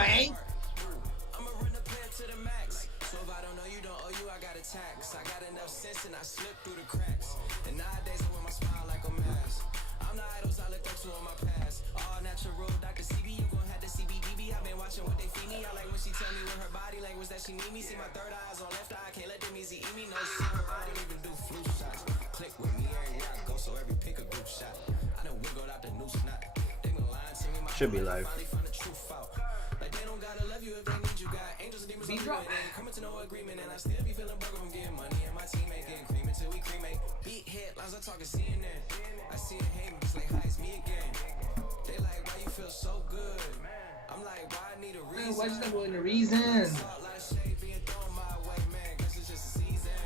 man. I'ma run the plan to the max. So if I don't know you, don't owe you, I got a tax. I got enough sense and I slip through the cracks. And nowadays I wear my smile like a mask. I'm the idols I looked up to in my past. All natural, Dr. CB, you gon' have the CBDB. I've been watching what they feed me. I like when she tell me with her body language that she need me. See my third eye's on left eye, can't let them easy eat me. No secret, I don't even do flu shots. Click with me everywhere I go, so every pick a group shot. I done wiggled out the noose knot. They been lying to me. Should be live. Find the truth out. Like they don't gotta love you if they need you. Got angels and demons on you, and they ain't coming to no agreement. And I still be feeling broke from getting money, and my team ain't getting cream until we cremate. Beat headlines, I talking CNN. I see it hate me, just like hi, it's me again. They like, why you feel so good? I'm like, why I need a reason? Why just not going to reason? Salt like shade being thrown my way, man. Guess it's just a season.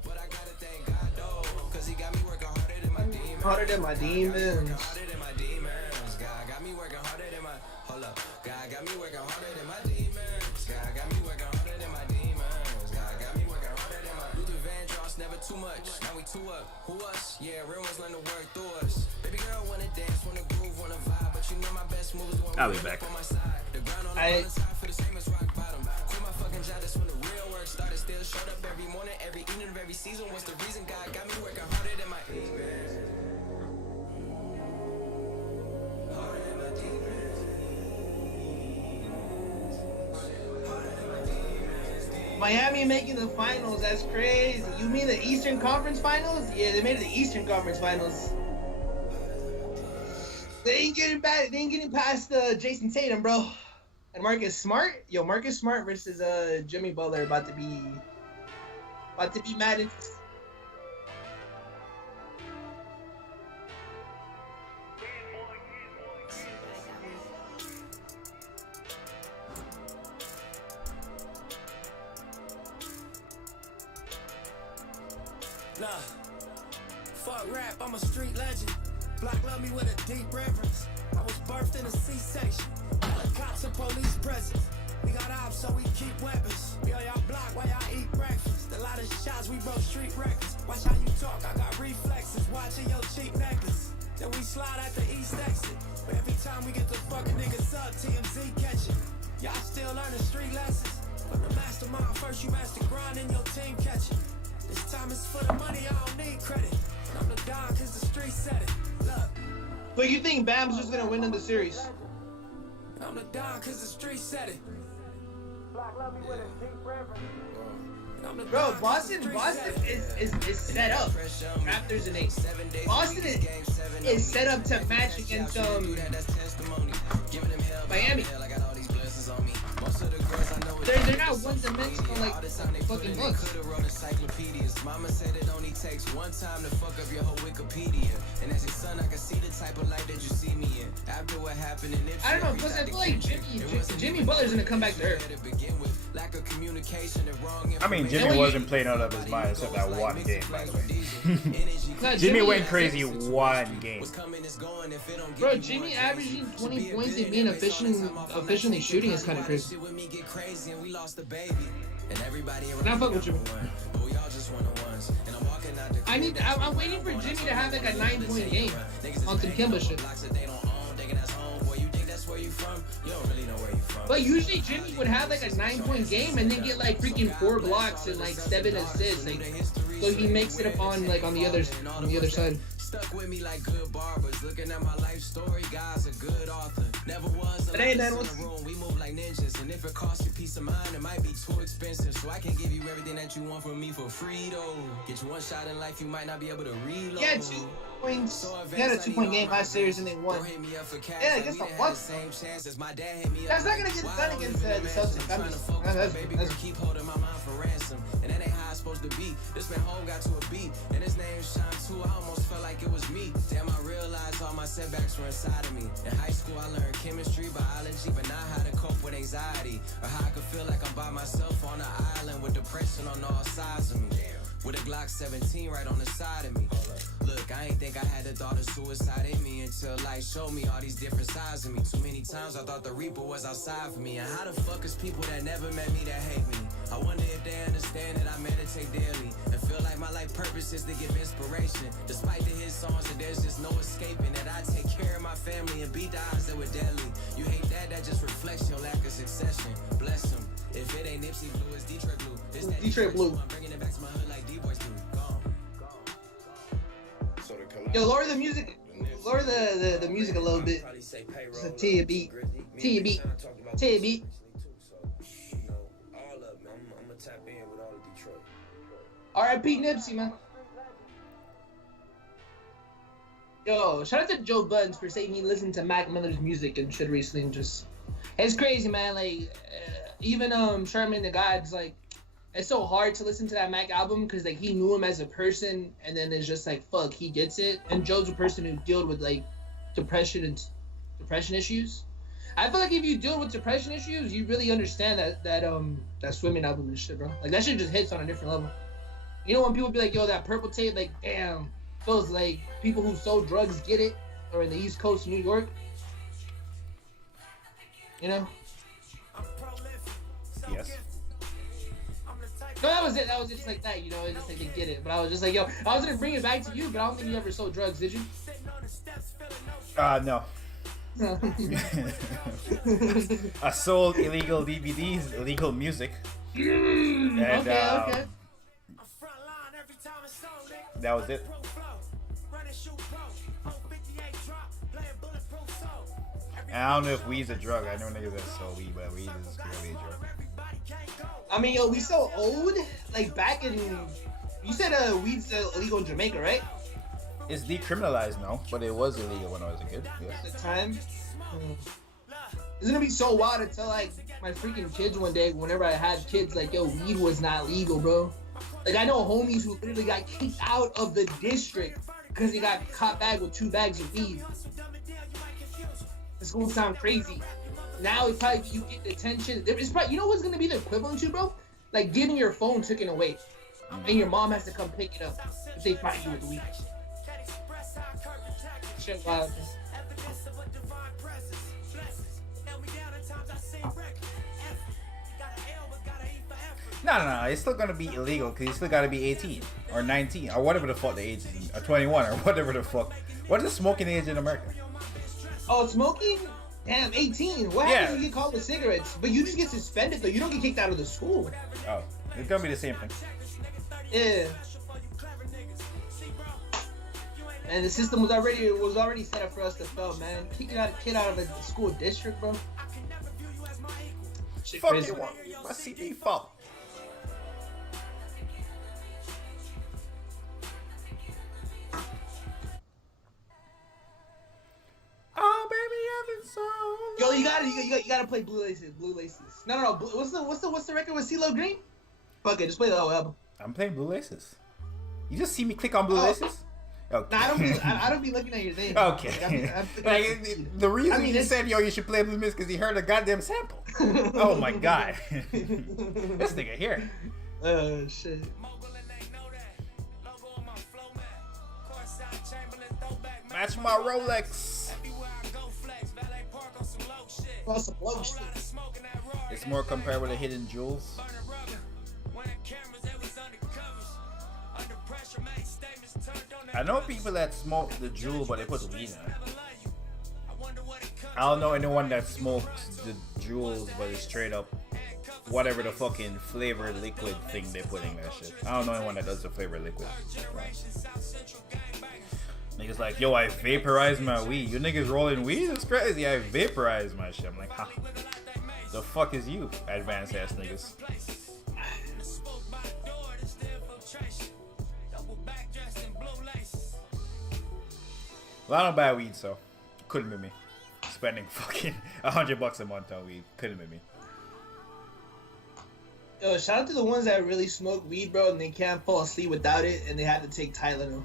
But I gotta thank God though, cause he got me working harder than my demons. Harder than my demons. Harder than my demons. God got me working harder than my. Hold up. God got me working harder than my demons. God got me working harder than my demons. God got me working harder than my. Luther Vandross, never too much. Now we two up. Who us? Yeah, real ones learn to work through us. Baby girl wanna dance, wanna groove, wanna vibe, but you know my best moves when I'll be back. on my side. The ground on the other side for the same as rock bottom. Quit my fucking job, that's when the real work started. Still showed up every morning, every evening of every season. What's the reason? God got me working harder than my demons. Harder than my demons. Miami making the finals. That's crazy. You mean the Eastern Conference Finals? Yeah, they made it the Eastern Conference Finals. They ain't getting back. They ain't getting past Jason Tatum, bro. And Marcus Smart. Yo, Marcus Smart versus Jimmy Butler about to be mad. Nah, fuck rap, I'm a street legend. Black love me with a deep reverence. I was birthed in a C-section. Cops and police presence. We got ops, so we keep weapons. We on y'all block while y'all eat breakfast. A lot of shots, we broke street records. Watch how you talk, I got reflexes. Watching your cheap necklace. Then we slide at the east exit. But every time we get the fucking niggas up, TMZ catch it. Y'all still learning street lessons. From the mastermind, first you master grind and your team catch it. This time it's for the money, I don't need credit. I'm the dog cause the street said it. Look. But you think Bam's just gonna win in the series? I'm the dog cause the street said it. Bro, Boston is set up. Raptors and 8. Boston is set up to match against Miami. They're not one-dimensional like fucking Bucks. Mama said it only takes one time to fuck up your whole Wikipedia. And as your son, I can see the type of life that you see me in. After what happened in I don't know, plus I feel like Jimmy Butler's gonna come back to earth. I mean, Jimmy wasn't playing out of his mind except that one game, by the way. Jimmy went crazy one game. Bro, Jimmy averaging 20 points and being efficiently shooting is kind of crazy. Now fuck with Jimmy. I'm waiting for Jimmy to have like a 9-point game on some Kimba shit. But usually Jimmy would have like a 9-point game and then get like freaking 4 blocks and like 7 assists. Like, so he makes it up on like on the other side. Stuck with me like good barbers. Looking at my life story, God's a good author. Never was But hey, man, in the room. We move like ninjas. And if it costs you peace of mind, it might be too expensive. So I can give you everything that you want from me for free, though. Get you one shot in life, you might not be able to reload. Yeah, 2 points. He had a 2-point game last series and they won. Yeah, I guess the Bucks. That's not gonna get it done against the Celtics. That's keep holding my mind for ransom. And that ain't how it's supposed to be. This man home got to a beat. And his name shine too. I almost felt like it was me. Damn, I realized all my setbacks were inside of me. In high school, I learned chemistry, biology, but not how to cope with anxiety. Or how I could feel like I'm by myself on an island with depression on all sides of me. With a Glock 17 right on the side of me. Look, I ain't think I had the thought of suicide in me until life showed me all these different sides of me. Too many times I thought the Reaper was outside for me. And how the fuck is people that never met me that hate me? I wonder if they understand that I meditate daily and feel like my life purpose is to give inspiration. Despite the hit songs, that there's just no escaping that I take care of my family and beat the odds that were deadly. You hate that like that just reflects your lack of succession. Bless him. If it ain't Nipsey Blue, it's Detroit Blue. It's that Detroit Blue. I'm bringing it back to my hood like D-Boys do. Gone. Yo, lower the music. Lower the music a little bit. Just a T a beat. T a beat. T a beat. R.I.P. Nipsey, man. Yo, shout out to Joe Budden for saying he listened to Mac Miller's music and shit recently. And just, it's crazy, man. Like, even Charlamagne the God's like, it's so hard to listen to that Mac album because like he knew him as a person, and then it's just like fuck, he gets it. And Joe's a person who dealt with like depression issues. I feel like if you deal with depression issues, you really understand that Swimming album and shit, bro. Like that shit just hits on a different level. You know when people be like, yo, that Purple tape, like damn, feels like people who sold drugs get it, or in the East Coast of New York. You know? Yes. No, that was it. That was just like that, you know. It's just like they get it. But I was just like, yo, I was gonna bring it back to you, but I don't think you ever sold drugs, did you? No. I sold illegal DVDs, illegal music. And, okay. That was it. And I don't know if weed's a drug. I know niggas that sell weed, but weed is clearly a drug. I mean, yo, we so old. Like back in, you said weed's illegal in Jamaica, right? It's decriminalized now, but it was illegal when I was a kid. Yes. At the time. It's gonna be so wild to tell like my freaking kids one day, whenever I had kids, like, yo, weed was not legal, bro. Like I know homies who literally got kicked out of the district because they got caught back with 2 bags of weed. This gonna sound crazy. Now it's probably you get detention. It's probably, you know what's gonna be the equivalent to, bro? Like getting your phone taken away, and your mom has to come pick it up if they find you with weed. Shit wild. No. It's still gonna be illegal because you still gotta be 18 or 19 or whatever the fuck the age is, or 21 or whatever the fuck. What is the smoking age in America? Oh, smoking? Damn, 18. What happens if you get caught with cigarettes? But you just get suspended though. You don't get kicked out of the school. Oh, it's gonna be the same thing. Yeah. And the system was already set up for us to fail, man. Kicking out a kid out of the school district, bro. Shit Fuck crazy. you, my CD fault. Oh baby, I've been so. Yo, you gotta play Blue Laces. Blue Laces. No. What's the record with CeeLo Green? Fuck it, just play the whole album. I'm playing Blue Laces. You just see me click on Blue Laces? Okay. Nah, I don't be looking at your name. Okay. The reason he said, yo, you should play Blue Laces because he heard a goddamn sample. Oh my god. This nigga here. Shit. Match my Rolex. Well, some low shit. It's more comparable to Hidden Jewels. I know people that smoke the jewel, but they put weed in it. I don't know anyone that smokes the jewels, but it's straight up whatever the fucking flavored liquid thing they put in that shit. I don't know anyone that does the flavored liquid. Niggas like, yo, I vaporized my weed. You niggas rolling weed? That's crazy. I vaporized my shit. I'm like, huh? The fuck is you, advanced ass niggas? Well, I don't buy weed, so couldn't be me. Spending fucking $100 a month on weed couldn't be me. Yo, shout out to the ones that really smoke weed, bro, and they can't fall asleep without it, and they have to take Tylenol.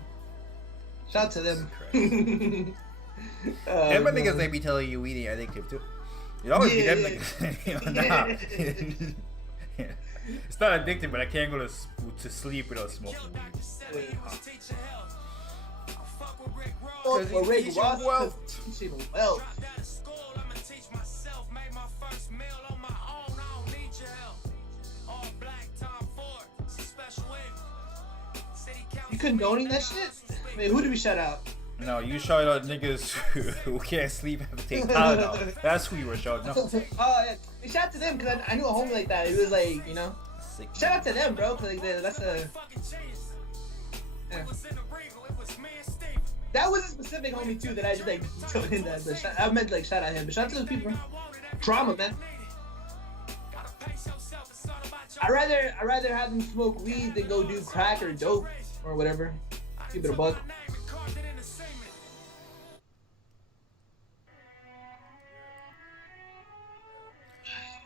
Shout out to them. And my niggas, they be telling you weed ain't addictive too. It always be them niggas. You know, nah. It's not addictive, but I can't go to sleep without smoking weed. Or Rick Ross, well. You condoning that shit? Wait, who did we shout out? No, you shout out niggas who can't sleep after to take Tylenol. That's who you were shouting out. Oh yeah, and shout out to them because I knew a homie like that. He was like, you know, Sick. shout out to them, bro. Cause like that's a. Yeah. That was a specific homie too that I just like told in that. I meant like shout out him, but shout out to those people. Drama, man. I rather have them smoke weed than go do crack or dope or whatever. Keep it a buck.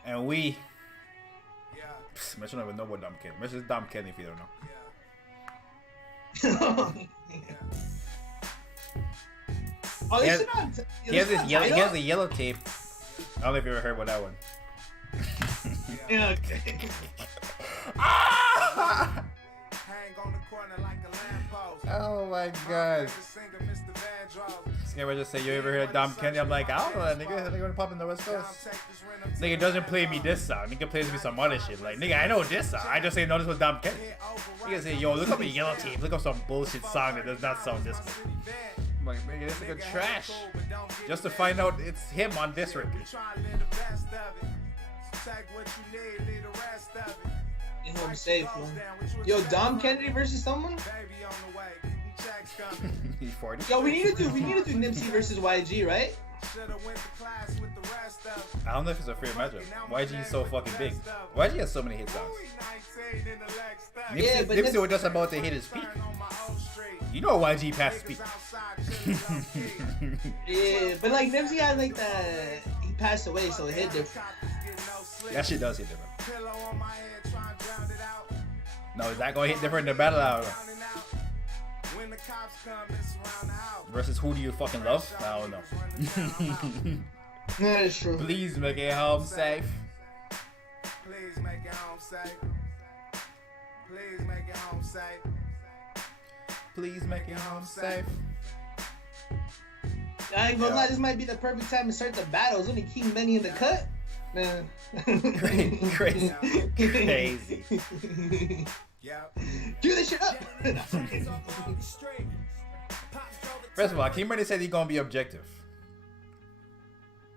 And we. Mitch don't even know what Dom Kenny. Mitch is Dom Kenny if you don't know. Oh, he has a yellow tape. I don't know if you ever heard about that one. Yeah, okay. Ah! Oh my god. Scammer just say, you ever heard of Dom Kenny? I'm like, I don't know that nigga. That nigga gonna pop in the West Coast. Nigga doesn't play me this song. Nigga plays me some other shit. Like, nigga, I know this song. I just say, no, this was Dom Kenny. Nigga say, yo, look up a yellow tape. Look up some bullshit song that does not sound this good. I'm like, nigga, this nigga trash. Just to find out it's him on this record. Home safe, man. Yo, Dom Kennedy versus someone? He's 40. Yo, we need to do Nipsey versus YG, right? I don't know if it's a fair matchup. YG is so fucking big. YG has so many hit songs. Nipsey was just about to hit his peak. You know YG passed his peak. Yeah, but like Nipsey had like he passed away, so it hit different. That shit does hit different. No, is that gonna hit different in the battle hour? Versus who do you fucking love? I don't know. That is true. Please make it home safe. Please make it home safe. Please make it home safe. Please make it home safe. I ain't gonna lie, this might be the perfect time to start the battles. Only King Benny in the cut. Man. Crazy. Do this shit up. First of all, King Benny said he's gonna be objective.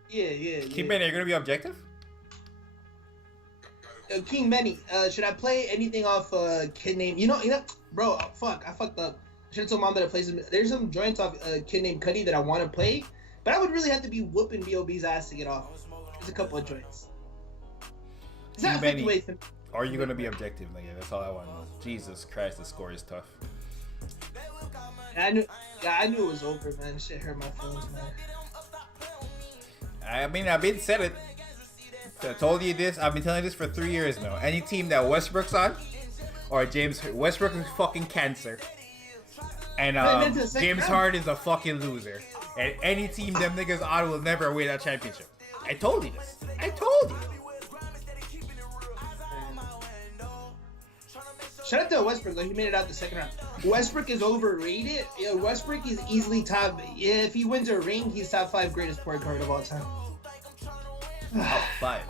Yeah. King Benny, you're gonna be objective? King Benny, should I play anything off Kid Name? You know, bro, fuck, I fucked up. I should have told mom that I play some. There's some joints off Kid Named Cudi that I want to play, but I would really have to be whooping B.O.B's ass to get off. There's a couple of joints. King Benny, are you gonna be objective, nigga? That's all I want to know. Jesus Christ, the score is tough. I knew it was over, man. Shit hurt my feelings, man. I mean, I've been said it. I told you this. I've been telling you this for 3 years now. Any team that Westbrook's on, or Westbrook is fucking cancer, and James Harden's a fucking loser. And any team them niggas on will never win that championship. I told you this. I told you. Shout out to Westbrook, though. He made it out the second round. Westbrook is overrated. Yeah, Westbrook is easily top. Yeah, if he wins a ring, he's top 5 greatest point guard of all time. Top 5.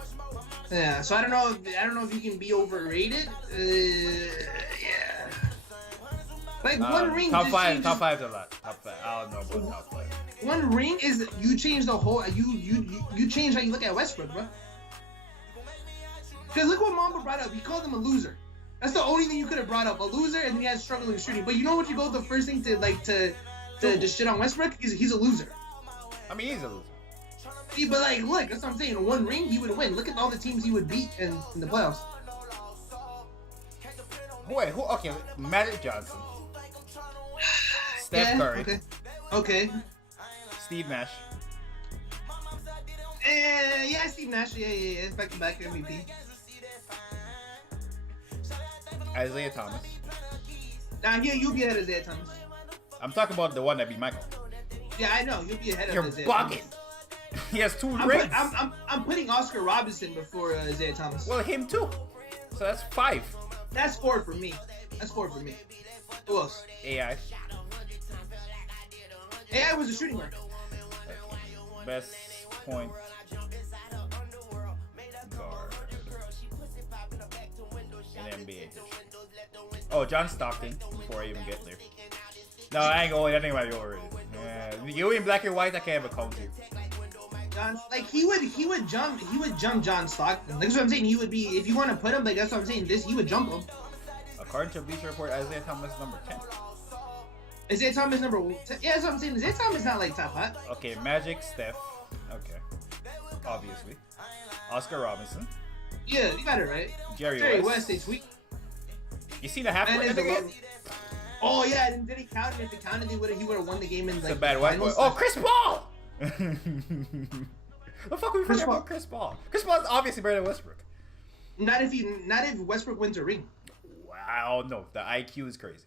Yeah, so I don't know if he can be overrated. Yeah. Like one ring. Top 5. Top 5's a lot. Top 5. I don't know about top 5. One ring is you change the whole. You change how you look at Westbrook, bro. Because look what Mamba brought up. He called him a loser. That's the only thing you could have brought up. A loser, and he has struggling shooting. But you know what? You go the first thing to just shit on Westbrook. He's a loser. I mean, he's a loser. See, but like, look, that's what I'm saying. One ring, he would win. Look at all the teams he would beat in the playoffs. Wait, who? Okay, Magic Johnson, Steph Curry, Okay. Steve Nash. Yeah, Steve Nash. Yeah. Back-to-back MVP. Isaiah Thomas. Nah, yeah, you'll be ahead of Isaiah Thomas. I'm talking about the one that beat Michael. Yeah, I know. You'll be ahead of Isaiah You're Thomas. bugging. He has 2 rings. I'm putting Oscar Robertson before Isaiah Thomas. Well, him too. So that's 5. That's 4 for me. Who else? AI. AI was a shooting guard. Best point guard in NBA. Oh, John Stockton, before I even get there. No, I ain't going. I think I might be overrated. Yeah, you in black and white, I can't have a count to. Like he would jump John Stockton. Like, that's what I'm saying. He would be, if you want to put him, like that's what I'm saying. He would jump him. According to Bleacher Report, Isaiah Thomas is number 10. Isaiah Thomas number 10. Yeah, that's what I'm saying. Isaiah Thomas not like top hot. Okay, Magic, Steph. Okay, obviously. Oscar Robinson. Yeah, you got it right. Jerry West, they tweet. You see the halfway? Oh yeah, and did he count it? If he counted, he would have won the game in like. It's a bad white boy. Oh, Chris Paul! The fuck we forget about Chris Paul? Chris Paul is obviously better than Westbrook. Not if Westbrook wins a ring. Wow, no, the IQ is crazy.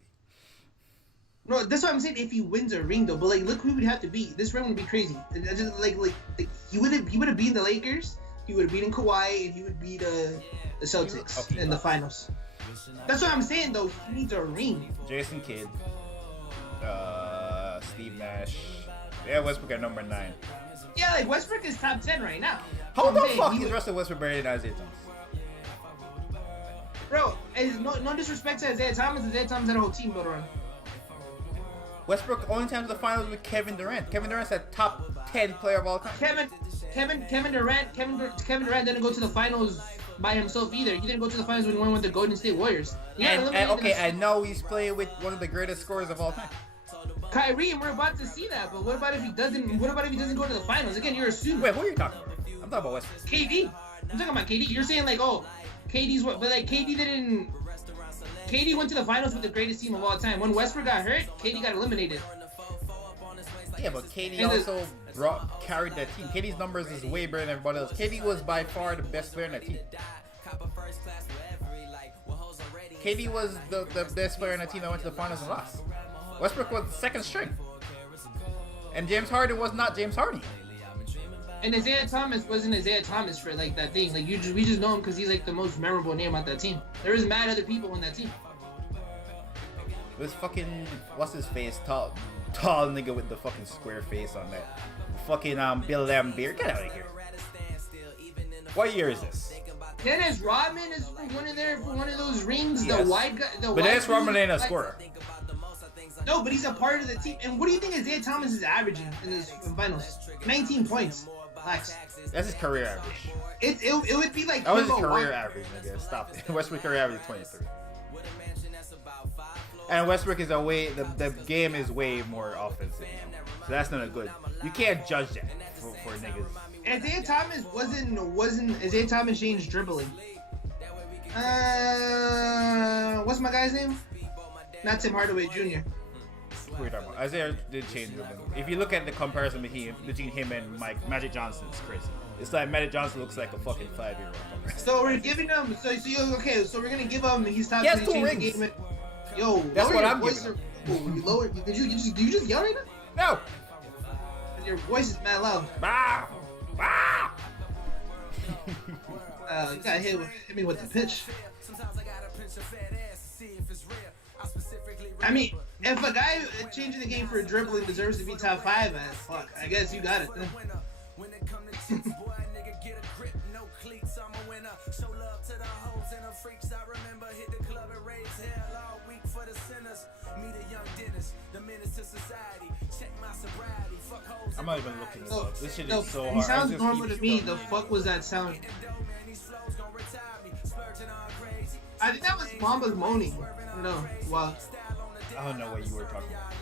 No, that's what I'm saying. If he wins a ring though, but like, look who he would have to beat. This ring would be crazy. Just like he would have beaten the Lakers. He would have beaten Kawhi, and he would beat the Celtics in the finals. That's what I'm saying though. He needs a ring. Jason Kidd, Steve Nash. Yeah, Westbrook at number 9. Yeah, like Westbrook is top 10 right now. How the fuck is Russell Westbrook better than Isaiah Thomas? Bro, no disrespect to Isaiah Thomas. Isaiah Thomas had a whole team built around. Westbrook only time to the finals with Kevin Durant. Kevin Durant's a top 10 player of all time. Kevin Durant didn't go to the finals by himself either. He didn't go to the finals when he went with the Golden State Warriors. And now he's playing with one of the greatest scorers of all time. Kyrie, and we're about to see that. But what about if he doesn't? What about if he doesn't go to the finals? Again, you're assuming. Wait, who are you talking about? I'm talking about Westbrook. KD. I'm talking about KD. You're saying like, oh, KD's what? But like KD didn't. KD went to the finals with the greatest team of all time. When Westbrook got hurt, KD got eliminated. Yeah, but KD also carried that team. KD's numbers is way better than everybody else. KD was by far the best player in that team. KD was the best player in the team that went to the finals and lost. Westbrook was second string. And James Harden was not James Harden. And Isaiah Thomas wasn't Isaiah Thomas for like that thing. Like we just know him because he's like the most memorable name on that team. There is mad other people on that team. It was fucking, what's his face? Tall nigga with the fucking square face on that. Fucking Bill Laimbeer. Get out of here. What year is this? Dennis Rodman is for one of those rings. Yes. The wide guy. But Dennis Rodman ain't a scorer. No, but he's a part of the team. And what do you think Isaiah Thomas is averaging in this finals? 19 points. Relax. That's his career average. It would be like. That was his career average, I guess. Stop it. Westbrook's career average is 23. And Westbrook is the game is way more offensive. So that's not a good. You can't judge that for niggas. Isaiah Thomas wasn't Isaiah Thomas changed dribbling. What's my guy's name? Not Tim Hardaway Jr. What are you talking about? Isaiah did change dribbling. If you look at the comparison between him and Magic Johnson, it's crazy. It's like Magic Johnson looks like a fucking 5-year-old. So we're giving him. So we're gonna give him. He's top. He has 2 rings. Yo, that's what I'm giving. You lower. Did you just yell right now? No. Your voice is mad loud. Bah! Bah! You got hit me with the pitch. I mean, if a guy changing the game for dribbling deserves to be top 5, fuck, I guess you got it then. I'm not even looking this up. This shit is so hard. He sounds normal to me. The fuck was that sound? I think that was Mamba's moaning. No, wow. I don't know what you were talking about.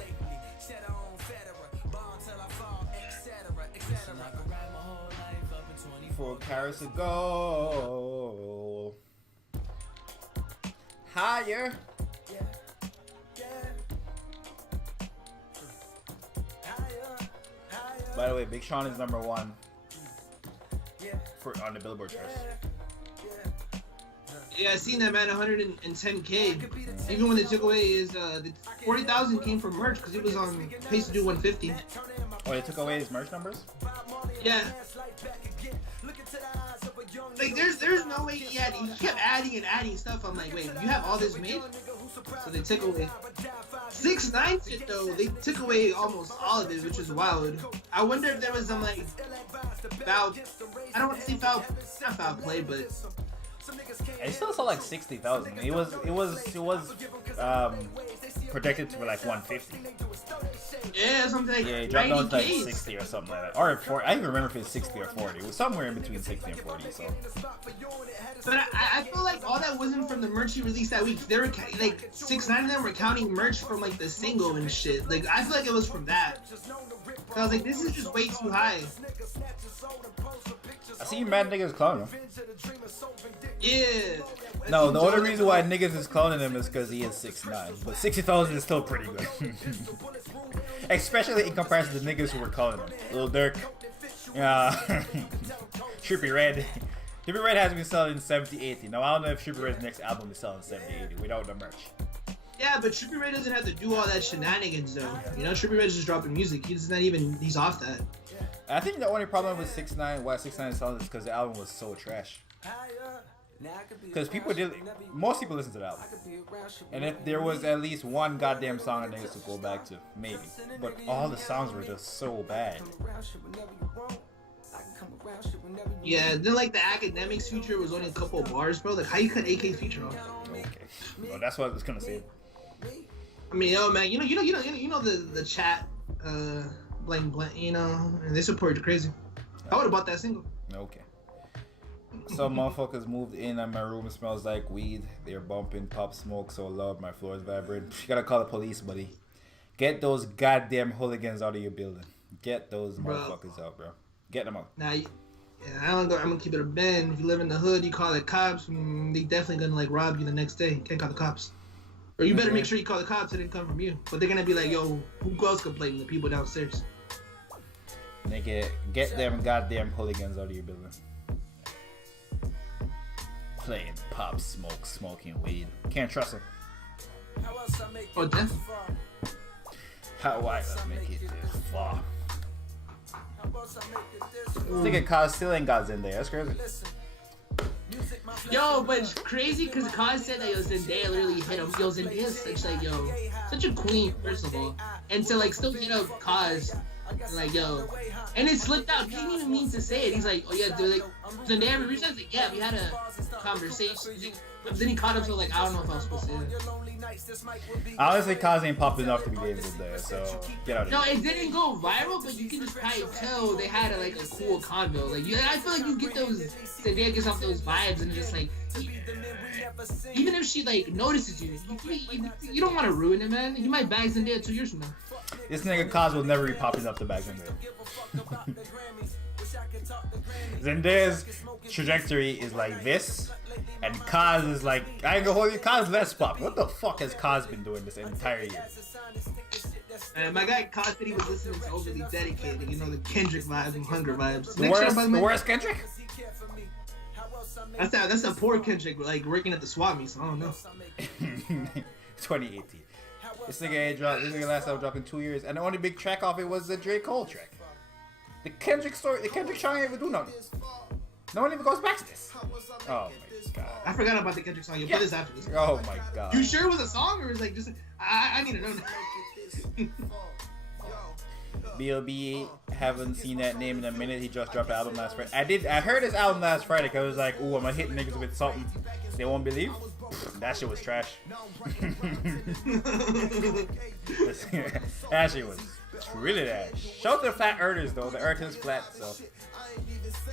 4 carats to go. Higher. By the way, Big Sean is number 1 on the Billboard charts. Yeah, I seen that, man. 110K. Even when they took away his, the 40,000 came from merch because he was on pace to do 150. Oh, they took away his merch numbers? Yeah. Like, there's no way he kept adding and adding stuff. I'm like, wait, you have all this made? So they took away. 6ix9ine shit though, they took away almost all of it, which was wild. I wonder if there was some like foul. I don't want to say not foul play, but it still saw like 60,000. It was projected to like 150. Yeah, something like Yeah, it dropped down to like 90K. 60 or something like that. Or 40. I don't even remember if it's 60 or 40. It was somewhere in between 60 and 40. So. But I feel like all that wasn't from the merch he released that week. They were like 6ix9ine of them were counting merch from like the single and shit. Like I feel like it was from that. So I was like, this is just way too high. I see mad niggas clowning him. Yeah. No, the only reason why niggas is cloning him is because he is 6ix9ine. But 60,000 is still pretty good. Especially in comparison to the niggas who were calling him. Lil Durk. Trippie Redd. Trippie Redd has been selling 70-80. Now, I don't know if Trippie Redd's next album is selling 70-80 without the merch. Yeah, but Trippie Redd doesn't have to do all that shenanigans though. You know, Trippie Redd's just dropping music. He's off that. I think the only problem with 6ix9ine, why 6ix9ine is selling is because the album was so trash. Because most people listen to the album. And if there was at least one goddamn song that niggas to go back to, maybe. But all the songs were just so bad. Yeah, then like the Academics feature was only a couple of bars, bro. Like how you cut AK feature off? Okay. Well, that's what I was gonna say. I mean, yo, man, you know the chat, blank, you know, and they support crazy. I would have bought that single. Okay. Some motherfuckers moved in and my room smells like weed. They're bumping Pop Smoke so loud my floor is vibrating. You gotta call the police, buddy. Get those goddamn hooligans out of your building. Get those motherfuckers out, bro. Get them out. Nah, yeah, I'm gonna keep it a bend. If you live in the hood, you call the cops. They definitely gonna like rob you the next day. You can't call the cops. Or you better make sure you call the cops. It didn't come from you. But they're gonna be like, yo, who else complaining? The people downstairs. Nigga, get them goddamn hooligans out of your building. Playing Pop Smoke, smoking weed. Can't trust him. Oh, definitely. How I make it this far? Nigga, Cause still ain't got Zendaya. That's crazy. Yo, but it's crazy because Cause said that Zendaya literally hit him. Yo, Zendaya's such a queen, first of all. And to like still hit up Cause, like, yo. And it slipped out. He didn't even mean to say it. He's like, oh yeah, dude, like, Zendaya reached out. Like, yeah, we had a conversation. But then he caught himself like, I don't know if I was supposed to say that. Honestly, Cause ain't popped enough to be dating Zendaya, so get out of here. No, it didn't go viral, but you can just probably tell they had a cool convo. Like, I feel like you get those, Zendaya gets off those vibes and just like, even if she like notices you, you don't want to ruin it, man. You might bag Zendaya 2 years from now. This nigga Cause will never be popping up to bag Zendaya. Zendaya's trajectory is like this, and Cause is like, I ain't gonna hold you, Cause less pop. What the fuck has Cause been doing this entire year? My guy Cause said he was listening to Overly Dedicated, you know, the Kendrick vibes and Hunger vibes. The worst Kendrick? That's a poor Kendrick, like working at the swap meet, so I don't know. 2018. This nigga last album dropped in 2 years, and the only big track off it was the J. Cole track. The Kendrick song ain't even do nothing. No one even goes back to this. Oh my god. I forgot about the Kendrick song. You put this after this. Oh my god. You sure it was a song or was like just? I need to know. B.O.B. haven't seen that name in a minute. He just dropped the album last Friday. I heard his album last Friday because I was like, ooh, I'm gonna hit niggas with something they won't believe. That shit was trash. That shit was really trash. Shout out to the Flat Earthers though. The Earth is flat, so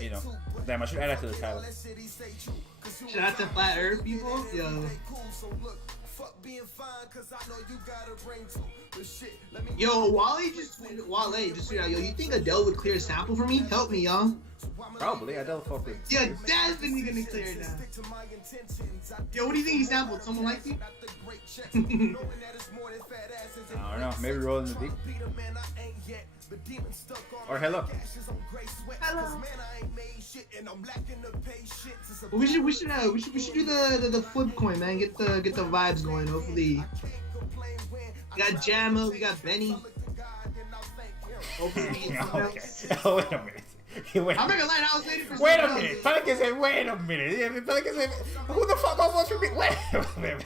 you know. Damn, I should add that to the title. Shout out to Flat Earth people. Yo, Wale just tweeted out, yo, you think Adele would clear a sample for me? Help me, y'all. Probably, Adele fucked it. Yeah, definitely gonna clear it now. Yo, what do you think he sampled? Someone like you? I don't know, maybe Rolling the Deep. Or Hello. We should do the flip coin, man. Get the vibes going. Hopefully, we got Jamma, we got Benny. Hopefully, we get okay. Oh, wait a minute. I'm not gonna lie, I was waiting for. Wait a minute. Pelican said, wait a minute. Pelican said, who the fuck else wants to be? Wait a minute.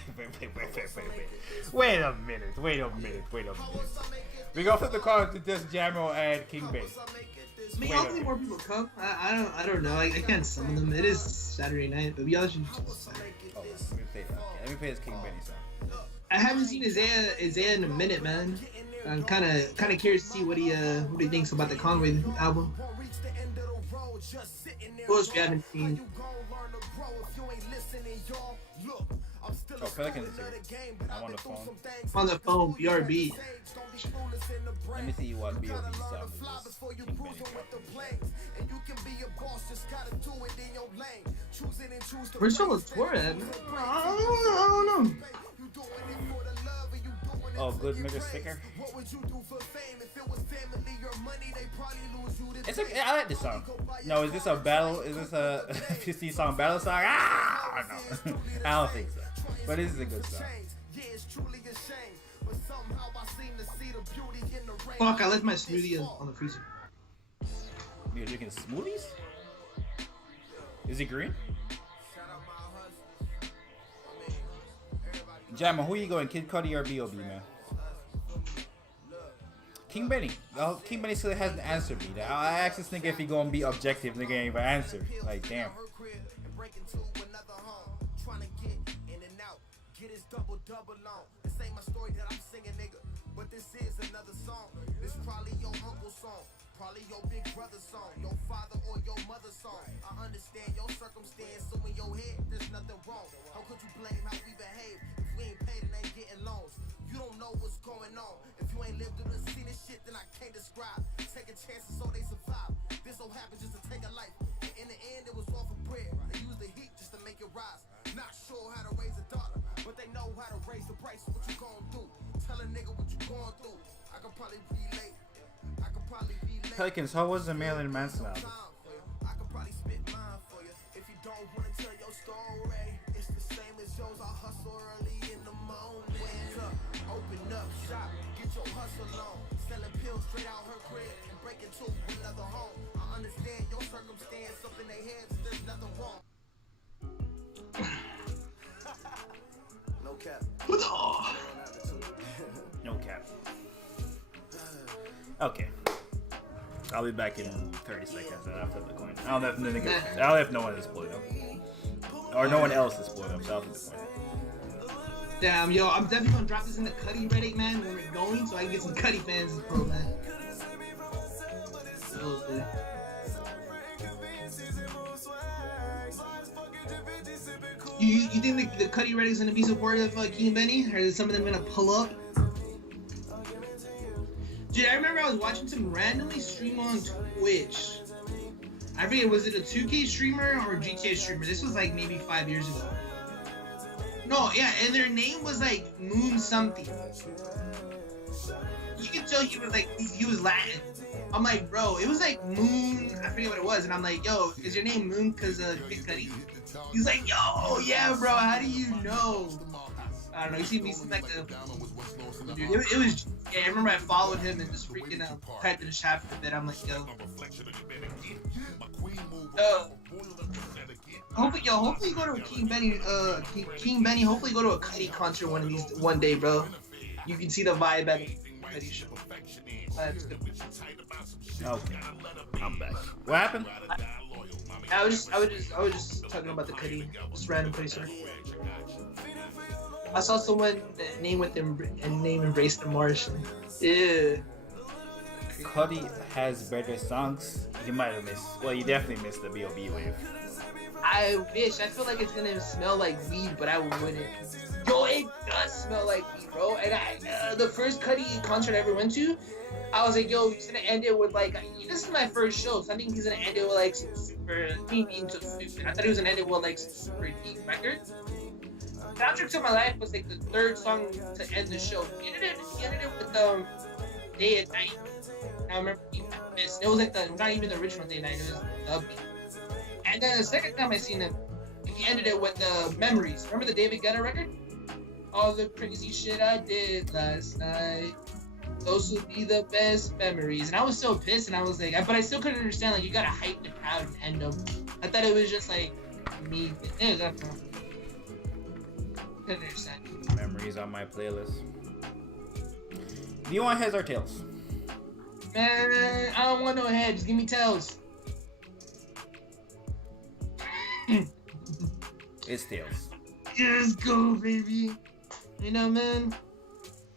We gonna flip the card to just Jammo and King Bay. I mean, hopefully more people come. I don't know. I can't summon them. It is Saturday night, but we all should just Oh, let me play this King Benny song. I haven't seen Isaiah in a minute, man. I'm kind of curious to see what he thinks about the Conway album. Who else we haven't seen? Oh, Pelicans is here. I'm on the phone. On the phone, B.O.B. Let me see what B.O.B song is. Where's Tour at? I don't know. Oh, good nigga sticker. It's okay. I like this song. No, is this a battle? Is this a 50 song battle song? Ah, no. I don't think so. But this is a good song. Fuck! I left my smoothie on the freezer. You're drinking smoothies? Is it green? Jamma, who you going? Kid Cudi or B.O.B, man? King Benny. Oh, King Benny still hasn't answered me. I asked this nigga if he gonna be objective. Nigga ain't even answer. Like, damn. Probably your big brother song, your father or your mother song. I understand your circumstance, so in your head, there's nothing wrong. How could you blame how we behave if we ain't paid and ain't getting loans? You don't know what's going on. If you ain't lived through the scene of shit, then I can't describe. Taking chances so they survive. This so happened just to take a life. And in the end, it was all for bread. They use the heat just to make it rise. Not sure how to raise a daughter, but they know how to raise the price. What you gonna do? Tell a nigga what you going through. I can probably relate. Pelicans, how was the Marilyn Manson album? I could probably spit mine for you. If you don't want to tell your story, it's the same as yours. I hustle early in the morning. Wake up, open up shop, get your hustle on. Selling pills straight out her crib and break into another home. I understand your circumstance, up in their heads, there's nothing wrong. No cap. No cap. Okay. I'll be back in 30 seconds after the coin. I don't know if no one is split up. Or no one else is split up, so I'll flip the coin. Damn, yo, I'm definitely gonna drop this in the Cudi Reddit, man, when we're going, so I can get some Cudi fans in the pro, man. You think the Cudi Reddit's gonna be supportive of King Benny? Or is some of them gonna pull up? Dude, I remember I was watching some randomly stream on Twitch. I forget, was it a 2K streamer or a GTA streamer? This was like maybe 5 years ago. No, yeah, and their name was like Moon something. You could tell he was Latin. I'm like, bro, it was like Moon, I forget what it was, and I'm like, yo, is your name Moon because of Kid Cudi? He's like, yo, yeah, bro, how do you know? I don't know, he seemed like a... Dude, it was... Yeah, I remember I followed him and just freaking typed in the chat for a bit. I'm like, yo. Hopefully you go to King Benny, hopefully you go to a Cudi concert one day, bro. You can see the vibe at the Cudi show. That's good. Okay. I'm back. What happened? I was just talking about the Cudi, just random placer. I saw someone name Embrace the Martian. Yeah. Cudi has better songs. You might have missed. Well, you definitely missed the B.O.B wave. I wish. I feel like it's gonna smell like weed, but I wouldn't. Yo, it does smell like weed, bro. And the first Cudi concert I ever went to, I was like, yo, he's gonna end it with like, this is my first show, so I think he's gonna end it with like some super, me being so stupid. I thought he was gonna end it with like some super deep record. Soundtrack to My Life was like the third song to end the show. He ended it with Day and Night. I remember this. It was like not even the original Day and Night. It was the upbeat. And then the second time I seen him, he ended it with Memories. Remember the David Guetta record? All the crazy shit I did last night. Those would be the best memories. And I was so pissed, and I was like, but I still couldn't understand. Like, you gotta hype the crowd and end them. I thought it was just like me. Couldn't understand. Memories on my playlist. Do you want heads or tails? Man, I don't want no head. Just give me tails. It's tails. Just go, baby. You know, man.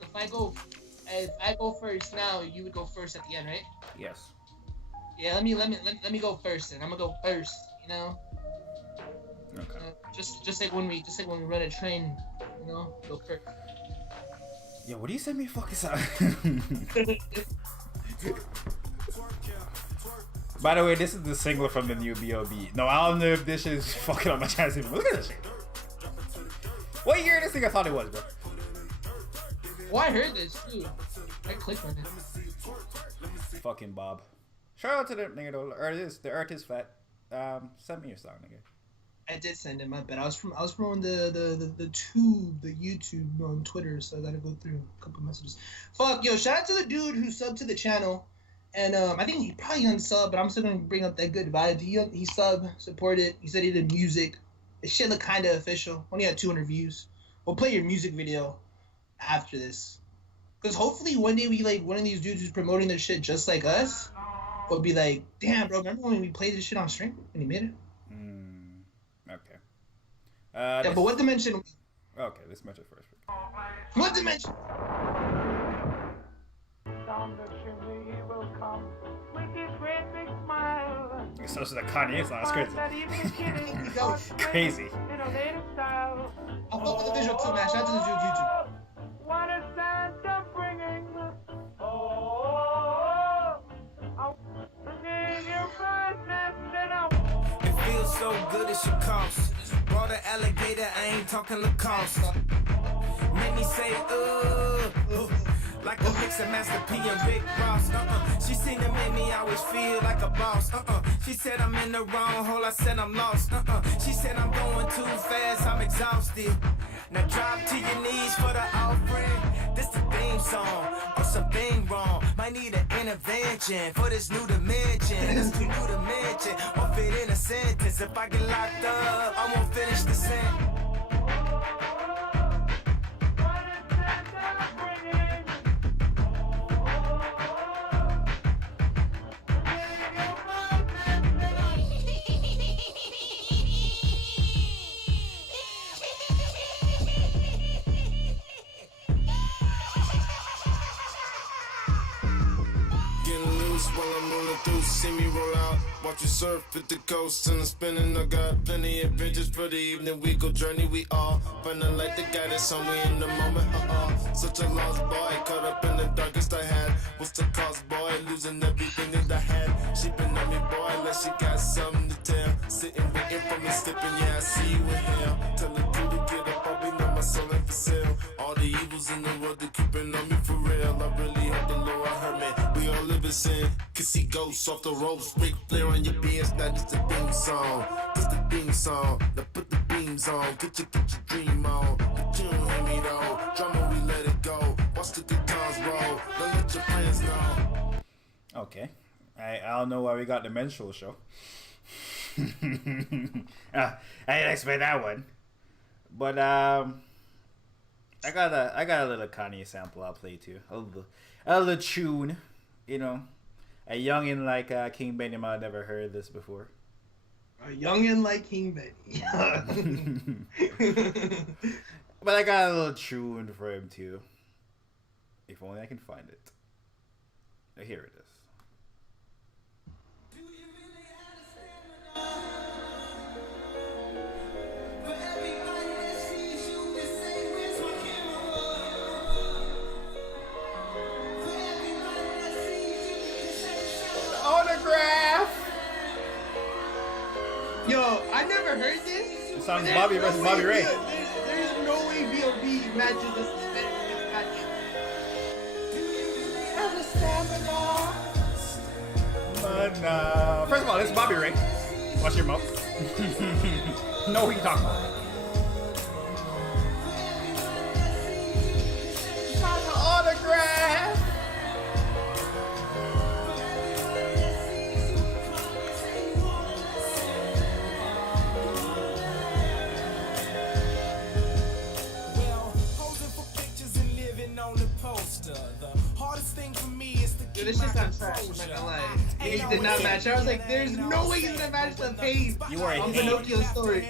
If I go first now, you would go first at the end, right? Yes. Yeah, let me go first, and I'm gonna go first. You know. Okay. Just like when we run a train, you know, go first. Yeah, what do you send me fucking sound? By the way, this is the single from the new B.O.B. No, I don't know if this is fucking on my chance. Look at this shit. What year this thing I thought it was, bro? Oh, I heard this too. I clicked on it. Fucking Bob. Shout out to the nigga though. The earth is fat. Send me your song, nigga. I did send him, I bet. I was from the YouTube on Twitter, so I gotta go through a couple messages. Fuck, yo, shout out to the dude who subbed to the channel. And I think he probably unsub, but I'm still gonna bring up that good vibe. He supported. He said he did music. It shit looked kind of official. Only had 200 views. We'll play your music video after this, because hopefully one day we like one of these dudes who's promoting their shit just like us. Will be like, damn, bro, remember when we played this shit on stream and he made it? Okay. Yeah, but what dimension? Okay, let's match it first. What dimension? Down the chimney he will come with his great big smile. So this is a Kanye song. That's crazy. Crazy. In a native style. I'll put the visual too, man. Shout out to the dude YouTube. What is Santa bringing? I'm bringing your business and It feels so good it should cost. Brought an alligator, I ain't talking Lacoste. Make me say, like a mix of Master P and Rick Ross. She seemed to make me always feel like a boss. She said I'm in the wrong hole, I said I'm lost. She said I'm going too fast, I'm exhausted. Now drop to your knees for the offering. This the theme song, or something wrong. Might need an intervention for this new dimension. This too new dimension, won't fit in a sentence. If I get locked up, I won't finish the sentence. See me roll out, watch you surf at the coast and I'm spinning. I got plenty of adventures for the evening. We go journey, we all feeling like the guy that's on me in the moment. Such a lost boy, caught up in the darkest I had. What's the cost, boy? Losing everything that I had. She been on me, boy, like she got something to tell. Sitting waiting for me, slipping, yeah, I see you in hell. Tell the dude to get up, I'll be know my soul ain't for sale. All the evils in the world, they keeping on me for real. I really hope the Lord heard me. We all live in sin. Can see ghosts off the ropes, Ric Flair on your beers. Now this the theme song, this the theme song. Now put the beams on, get your dream on. But you don't hear me though. Drama, we let it go. Watch the guitars roll. Don't let your friends know. Okay, I don't know why we got the menstrual show. I didn't expect that one, but I got a little Kanye sample I'll play too. A little tune, you know. A youngin' like King Benny might have never heard this before. A youngin' like King Benny. But I got a little tune for him too. If only I can find it. Here it is. Autograph. Yo, I never heard this. It sounds Bobby versus Bobby Ray. There's no way B.O.B matches this match. First of all, this is Bobby Ray. Watch your mouth. Know who you talking about. Autograph. Dude, this shit's not trash, I'm not gonna lie. He did not match. I was like, there's no way he's gonna match the pace You are a on hater. Pinocchio's story.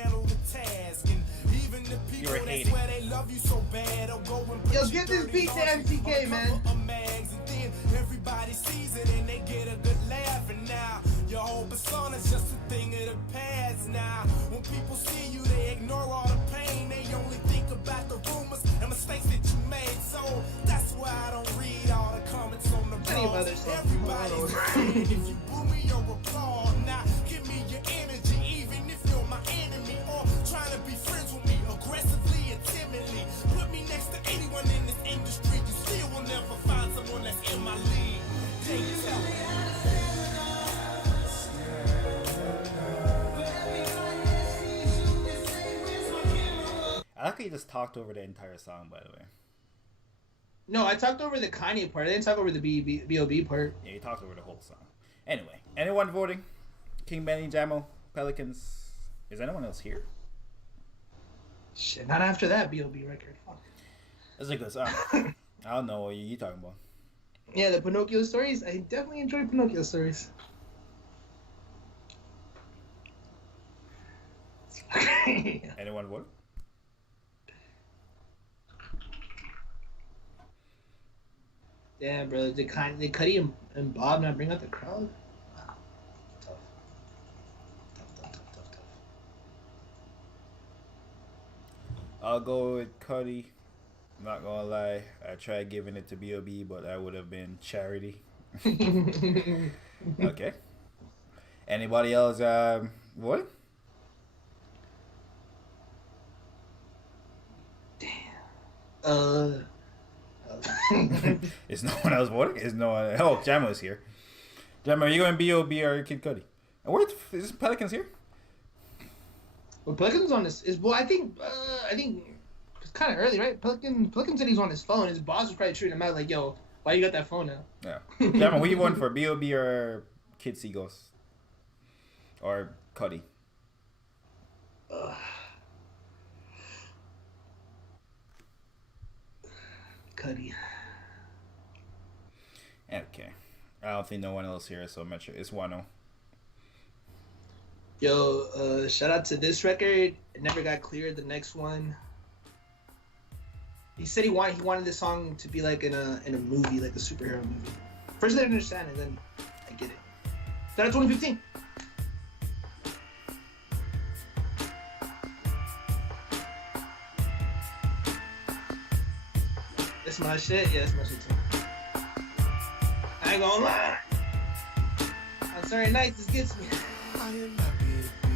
the You were people that's hating. where they love you so bad. Or go and put Yo, you get this dirty beat to off MCK, man. a mags, and then everybody sees it and they get a good laugh. And now your whole persona's just a thing of the past. Now when people see you, they ignore all the pain. They only think about the rumors and mistakes that you made. So that's why I don't read all the comments on the Plenty of blogs. other stuff. Everybody's saying if you boo me or applaud, now give me your energy, even if you're my enemy or trying to be friends with me aggressively and timidly. Put me next to anyone in this industry, you still will never find someone that's in my league. They tell me. I like how you just talked over the entire song, by the way. No, I talked over the Kanye part. I didn't talk over the B.O.B part. Yeah, you talked over the whole song. Anyway, anyone voting? King Benny, Jamo, Pelicans. Is anyone else here? Shit, not after that B.O.B record. Fuck. That's a good song. I don't know what you talking about. Yeah, the Pinocchio stories. I definitely enjoyed Pinocchio stories. Anyone vote? Yeah, bro. Did Cudi and Bob not bring out the crowd? Wow. Tough. Tough. I'll go with Cudi. I'm not gonna lie. I tried giving it to B.O.B, but that would have been charity. Okay. Anybody else voting? Is no one else voting? Is no one? Oh, Jamo is here. Jamo, are you going B.O.B or Kid Cudi? And where is Pelicans here? Well, Pelican's on this. Well, I think it's kind of early, right? Pelican said he's on his phone. His boss was probably treating him out like, "Yo, why you got that phone now?" Yeah. Jamo, who you voting for? B.O.B or Kid Seagulls? Or Cudi? Cudi. Okay. I don't think no one else here, so I'm not sure. It's Wano. Yo, shout out to this record. It never got cleared. The next one. He said he wanted this song to be like in a movie, like a superhero movie. First I didn't understand it, then I get it. Shout out 2015. That's my shit. Yeah, that's my shit too. I ain't gonna lie. On Saturday nights, this gets me. I am happy to be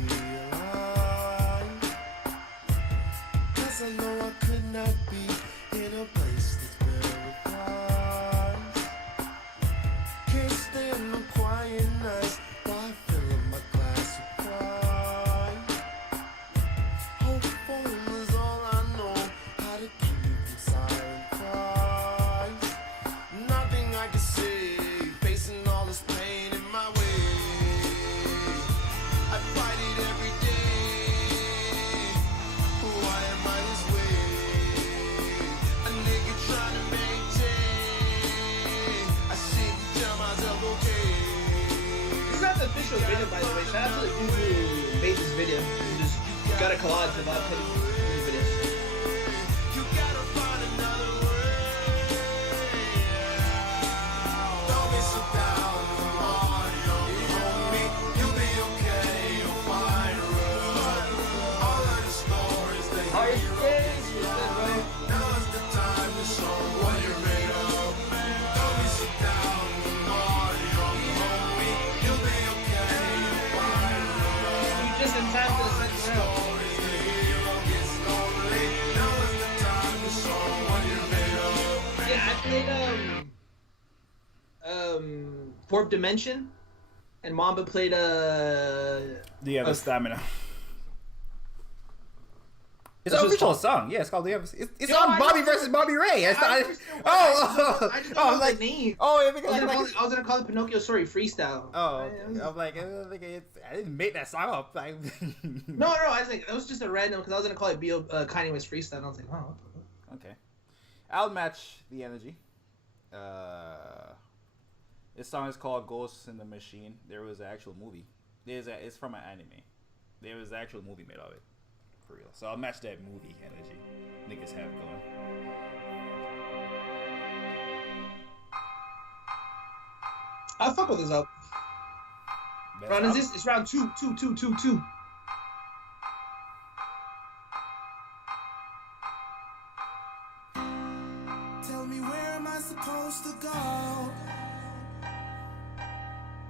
alive. 'Cause I know I could not be in a place that's paradise. Can't stand no quiet nights while filling my glass of pride. Hopeful is all I know, how to keep me from silent cries. Nothing I can say, facing all this pain in my way. I fight it every day. Why am I this way? A nigga trying to maintain. I sit and tell myself, okay. This is not the official video, by the way. Shout out to the dude who made this video. He just got a collage of all the videos. You gotta find another way. Don't be so down on me. You'll be okay. You'll find a road. All of the stories they hear. Now's the time to show what you're made of. Don't be so down on me. You'll be okay. You'll find a road. You just in time for the second round. Stories they hear gets lonely. Now is the time to show what you're made of. Yeah, I played Fourth Dimension, and Mamba played Do you have the stamina? It's That's an just official song. Yeah, it's called It's Yo, on I Bobby know. versus Bobby Ray. I I don't know I'm like, the name. oh, yeah, I because was gonna call it Pinocchio Story Freestyle. oh, okay. I'm like, I didn't make that song up. Like, No, I was like, that was just a random because I was gonna call it Kanye West Freestyle. And I was like, oh. What the fuck? Okay, I'll match the energy. This song is called "Ghosts in the Machine." There was an actual movie. It's from an anime. There was an actual movie made of it. for real. So I'll match that movie energy niggas have going. I fuck with this album. Best Round is album? this? It's round two. Tell me, where am I supposed to go?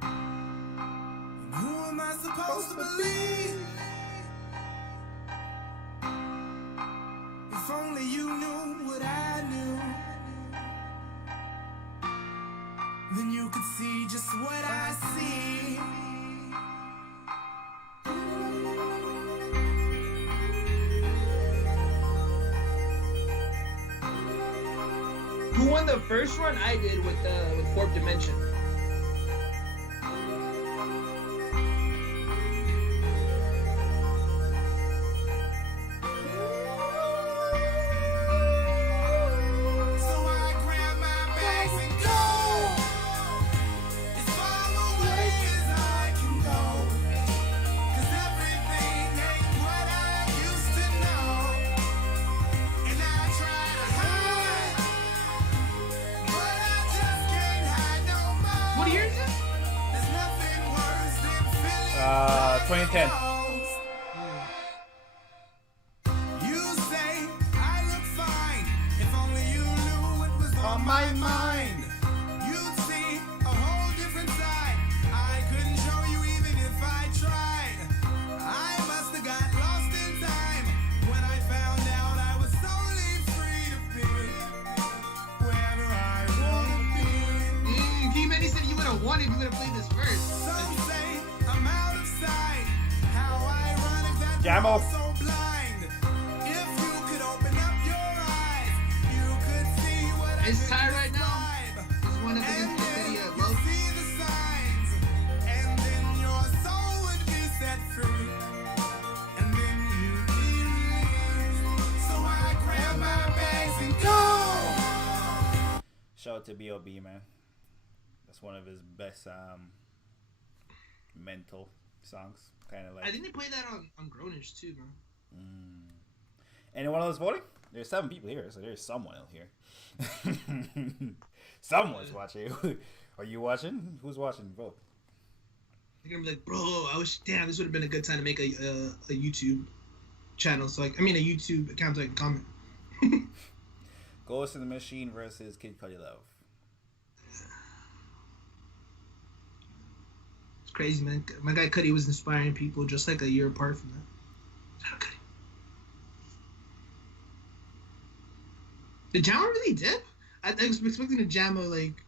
And who am I supposed to believe? If only you knew what I knew, then you could see just what I see. Who won the first one? I did with Fourth Dimension. So I grab my bags and go as far away as I can go. 'Cause everything ain't what I used to know. And I try to hide, but I just can't hide no more. What year is this? There's nothing worse than feeling 2010. lost. You say I look fine. If only you knew what was on my mind. You'd see a whole different side. I couldn't show you even if I tried. I must have got lost in time when I found out I was solely free to pick wherever I want to be. T-Manny said you would have won if you would have played this first. Some say I'm out of sight. How ironic that Jamo. I'm so blind. If you could open up your eyes, you could see what I It's could tied right now. describe. It's one of the And against then Cudi, you bro. see the signs, and then your soul would be set free, and then you'd be released. So I grab my bags and go. Shout out to B.O.B, man. That's one of his best mental songs. Kind of like. I think they played that on Grownish too, bro. Anyone else voting? There's 7 people here, so there's someone else here. Someone's watching. Are you watching? Who's watching? Vote. They're gonna be like, bro, damn, this would have been a good time to make a YouTube channel. So like, I mean, a YouTube account so I can comment. Ghost in the Machine versus Kid Cudi Love. It's crazy, man. My guy Cudi was inspiring people just like a year apart from that. Shout out Cudi. Did Jamo really dip? I was expecting a Jamo like.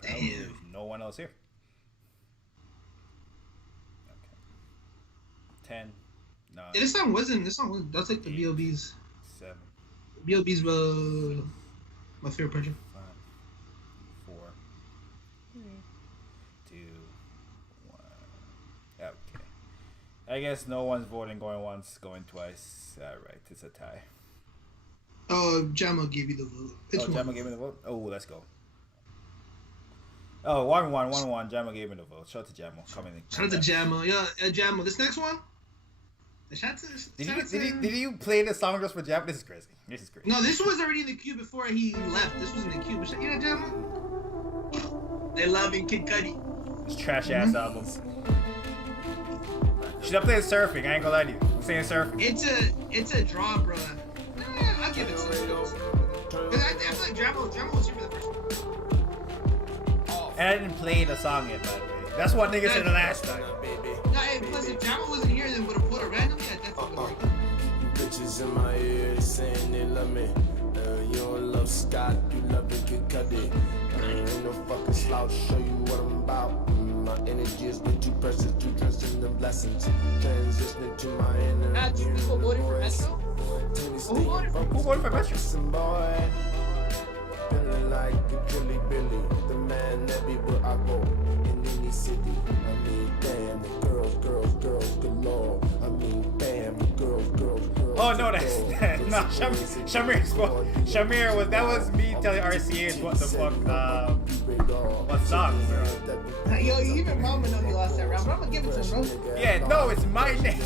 Apparently, Damn. there's no one else here. Okay. 10, 9, Yeah, this song wasn't. That's like the B.O.B's. 7, B.O.B's my favorite project. 5, 4, 2, 1. Okay. I guess no one's voting. Going once, going twice. All right, it's a tie. Oh, Jamo gave you the vote. It's Jamo gave me the vote. Oh, let's go. Oh, 1-1. Jamo gave me the vote. Shout out to Jamo. Coming in. Shout out to Jamo. Yeah, Jamo. This next one. Did you play the song just for Jamo? This is crazy. No, this was already in the queue before he left. This was in the queue. But you know, Jamo? They're loving Kid Cudi. It's trash ass albums. Should I play surfing? I ain't gonna lie to you. I'm saying surfing. It's a draw, bro. I'll give it to you. Because I feel like Jamo was here for the first one. And I didn't play the song yet, by the way. That's what niggas said the last time. No, and plus if Jamo wasn't here, then would have put it randomly. I definitely would have. Bitches in my ear, they saying they love me. You don't love Scott, you love the Kid Cudi. Ain't no fucking slouch, show you what I'm about. My energy is way too precious, too dressed in the blessings. Transitioning to my inner. Two people voted for Metro? Who voted for Metro? Boy, feeling like a Billy Billy, the man everywhere I go in any city. I mean, damn, the girls galore. I mean, bam, the girls. Oh no, that's no. Shamir was that was me telling RCH what the fuck What's up, bro? Yo, even Mama know me lost that round, but I'm gonna give it to him, bro. Yeah, no, it's my name.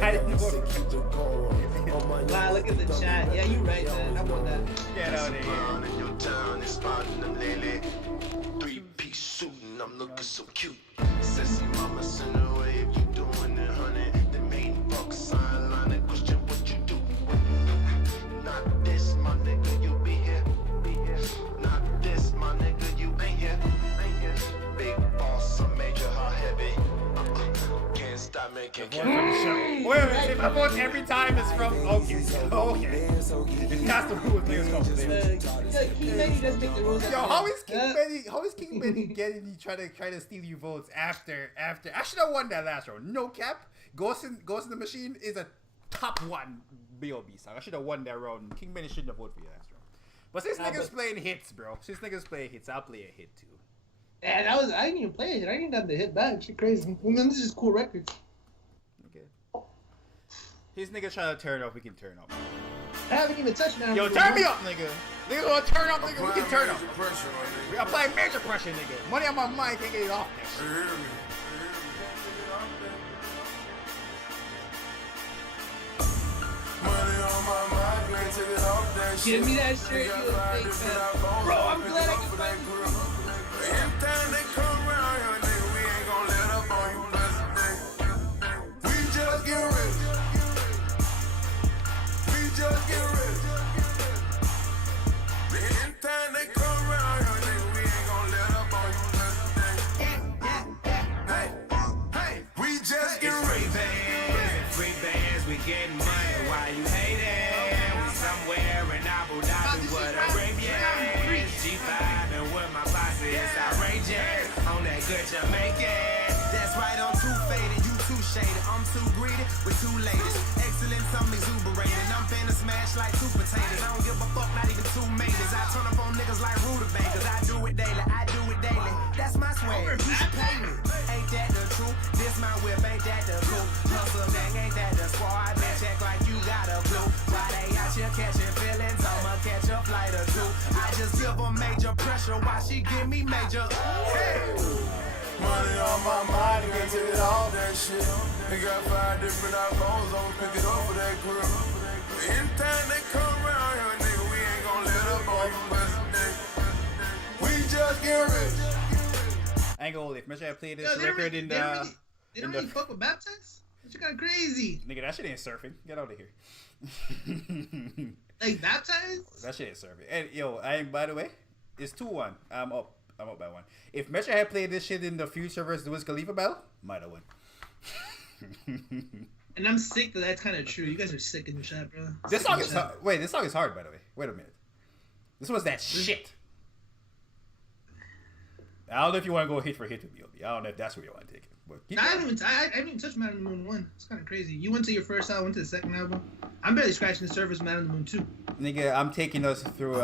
I didn't vote for him. Wow, look at the chat. Yeah, you right, man. I won that. Get out of here. In your town, it's spotting them lately. 3-piece suit and I'm looking so cute. Sissy mama send away if you doing it, honey. The main fuck sign line and question what you do. Not this, my nigga, you be here. Not this, my nigga, you ain't here. Big boss, I made your heart heavy. Can't stop making Wait a minute, if I vote every time it's from okay. It has to do with niggas complain. King Benny does make the rules. Yo, how is King Benny getting you try to steal you votes after I should have won that last round. No cap. Ghost in the Machine is a top 1 B.O.B song. I should have won that round. King Benny shouldn't have voted for you last round. But since niggas playing hits, bro. Since niggas play hits, I'll play a hit too. Yeah, I didn't even play it. I didn't have to hit back. Shit crazy. I mean, this is cool records. Okay. These niggas trying to turn up, we can turn up. I haven't even touched now. Yo, turn me up, nigga. Niggas wanna turn up, nigga. We can turn up. We apply major pressure, nigga. Money on my mind, can't get it off that shit. Money on my mind, can't take it off that shit. Give me that shirt, you fake fan. Bro, I'm glad I can find you. Anytime they come around here, nigga, we ain't gon' let up on you, blessed day. We just get rich. We just get rich. Anytime they come around here, nigga, we ain't gon' let up on you, blessed day. Hey, we just get rich. Free bands, we getting money while you hating. We somewhere in Abu Dhabi, what Arabia. G5 and what my boss is outrageous. On that good Jamaican. That's right, I'm too faded, you too shaded. I'm too greedy with 2 ladies. Excellence, I'm exuberating. I'm finna smash like 2 potatoes. I don't give a fuck, not even 2 maybes. I turn up on niggas like rutabagas. I do it daily, That's my swag, you should pay me. Ain't that the truth? This my whip, ain't that the cool? Hustle gang, ain't that the squad? Bitch, act like you got a clue. Why they out here catching feelings? I'ma catch a flight or 2. I just give them major pressure while she give me major. Hey! Money on my mind, can't take it off that shit. They got 5 different iPhones, I'm pick it up for that grill. Anytime they come around here, nigga, we ain't gon' let up on you, blessed day. We just get rich. I ain't gonna lie. Imagine I played this Yo, record in the. They don't really fuck with Baptist? That shit kinda crazy. Nigga, that shit ain't surfing. Get out of here. Like, Baptized? That shit ain't surfing. And yo, by the way, it's 2-1. I'm up by 1. If Metro had played this shit in the Future versus Wiz Khalifa battle, might have won. And I'm sick that that's kind of true. You guys are sick in the chat, bro. This song is hard. Wait, this song is hard, by the way. Wait a minute. This was that shit. I don't know if you want to go hit for hit with B.O.B. I don't know if that's where you want to take it. But I haven't even touched Man on the Moon 1. It's kind of crazy. You went to your first album, went to the second album. I'm barely scratching the surface, Man on the Moon 2. Nigga, I'm taking us through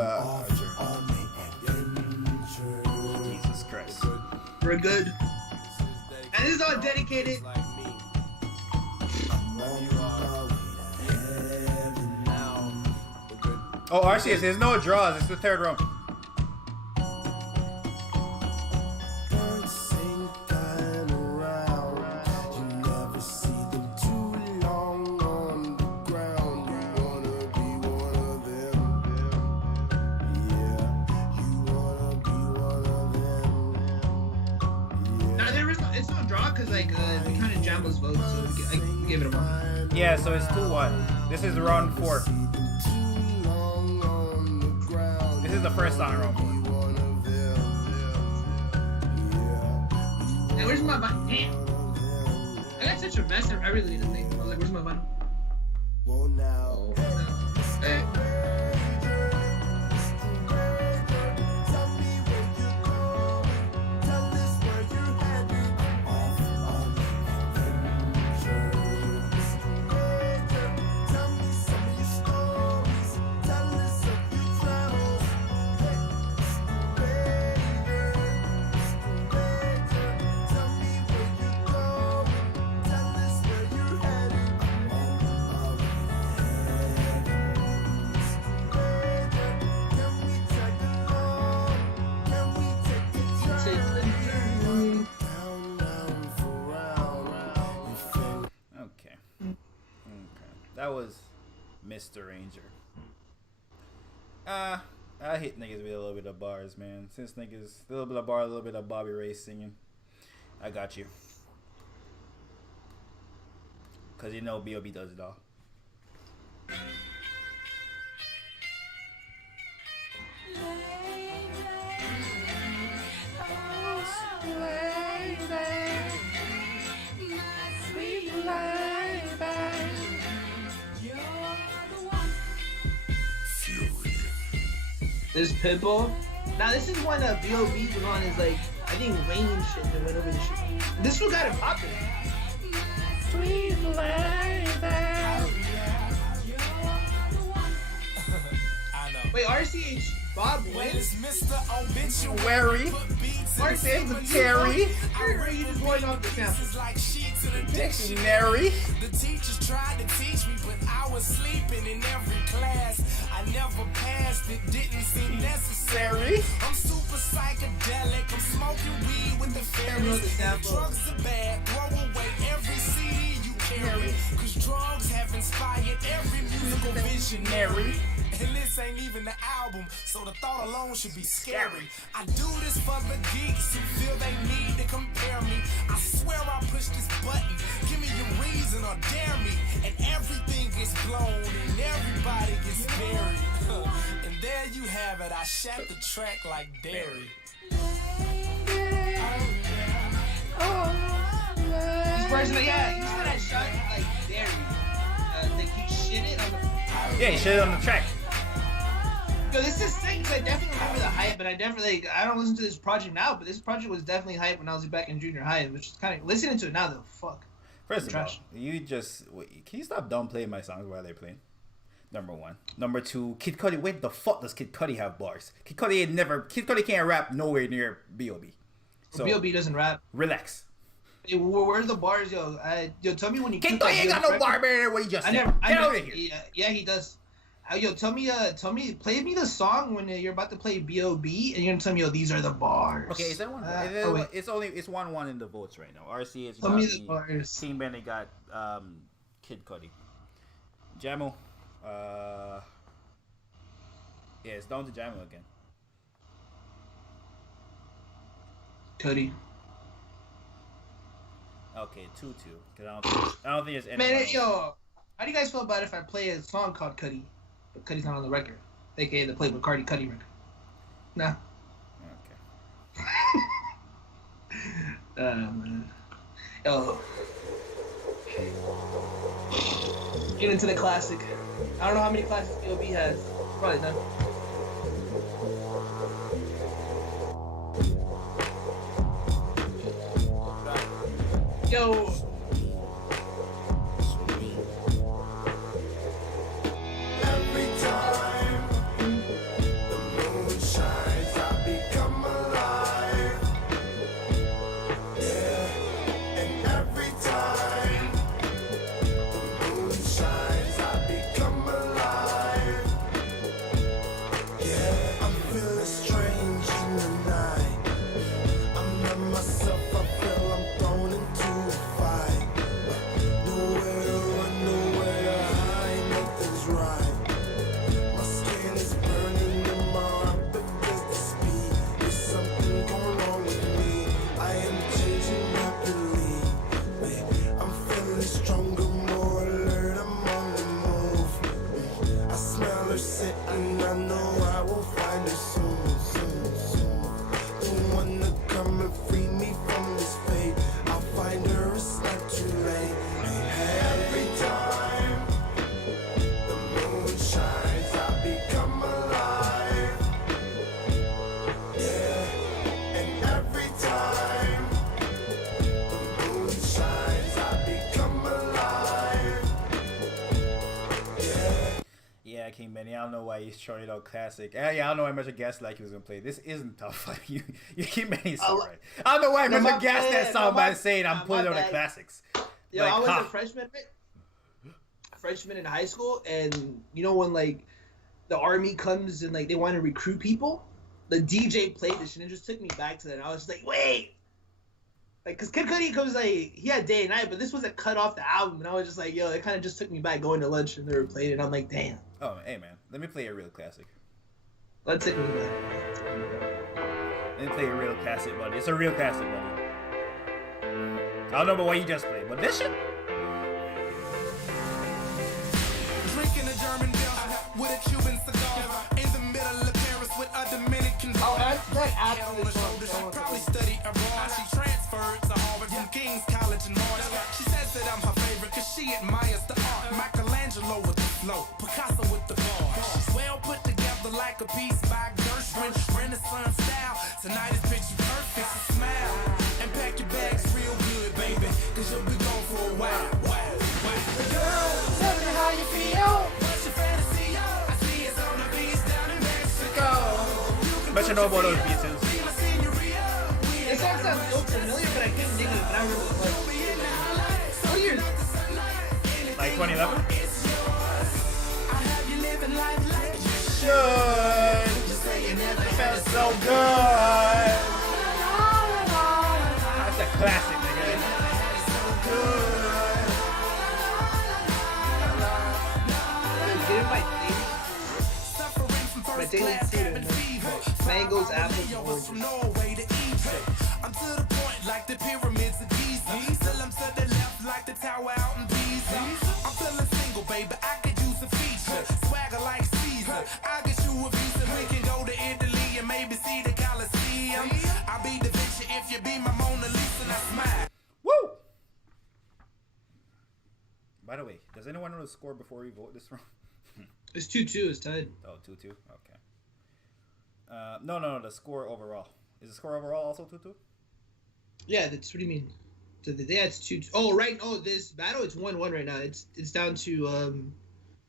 Jesus Christ. We're good. And this is all dedicated. Oh, RCS, there's no draws. It's the 3rd round. It's not a draw because we counted Jambo's votes, so I gave it a 1. Yeah, so it's 2-1. This is round 4. This is the first song in round 4. Hey, where's my vinyl? Damn. I got such a mess. I really need to think. I was like, where's my vinyl? Oh, no. Hey. That was Mr. Ranger. I hit niggas with a little bit of bars, man. Since niggas, a little bit of bar, a little bit of Bobby Ray singing. I got you. Cause you know B.O.B does it all. This Pitbull. Now this is one of B.O.B was on his like I think Rain shit that went over the shit. This one got it popping. Sweet Wait, RCH Bob wins? Wary. RCH Terry. Or are you just going off the sample? Dictionary. The teachers tried to teach me, but I was sleeping in every class. I never passed it, didn't seem necessary. I'm super psychedelic, I'm smoking weed with the fairies. Drugs are bad, throw away every CD you carry. Cause drugs have inspired every musical visionary. And this ain't even the album, so the thought alone should be scary. I do this for the geeks who feel they need to compare me. I swear I push this button, give me a reason or dare me. And everything gets blown and everybody gets buried. And there you have it, I shot the track like dairy. This person, yeah, you said I shot like dairy. Like he shit it on the. Yeah, he shit it on the track. Yo, this is sick. I definitely remember the hype, but I don't listen to this project now, but this project was definitely hype when I was back in junior high, which is kind of listening to it now though. Fuck. First of all, you just can you stop downplaying my songs while they're playing? Number one. Number two, Kid Cudi. Where the fuck does Kid Cudi have bars? Kid Cudi can't rap nowhere near B.O.B. So B.O.B doesn't rap. Relax. Hey, where's the bars, yo? Yo, tell me when you. Kid Cudi ain't got no bar, man. What you just said? Get out of here. Yeah, he does. Yo, tell me, play me the song when you're about to play B.O.B. and you're gonna tell me, yo, these are the bars. Okay, is that one? It's 1-1 in the votes right now. RC has got the bars. Team Benny got Kid Cudi. Jamo, yeah, it's down to Jamo again. Cudi. Okay, 2-2. Cause I don't think it's any. Man, yo, how do you guys feel about if I play a song called Cudi, but Cudi's not on the record, aka the Playboy Cardi Cudi record? Nah. Okay. Man. Yo. Get into the classic. I don't know how many classics B.O.B has. Probably none. Yo. King Benny. I don't know why he's showing it out classic. Yeah, I don't know why much of gas like he was gonna play. This isn't tough. Like you King Benny's so right. I don't know why much of gas that song by saying I'm putting on the classics. Yo, like, I was a freshman in high school, and you know when like the army comes and like they want to recruit people, the DJ played this shit and it just took me back to that. And I was just like, wait, Like, cause Kid Cudi was like, he had Day and Night, but this was a cut off the album, and I was just like, yo, it kind of just took me back going to lunch, and they were playing it. I'm like, damn. Oh, hey man, let me play a real classic. Let's take me back. Let me play a real classic, buddy. It's a real classic, buddy. I don't know about what you just played, but this shit. Drinking a German beer with a Cuban cigar in the middle of Paris with a Dominican bar. Oh, that's Head on her shoulder, she probably studied abroad. She transferred to Harvard from King's College in March. She says that I'm her favorite cause she admires the art. Michelangelo with the flow, Picasso with the bar. She's well put together like a piece by Gershwin, Renaissance style. Tonight is picture perfect, so smile and pack your bags real good, baby, cause you'll be gone for a while. Girl, tell me how you feel. What's your fantasy? I see it's on the beach down in Mexico. Bet you know about those beats. It sounds so familiar, but I couldn't think of it. But I remember what it was. What year? Like 2011? I have you living life like you Should. just say you never Felt so good. That's a classic, nigga. Get it my daily food. Mangoes, apples, and oranges. from Norway to Egypt. I'm to the point like the pyramids of Giza. Still I'm to the left like the tower out in Pisa. I'm feeling single, baby. I could use a feature. Swagger like Caesar. I'll get you a visa. We can go to Italy and maybe see the Colosseum. I'll be Da Vinci if you be my Mona Lisa. Now smile. Woo! By the way, does anyone know the score before we vote this round? It's 2-2. It's tied. Oh, 2-2? Okay. No, the score overall. Is the score overall also 2-2? Yeah, that's what do you mean? So yeah, it's 2-2. Oh, right. Oh, this battle it's 1-1 right now. It's down to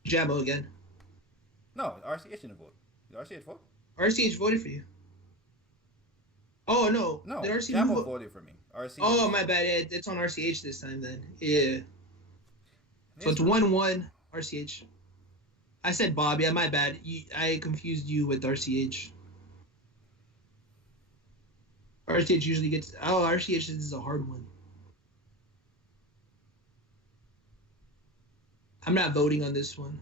Jabo again. No, RCH didn't vote. Did RCH vote? RCH voted for you. Oh no. No, Did RCH Jamo vote? voted for me. RCH. Oh my bad. Yeah, it's on RCH this time then. Yeah. So it's 1-1 RCH. I said Bob. Yeah, my bad. I confused you with RCH. RCH usually gets. Oh, RCH is a hard one. I'm not voting on this one.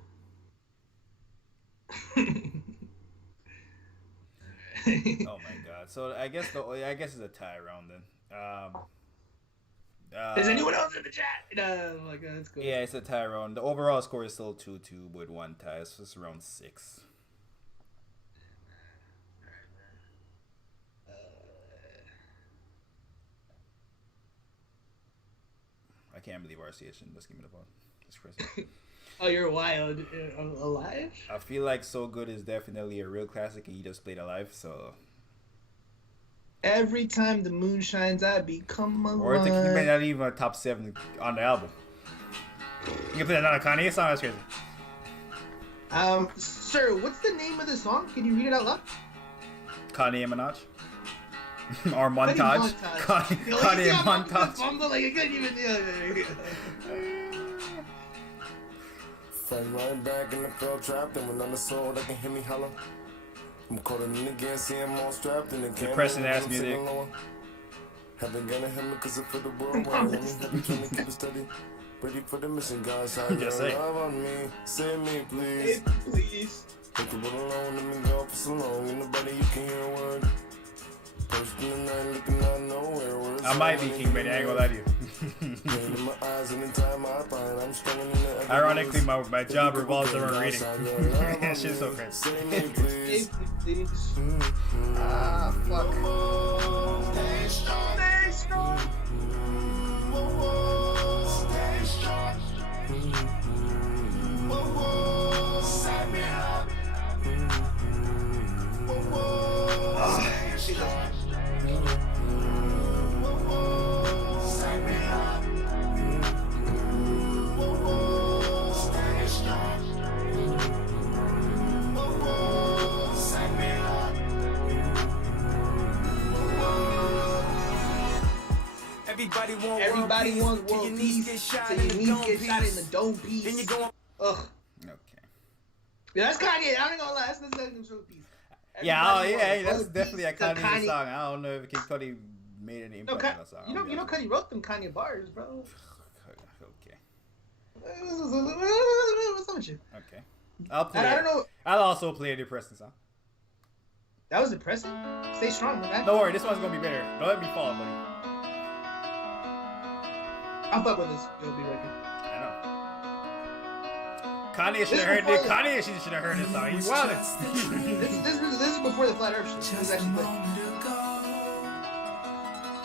Oh my god. So I guess it's a tie round then. Is anyone else in the chat? No, oh my god, that's cool. Yeah, it's a tie round. The overall score is still 2-2 with one tie. It's just round 6. I can't believe RCH didn't just give me the ball. It's crazy. Oh, you're wild. Alive? I feel like So Good is definitely a real classic and he just played alive, so... Every time the moon shines, I become alive. Or I think he may not even a top 7 on the album. You can play that on a Kanye song? That's crazy. Sir, what's the name of the song? Can you read it out loud? Kanye Minaj? Or Montage? Kanye Montage. Fumble, like, I couldn't even... Fight right back in the field trapped, and when I'm the soul, they can hear me holler. I'm caught in again, see him all strapped in the camera. Depressing ass music. Haven't gonna hit me cause I feel the world around me. Haven't trying to keep it steady. Ready for the mission, guys. I Just got say. love on me. Save me, please. Please. Take the world alone, let me go for so long. Ain't nobody you can hear a word. First in the night, looking out nowhere. Words I might be King Benny, I ain't gonna lie to you. Pain in my eyes, anytime I find I'm struggling in the Ironically, my job revolves around reading. That shit's so crazy. Save me, please. Please. Ah, fuck. Stay strong. Stay strong. Stay strong. Set me up. Stay strong. Set me up. Stay strong. Set me up. Everybody wants Everybody wants world Till your knees peace. get shot Till in your the knees dome get shot in piece. the dome piece. Then you go on. Ugh. Okay. Yeah, that's Kanye. I'm not gonna lie. That's the second show piece. Yeah, Everybody yeah, wants that's world definitely a peace. The Kanye song. I don't know if King Cudi made any No, impact on the song. you know, Cudi wrote them Kanye bars, bro. Okay. What's up with you? Okay. I'll play. I don't know. I'll also play a depressing song. That was depressing. Stay strong, man. Don't worry, this one's gonna be better. Don't let me fall, buddy. I'll fuck with this. You'll be ready. I know. Kanye should have heard this. Kanye should have heard this song. He wilded. This is before the flat Earth shit. This is actually good.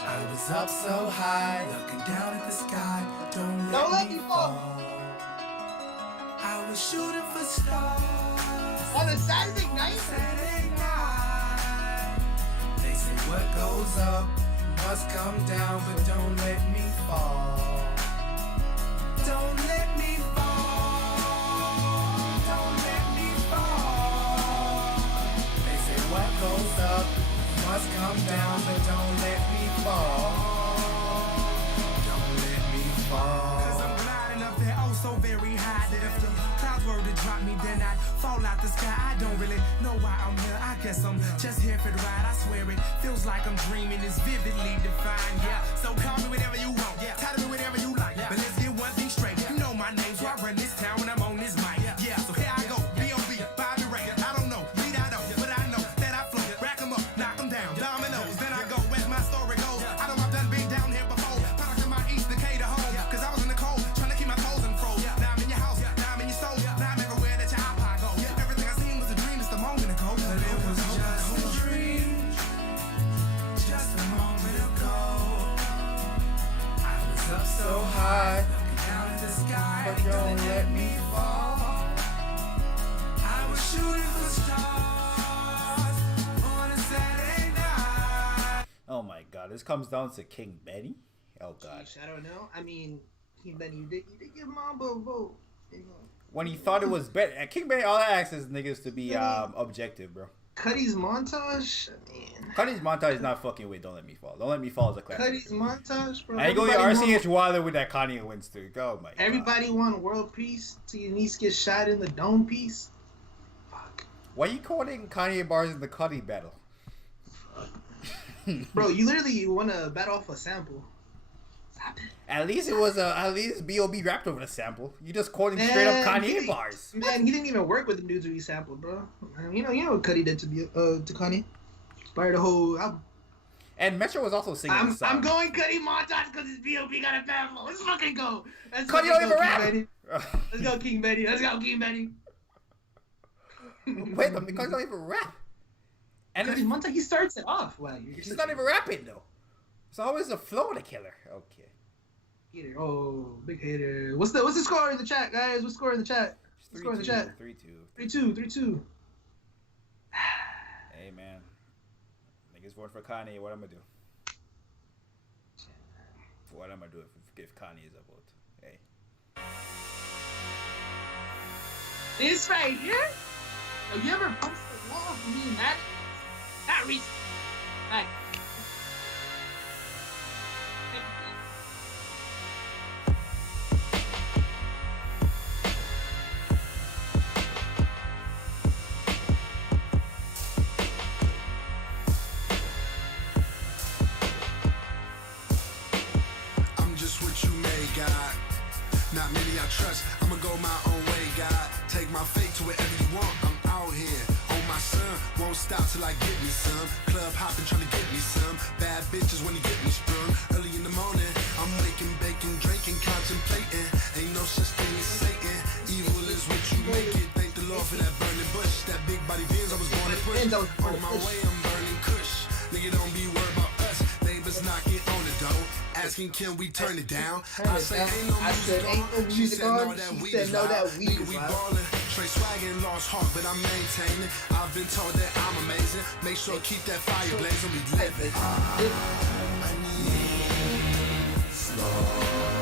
I was up so high, looking down at the sky. Don't let me fall. I was shooting for stars. On a Saturday night? Saturday night. They say what goes up must come down, but don't let me fall. Don't let me fall. Don't let me fall. They say what goes up must come down, but don't let me fall. Don't let me fall. Cause I'm gliding up there oh so very high that if the clouds were to drop me, then I'd fall out the sky. I don't really know why I'm here. I guess I'm just here for the ride. I swear it feels like I'm dreaming. It's vividly defined. Yeah, so call me whatever you want. Yeah, title me whatever you like. Yeah. But let's get one thing straight. You know my name, so I run this town when I'm on this mic. Yeah, so here I go. B.O.B. Bobby Ray. I don't know, lead I don't, but I know that I flow. Rack 'em up, knock 'em down, dominoes. Then I go as my story goes. I know I've done been down here before. Product of my east decay to home. Cause I was in the cold, trying to keep my toes in froze. Now I'm in your house, now I'm in your soul. Now I'm everywhere that your iPod goes. Everything I seen was a dream just a moment ago. But it was just a dream, just a moment ago. I was up so high, looking down at the sky, but don't let me fall. I was shooting for stars on a Saturday night. Oh my God, this comes down to King Benny. Oh God. Jeez, I don't know. I mean, King Benny, you did give Mambo a vote. When he thought it was better, King Benny, all I ask is niggas to be objective, bro. Cudi's montage, I mean. Cudi's montage is not fucking with Don't Let Me Fall. Don't Let Me Fall is a classic. Cudi's montage, bro. I ain't gonna RCH Wilder with that Kanye win streak. Oh my God. Everybody want world peace till your niece gets shot in the dome piece. Fuck. Why you calling Kanye bars in the Cudi battle? Bro, you literally want to bat off a sample. Stop it. At least B.O.B rapped over the sample. You just quoting straight up Kanye bars. Man, he didn't even work with the dudes who he sampled, bro. You know what Cudi did to Kanye. Inspired the whole album. And Metro was also singing the song. I'm going Cudi montage because his B.O.B got a bad flow. Let's fucking go. Cudi don't even rap. Let's go, King Benny. Let's go, King Benny. Wait, the Cudi don't even rap. And Cudi montage, he starts it off. Wow, he's not even rapping though. It's always a flow to killer. Okay. Hater. Oh, big hater. What's the score in the chat, guys? What's the score in the chat? Score in the chat. 3-2. 3-2. Hey man, niggas voting for Kanye. What I'm gonna do? What I'm gonna do if Kanye is a vote? Hey. This right here. Have you ever punched the wall for being mad? Not recently. Like. God. Not many I trust, I'ma go my own way, God. Take my fate to wherever you want, I'm out here. On my son, won't stop till I get me some. Club hopping, trying to get me some. Bad bitches when you get me sprung. Early in the morning, I'm waking, baking, drinking, contemplating. Ain't no such thing as Satan. Evil is what you make it. Thank the Lord for that burning bush. That big body beans I was born to push. On my way, I'm burning kush. Nigga, don't be worried about us. Neighbors knocking on the door. Asking, can we turn it down? I say, ain't no music on. She said, no, that weed is loud. Nigga, we ballin'. Straight swaggin', lost heart, but I'm maintaining. I've been told that I'm amazing. Make sure keep that fire blazing. We living. I need slow.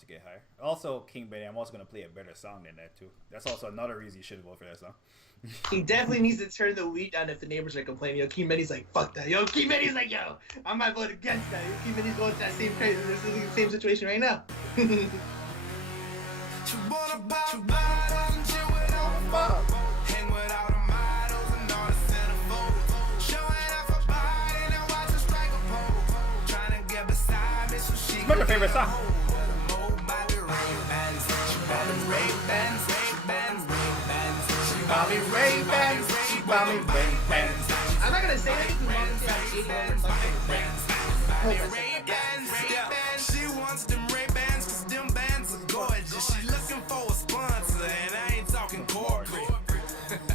to get higher. Also, King Benny, I'm also gonna play a better song than that too. That's also another reason you should vote for that song. He definitely needs to turn the weed down if the neighbors are complaining. Yo, King Benny's like, fuck that. Yo, King Benny's like, yo, I might vote against that. Yo, King Benny's going through that same crazy, this is the same situation right now. What's your favorite song? I'm not gonna say anything. She wants them Ray-Bans cause them bands are gorgeous. She looking for a sponsor and I ain't talking corporate.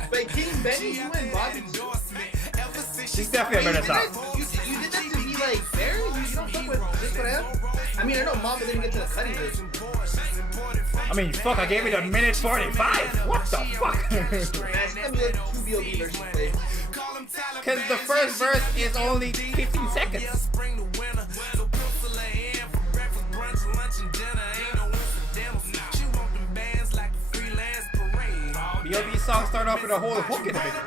But King Benny, you and Bobby, She's definitely a better song. you did that to be like there? You don't fuck with this what I am? I mean, I know Mama didn't get to the Cudi version. I mean, fuck, I gave it a minute 45. What the fuck? Man, it's gonna be like 2 B.O.B versions played. Because the first verse is only 15 seconds. B.O.B songs start off with a whole hook in the beginning.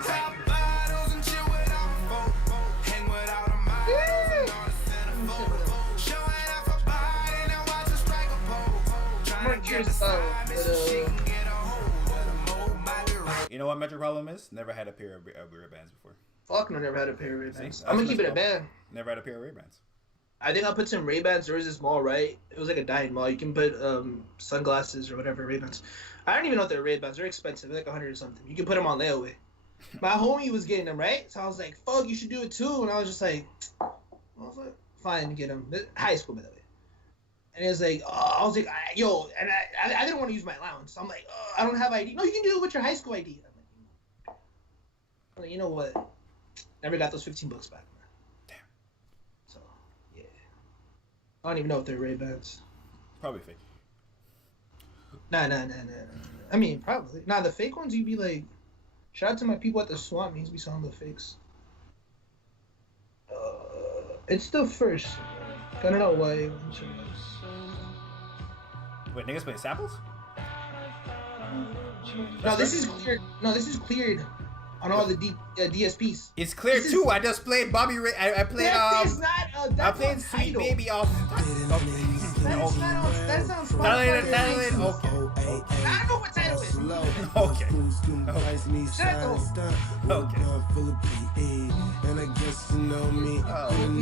You know what Metro problem is? Never had a pair of Ray-Bans before. Fuck no, never had a pair of Ray-Bans. See? I'm gonna keep it a band. Never had a pair of Ray-Bans. I think I'll put some Ray-Bans. There was this mall, right? It was like a dining mall. You can put sunglasses or whatever Ray-Bans. I don't even know if they're Ray-Bans. They're expensive. They're like 100 or something. You can put them on layaway. My homie was getting them, right? So I was like, fuck, you should do it too. And I was just like, well, fine, get them. High school, by the way. And it was like, I was like, yo, and I didn't want to use my allowance. So I'm like, I don't have ID. No, you can do it with your high school ID. I'm like, you know what? Never got those $15 back. Damn. So, yeah. I don't even know if they're Ray-Bans. Probably fake. Nah. I mean, probably. Nah, the fake ones, you'd be like, shout out to my people at the swamp meets. We selling the fakes. It's the first. I don't know why. Wait, niggas play samples? No, this is cleared. No, this is cleared on all the DSPs. It's clear too. I just played Bobby Ray. I played That is not. I played Sweet Baby off. That sounds fun. Talent. I don't know what title is. Okay. And I guess you know me.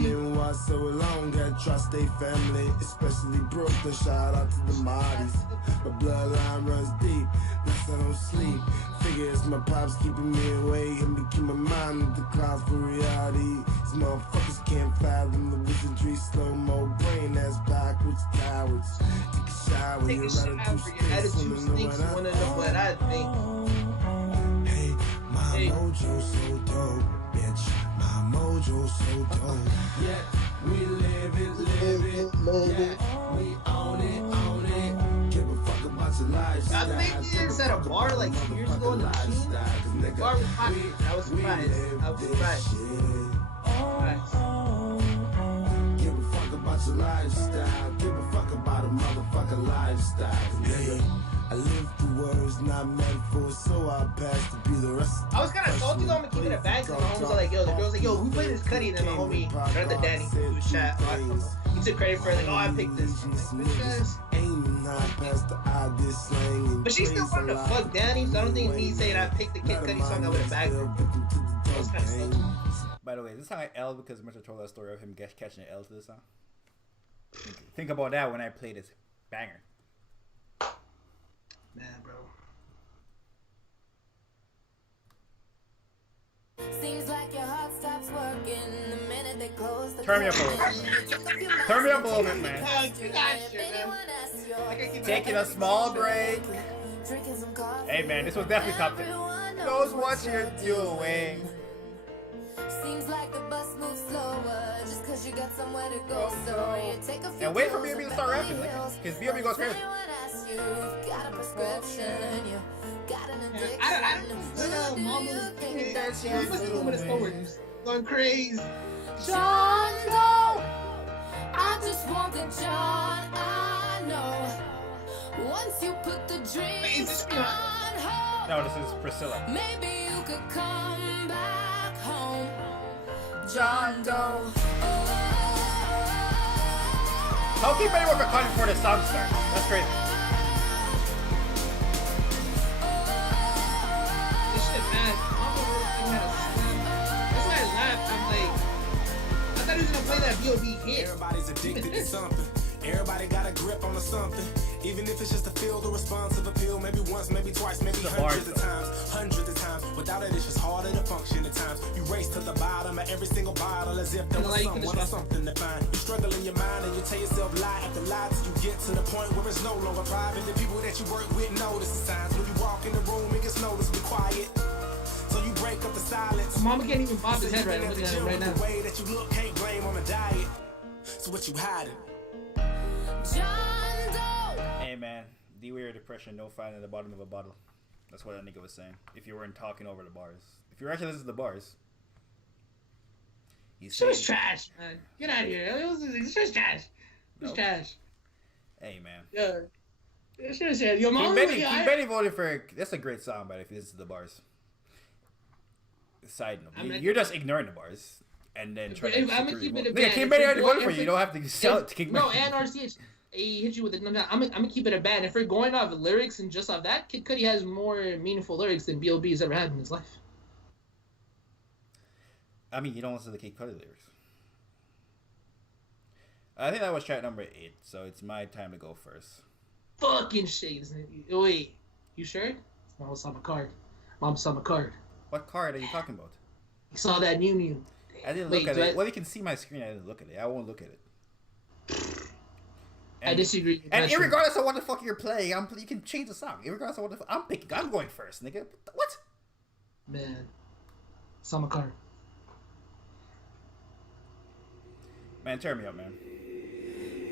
Been why so long, had trust they family, especially Brooklyn. Shout out to the Martys. My bloodline runs deep. Plus I don't sleep. Figure it's my pops keeping me away and me keep my mind in the clouds for reality. These motherfuckers can't fathom the wizardry. Slow mo brain ass backwards cowards. Take a shower. Take a shower. Your attitude stinks. You wanna know what I think? Hey, my mojo so dope, bitch. My mojo so dope. Yeah, we live it. Yeah, we own it. Give a fuck about your lifestyle. I think this at a bar like 2 years ago in the machine. The bar was hot. I was surprised. Give a fuck about your lifestyle. Give a fuck about a motherfucking lifestyle. Nigga, I live through words, not metaphors, so I pass to be the rest. I was kind of salty though. I'm gonna keep it a bag. My homies are like, yo, the girl's like, yo, who played this Cudi? And then my homie, shout out to Danny, who was chat. He took credit for it, like, oh, I picked this. But she still wanted to fuck Danny, so I don't think me saying I picked the Kid Cudi song, I would have bagged her. I was kind of salty. By the way, this song I L because Mitchell told that story of him catching an L to this song. Think about that when I play this banger. Man, bro. Seems like your heart stops working the minute they close the Turn me up a little bit, man. Turn me up a little bit, man. Taking a small break. Hey, man, this was definitely top 10. Knows what you're doing. Seems like the bus moves slower just cause you got somewhere to go. So you take a few And wait for B.O.B to start rapping, because B.O.B goes crazy. you got a prescription, you got an addiction. I don't know. Going crazy. John Doe, I just want the John I know. home. No, this is Priscilla. Maybe you could come back home. John Doe. How keep anyone recording before the song starts? That's crazy. This shit mad. That's why I laughed. I'm like, I thought he was gonna play that B.O.B hit. Everybody's addicted to something. Everybody got a grip on something. Even if it's just a feel the responsive appeal, maybe once, maybe twice, maybe hundreds of times. Hundreds of times. Without it, it's just harder to function at times. You race to the bottom of every single bottle as if there was someone or something to find. You struggle in your mind and you tell yourself lie after lie till you get to the point where it's no longer private. The people that you work with notice the signs. When you walk in the room, it gets noticeably quiet. So you break up the silence. Mama can't even bob his head right. I'm looking at him right now. The way that you look can't blame on a diet. So what you hiding? John Doe. Hey man, D-Weir depression, no fine at the bottom of a bottle. That's what that nigga was saying. If you weren't talking over the bars. If you were actually listening to the bars. She was trash, man. Get out of here. It was trash. It was trash. Hey man. Yeah. She was trash. Your mom. Keep Benny voted for. That's a great song, but if you listen to the bars. Side note, you're just ignoring the bars. And then try to. I'm gonna keep it a band. King Benny already voted for you. You don't have to sell it to King Benny. No, and RCH. He hit you with it. No, I'm gonna keep it a band. If we're going off the lyrics and just off that, Kid Cudi has more meaningful lyrics than B.O.B has ever had in his life. I mean, you don't listen to the Kid Cudi lyrics. I think that was track number 8, so it's my time to go first. Fucking shit, isn't it? Wait, you sure? Mom saw my card. Mom saw my card. What card are you talking about? You saw that new. I didn't look at it. Well, you can see my screen. I didn't look at it. I won't look at it. And, I disagree. And regardless of what the fuck you're playing, you can change the song. Regardless of what the fuck I'm picking, I'm going first, nigga. What? Man, saw my card. Man, turn me up, man.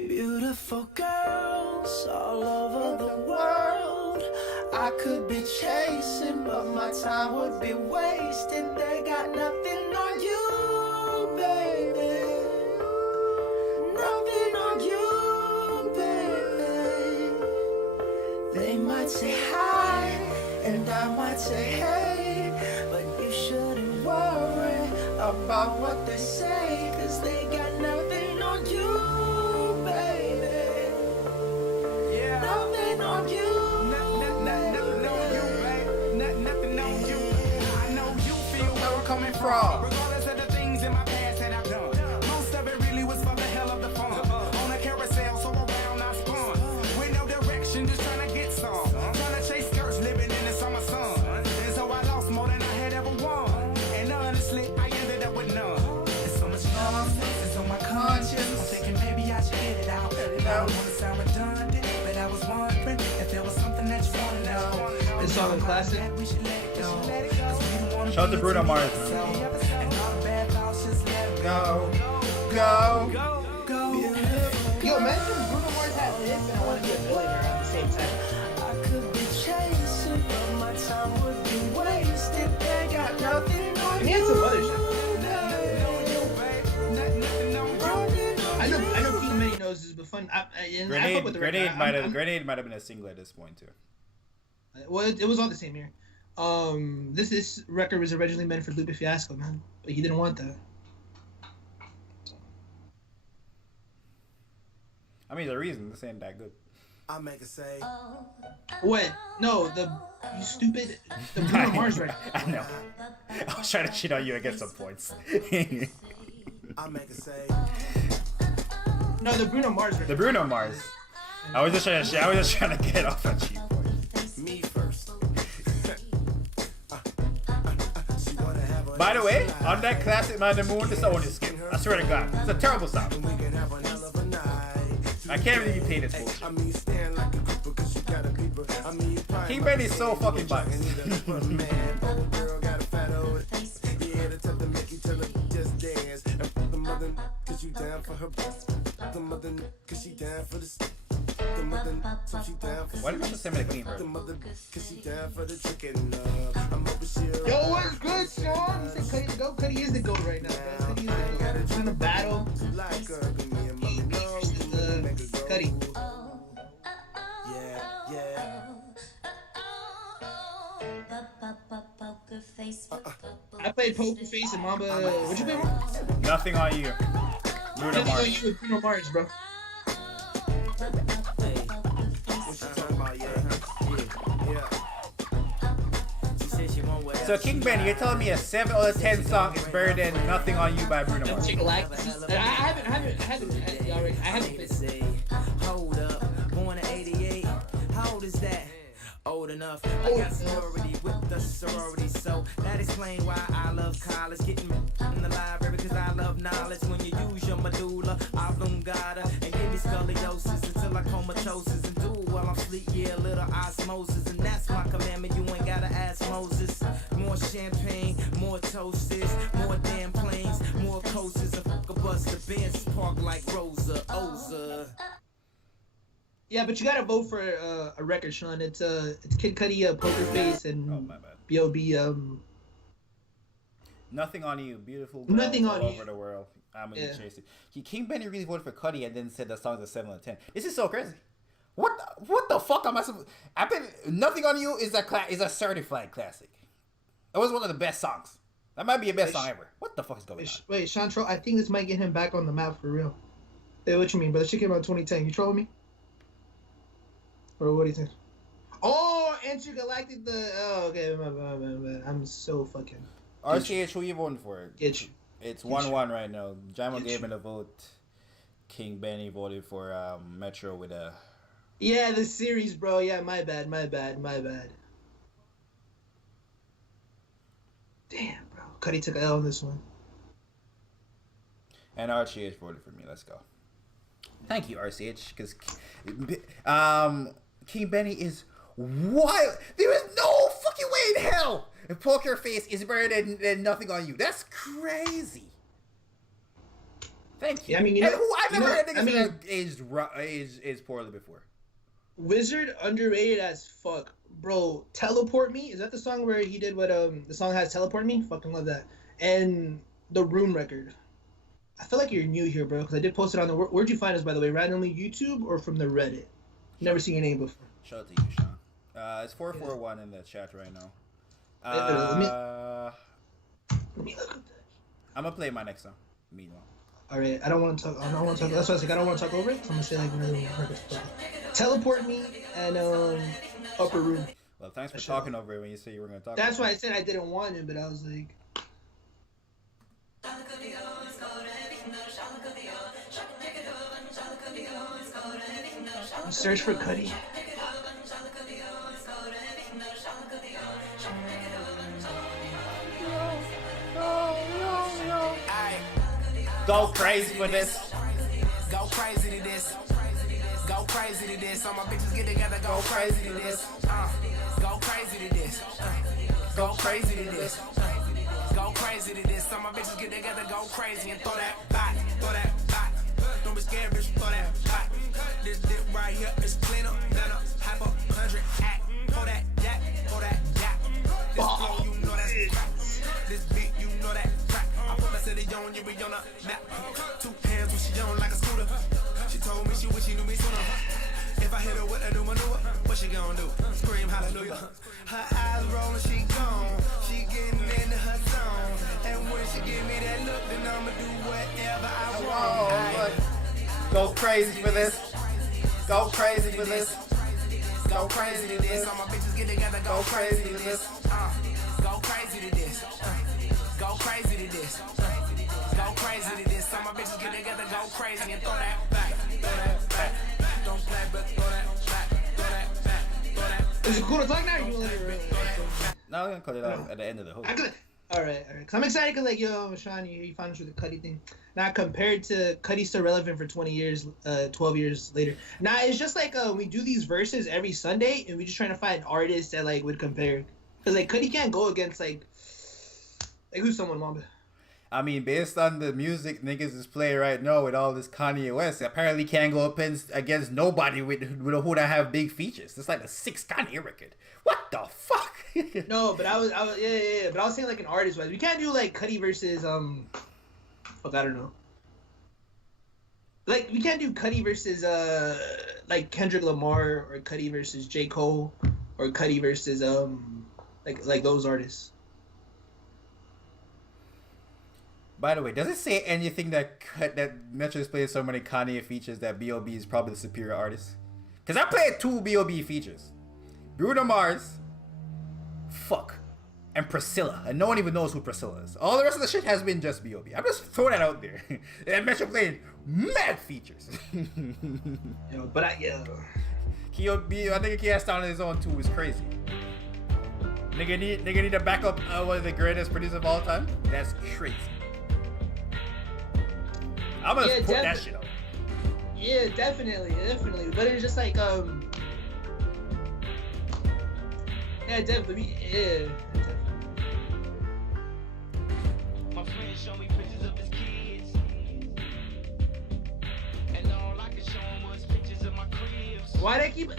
Beautiful girls all over the world. I could be chasing, but my time would be wasted. They got nothing on you, baby. Nothing on you, baby. They might say hi, and I might say hey, but you shouldn't worry about what they say, 'cause they got nothing on you, baby. Yeah. Nothing on you. From. Regardless of the things in my past that I've done, most of it really was for the hell of the fun. On a carousel, so around I spun. With no direction, just trying to get some. Trying to chase skirts, living in the summer sun. And so I lost more than I had ever won. And honestly, I ended up with none. There's so much nonsense on my conscience. I'm thinking maybe I should get it out. I don't want to sound redundant, but I was wondering if there was something that you want to know. This song is classic. We should let it go. Shout out to Bruno Mars, man. Go. Yo, imagine Bruno Mars had this and I want to be a billionaire at the same time. I could be chasing, but my time would be wasted. They got nothing on And he had some other shit. I know King Many knows this, but fun. Grenade might have been a single at this point too. Well, it was all the same year. This record was originally meant for Lupe Fiasco, man, but he didn't want that. I mean, the reason this ain't that good. I make it say. What? No, you stupid. The Bruno Mars record. I know. I was trying to cheat on you and get some points. I make it say. No, the Bruno Mars record. The Bruno Mars. I was just trying to get off a cheap point. Me first. By the way, on that classic Man the Moon, this song is skip. I swear to God, it's a terrible song. I can't really be paid this bullshit. King Benny is so fucking biased. Why did you just say me a clean version? Yo, what's good, Sean? You said Cudi the GOAT? Cudi is the GOAT right now, man. Cudi is the GOAT. We're in a battle. Cudi. played Poker Face and Mamba. What'd you play, Mamba? Nothing on you. Bruno Nothing on Mars. you with Bruno Mars, bro. So King Benny, you're telling me a 7 out of 10 song is better than Nothing on You by Bruno Mars? I haven't been. Hold up, born in 88. How old is that? Old enough. I got sorority with the sorority, so that explains why I love college. Getting in the library because I love knowledge. When you use your medulla oblongata and give me scoliosis until I comatosis and do it while I'm asleep. Yeah, a little osmosis, and that's my commandment. You ain't gotta ask Moses. More champagne, more toasts, more damn planes, more coasters, and fuck a bus the Benz park like Rosa Oza. Yeah, but you gotta vote for a record, Sean. It's Kid Cudi, Poker Face, and my bad. B.O.B. Nothing on You, beautiful girls Nothing all on over You. the world. I'm gonna chase it. King Benny really voted for Cudi and then said the song's a 7 out of 10. This is so crazy. What the fuck am I supposed? Nothing on You is a certified classic. It was one of the best songs. That might be the best song ever. What the fuck is going on? Wait, Sean Troll. I think this might get him back on the map for real. Hey, what you mean, bro? This shit came out in 2010. You trolling me? Or what do you think? Oh, Intergalactic. Okay. My. I'm so fucking. RCH, who you voting for? Get you. It's 1-1 right now. Jamo gave me the vote. King Benny voted for Metro with a. Yeah, the series, bro. Yeah, my bad. Damn, bro. Cudi took an L on this one. And RCH voted for me. Let's go. Thank you, RCH, because King Benny is wild. There is no fucking way in hell if Poker Face is better than Nothing on You. That's crazy. Thank you. Yeah, I mean, I've never heard niggas aged poorly before. Wizard underrated as fuck, bro. Teleport Me, is that the song where he did what the song has Teleport Me? Fucking love that. And the Room record. I feel like you're new here, bro, because I did post it on the. Where'd you find us, by the way? Randomly YouTube or from the Reddit? Never seen your name before. Shout out to you, Sean. It's 441 in the chat right now. Let me look at that. I'm gonna play my next song. Meanwhile. All right, I don't want to talk. That's why I was like, I don't want to talk over it. So I'm gonna say like really Teleport Me and Upper Room. Well, thanks for talking over it when you said you were gonna talk. That's why I said I didn't want it, but I was like. Search for Cudi. Go crazy for this. Go crazy to this. Go crazy to this. All my bitches get together. Go crazy to this. Go crazy to this. Go crazy to this. Go crazy to this. All my bitches get together. Go crazy and throw that back. Throw that back. Don't be scared, bitch. Throw that back. This dip right here is cleaner than a half a 100 act. Pour that yak. Pour that yak. This flow, you know that's crack. This beat, you know that crack. I put my city on, you be on a map. 2 hands when she on like a scooter. She told me she wish she knew me sooner. If I hit her with a new maneuver, what she gonna do? Scream hallelujah. Her eyes rolling, she gone. She getting into her zone. And when she give me that look, then I'ma do whatever I want. Go crazy for this. Go crazy for this. Go crazy to this. All my bitches get together. Go crazy to this. Go crazy to this. Go crazy to this. Go crazy to this. All my bitches get together. Go crazy and throw that back. Throw that back. Don't play, but throw that back. Throw that back. Throw that back. Is it cool to talk now? Or you want to Now we're gonna cut it off at the end of the hook. All right. Cause I'm excited because like yo, Sean, you found us with the Cudi thing. Now compared to Cudi still relevant for 20 years, 12 years later. Now it's just like we do these verses every Sunday, and we just trying to find artists that like would compare. Cause like Cudi can't go against like who's someone, Mamba. I mean, based on the music niggas is playing right now with all this Kanye West, apparently can't go up against nobody with who that have big features. It's like the 6ix9ine record. What the fuck? No, but I was yeah. But I was saying like an artist wise. We can't do like Cudi versus fuck, I don't know. Like we can't do Cudi versus like Kendrick Lamar or Cudi versus J. Cole or Cudi versus like those artists. By the way, does it say anything that Metro is playing so many Kanye features that B.O.B is probably the superior artist? Because I played 2 B.O.B features. Bruno Mars, fuck, and Priscilla. And no one even knows who Priscilla is. All the rest of the shit has been just B.O.B. I'm just throwing that out there. And Metro playing mad features. Yo, but I think he has sound on his own too is crazy. Nigga need a backup one of the greatest producers of all time? That's crazy. I'm gonna put that shit up. Yeah, definitely. But it's just like yeah, definitely. Yeah. My friend showed me pictures of his kids, and all I could show him was pictures of my cribs. Why they keep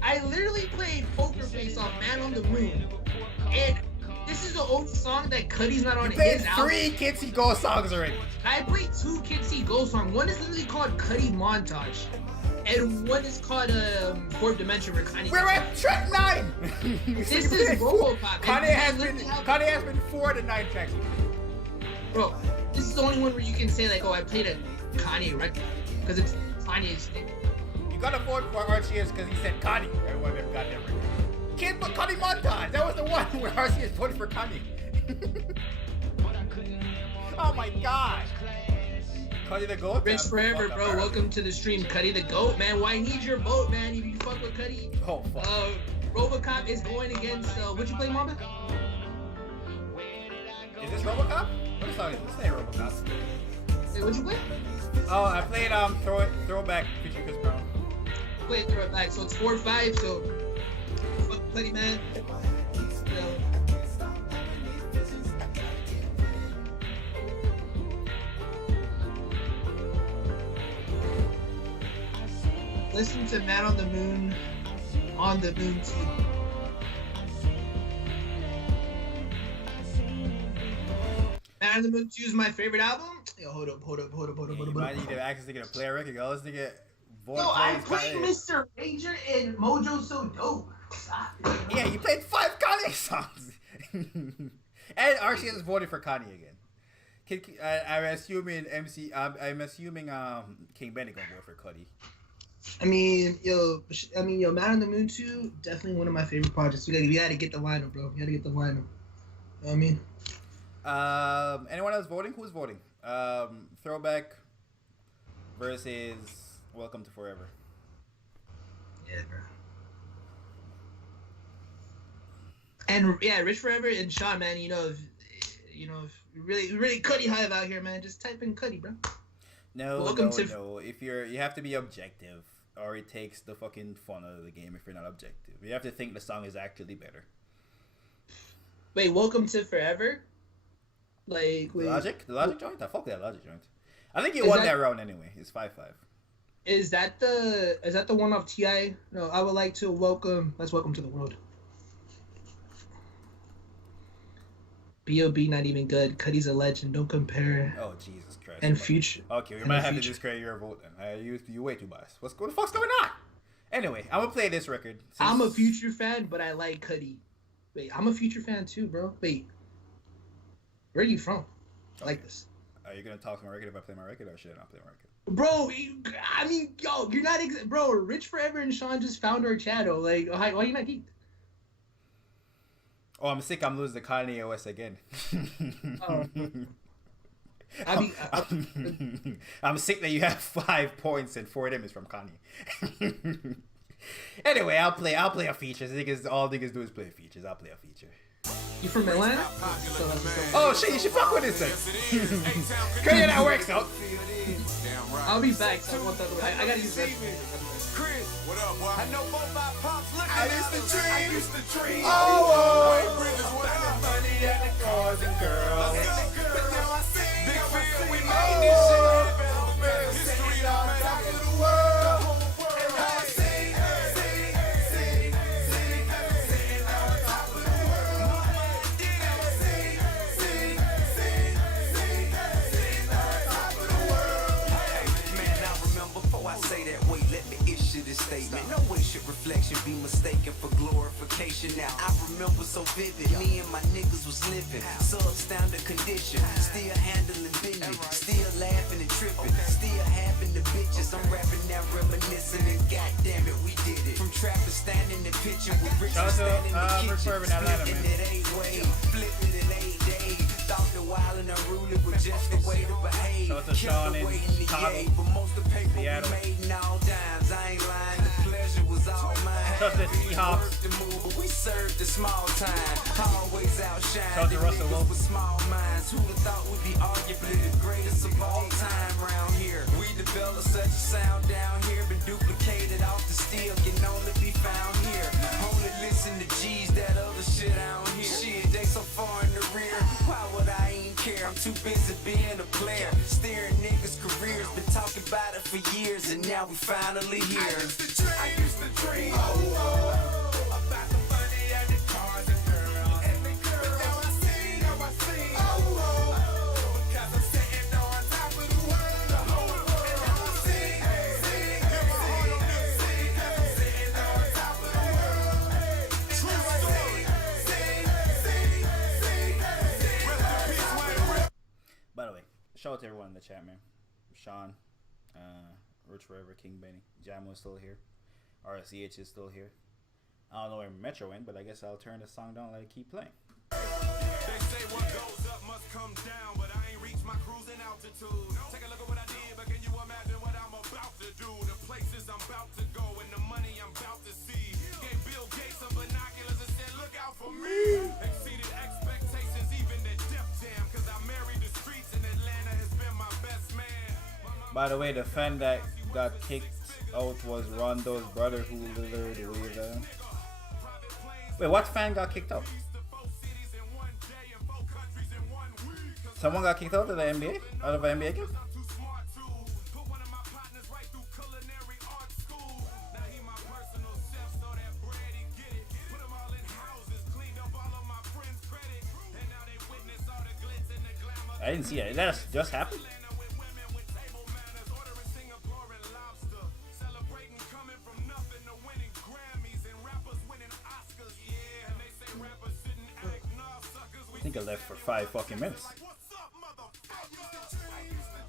I literally played Poker Face on Man on the Moon, and this is the only song that Cudi's not on his album. 3 Kids See Ghost songs already. I played 2 Kids See Ghost songs. One is literally called Cudi Montage, and one is called Fourth Dimension where Kanye. We're at track 9. This is RoboCop. Kanye has been 4 to 9 tracks. Bro, this is the only one where you can say like, oh, I played a Kanye record because it's Kanye's thing. You gotta vote for RCS because he said Kanye. Everyone ever got that record. Kid but Cudi Montage. That was the one where RCS voted for Kanye. Oh my god. Cudi the GOAT? Rich forever, bro. Welcome to the stream. Cudi the GOAT, man. Why need your vote, man? If you fuck with Cudi. Oh, fuck. RoboCop is going against, what'd you play, Mamba? Is this RoboCop? What song is this? This ain't RoboCop. Hey, what'd you play? Oh, I played Throwback featuring Chris Brown. Play Throwback, so it's 4-5, so fuck Cudi, man. Listen to Man on the Moon too. Man on the Moon 2 is my favorite album. Yo, hold up. You might need to access to get a play record. Yo, let's get voice. Yo, I played Mr. Ranger and Mojo So Dope. Yeah, you played 5 Kanye songs. And RCS is voting for Kanye again. I'm assuming King Benny gonna vote for Cudi. I mean, yo, Man on the Moon 2, definitely one of my favorite projects. We gotta get the lineup, bro. You gotta get the lineup. You know what I mean? Anyone else voting? Who's voting? Throwback versus Welcome to Forever. Yeah, bro. And yeah, Rich Forever and Sean, man. If really Cudi hive out here, man. Just type in Cudi, bro. No. If you have to be objective, or it takes the fucking fun out of the game. If you're not objective, you have to think the song is actually better. Wait, Welcome to Forever. Like the Logic joint. I fuck that Logic joint. I think he won that round anyway. It's 5-5. Is that the one off T.I.? No, I would like to welcome. Let's welcome to the world. B.O.B. not even good. Cudi's a legend. Don't compare. Oh Jesus Christ. And Future. Okay, we might have to discredit your vote then. You way too biased. What the fuck's going on? Anyway, I'm gonna play this record. I'm a Future fan, but I like Cudi. Wait, I'm a Future fan too, bro. Wait. Where are you from? I like this. Are you gonna talk my record if I play my record, or should I not play my record? Bro, you're not bro. Rich Forever and Sean just found our channel. Like, why are you not geeked? Oh, I'm sick. I'm losing the Kanye OS again. I'm sick that you have 5 points and 4 of them is from Kanye. Anyway, I'll play a feature. All niggas do is play features. I'll play a feature. You from Atlanta? Oh shit, you should fuck with this thing. Crazy that works out. I'll be back. So I gotta use that. What up, boy? I know both my pops look I used to dream. Oh, Money and the cars and girls. But now I see big real, we made oh. this shit. History on top of the world. And I sing on top of the world. Sing on top of the world. Hey, man, I remember before I say that, wait, let me issue this statement. No way should reflection be mistaken for glorification. Now I remember so vivid, me and my niggas was living substandard condition, still handling business, still laughing and tripping, still having the bitches. I'm rapping now, reminiscing, and goddamn it, we did it. From trapping, standing and pitching with riches, standing in the kitchen, splitting it 8 ways, flipping it 8 days. Thought the wild and unruly was just the way to behave. Sean in Chicago, but most of the paper we made in all dimes. I ain't lying, the pleasure was all mine. Trust the Seahawks. The move, but we served the small time. Always outshine. Trust the Russell Wilson. With small minds. Who'd have thought we'd be arguably the greatest of all time around here? We developed such a sound down here, been duplicated off the steel, can only be found here. Only listen to G's, that other shit I don't hear. Shit, they so far in the rear. Why would I even care? I'm too busy being a player. Steering niggas' careers, been talking about it for years, and now we finally here. I used to dream, about the money and the cars and girls. But now I see, because I'm sitting on top of the world. And now I see, because I'm sitting on top of the world. True story. By the way, shout out to everyone in the chat, man. Sean, Rich Forever, King Benny, Jamo is still here. RCH is still here. I don't know where Metro went, but I guess I'll turn the song down and let it keep playing. They say what goes up must come down, but I ain't reached my cruising altitude. Take a look at what I did, but can you imagine what I'm about to do? The places I'm about to go and the money I'm about to see. Gave Bill Gates some binoculars and said, look out for me. Exceeded expectations, even the Def Jam, cause I married the streets and Atlanta has been my best man. By the way, the fan that got kicked out was Rondo's brother who literally waved at him. Wait, what fan got kicked out? Someone got kicked out of the NBA? Out of an NBA game? I didn't see it. That just happened? I think I left for 5 fucking minutes.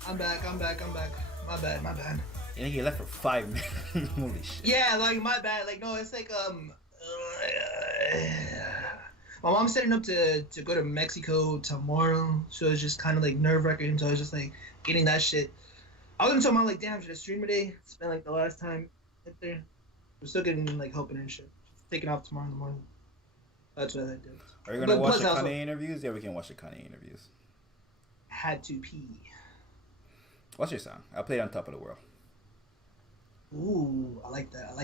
I'm back. My bad. I think he left for 5 minutes. Holy shit. Yeah, like my bad. Like no, it's like my mom's setting up to go to Mexico tomorrow, so it's just kind of like nerve-wracking. So I was just like getting that shit. I was gonna tell mom like, damn, should I stream today? It's been like the last time up there. We're still getting like helping and shit. Just taking off tomorrow in the morning. That's what I did. Are you gonna watch the Kanye interviews? Yeah, we can watch the Kanye interviews. Had to pee. What's your song? I'll play it on top of the world. Ooh, I like that.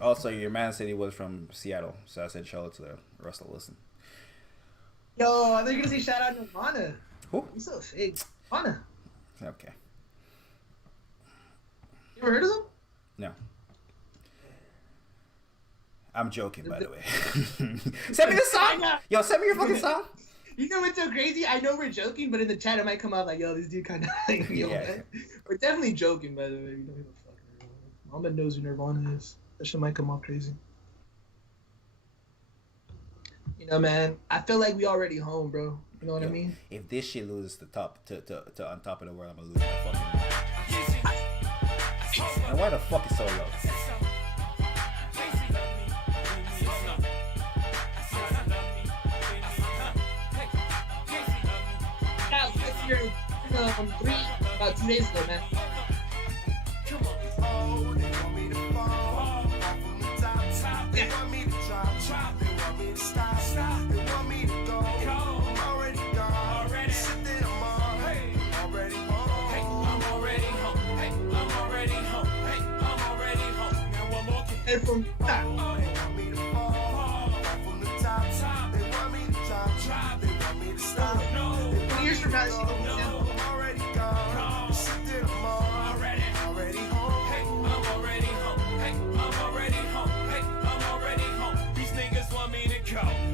Also, your man said he was from Seattle, so I said shout out to Russell Wilson. Yo, I thought you were gonna say shout out to Nirvana. Who? He's so fake. Nirvana. Okay. You ever heard of them? No. I'm joking, by the way. Send me the song! Yo, send me your fucking song! You know what's so crazy? I know we're joking, but in the chat it might come out like, yo, this dude kind of like, yo, Yeah. man. We're definitely joking, by the way. You know who the fuck Nirvana. Mama knows who Nirvana is. That shit might come off crazy. You know, man, I feel like we already home, bro. You know what I mean? If this shit loses the top to on top of the world, I'm gonna lose my fucking mind. And why the fuck is so low? About 2 days ago, man. And from years from now,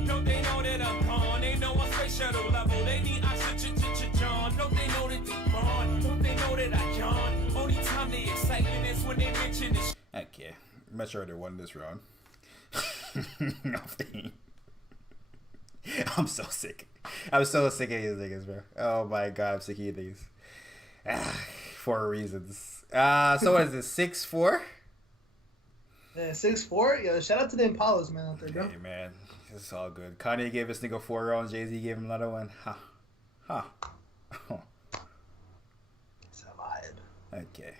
Don't they know that I'm gone? They know I'm space shuttle level. They need oxygen, John. Don't they know that they gone? Don't they know that I yawn? Only time the excitement is when they mention this. Okay. Metro they won this round. I'm so sick. I'm so sick of these niggas, bro. Oh my god, I'm sick of these. For reasons. So what is this? 6-4? Yeah, 6-4. Yo, shout out to the Impalas, man, out there, bro. Hey man, it's all good. Kanye gave this nigga 4 rounds. Jay-Z gave him another one. It's a vibe. Okay.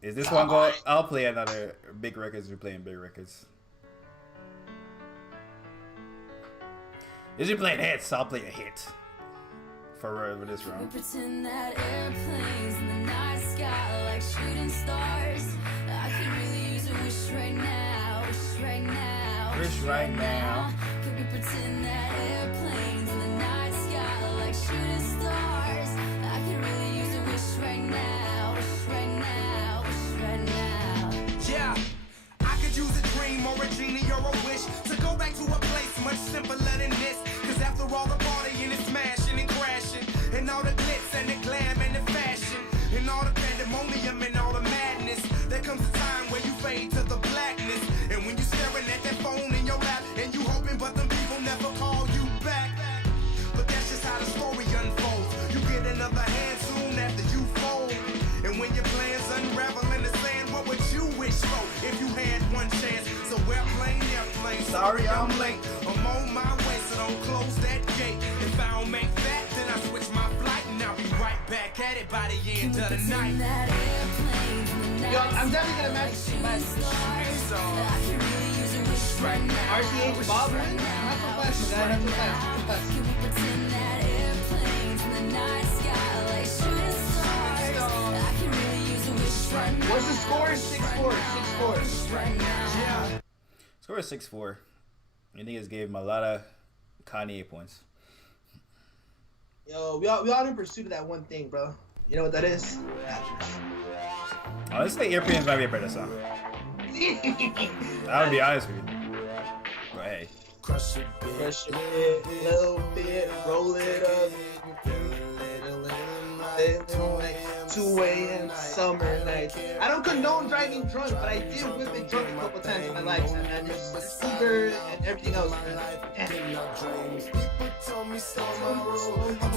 Is this one go? I'll play another big records. We're playing big records. Is you playing hits? I'll play a hit for this We round. pretend that airplanes in the night sky like shooting stars. I could really use a wish right now. Wish right now. Wish right now. Could we pretend that airplanes in the night sky like shooting stars? I could really use a wish right now. Wish right now. Wish right now. Yeah, I could use a dream or a genie or a wish to go back to a place much simpler than this. Cause after all the partying and smashing and crashing, and all the glitz and the glam and the fashion, and all the pandemonium and all the madness, there comes a time where you fade to the blackness. And when you staring at that phone in your lap, and you hoping but them people never call you back. But that's just how the story unfolds. You get another hand soon after you fold. And when your plans unravel in the sand, what would you wish for if you had one chance? So airplane, sorry I'm late. I'm on my way, so don't close that gate. If I don't make that, then I switch my flight, and I'll be right back at it by the end of the night. Yo, I'm definitely gonna match my RCH Bob win. Not so fast, guys. Not so fast. Too fast. What's the score? 6-4. 6-4. Yeah. Score is 6-4. You niggas gave him a lot of Kanye points. Yo, we all in pursuit of that one thing, bro. You know what that is? Honestly, Europeans might be a better song. I would be honest with you. But hey. Crush it, Crush it, little bit, roll it up. Like 2 a.m. summer nights. I don't condone driving drunk, but I did whip it drunk a couple times in my life, man. Just Uber and everything else, man. People told me so my road. I'm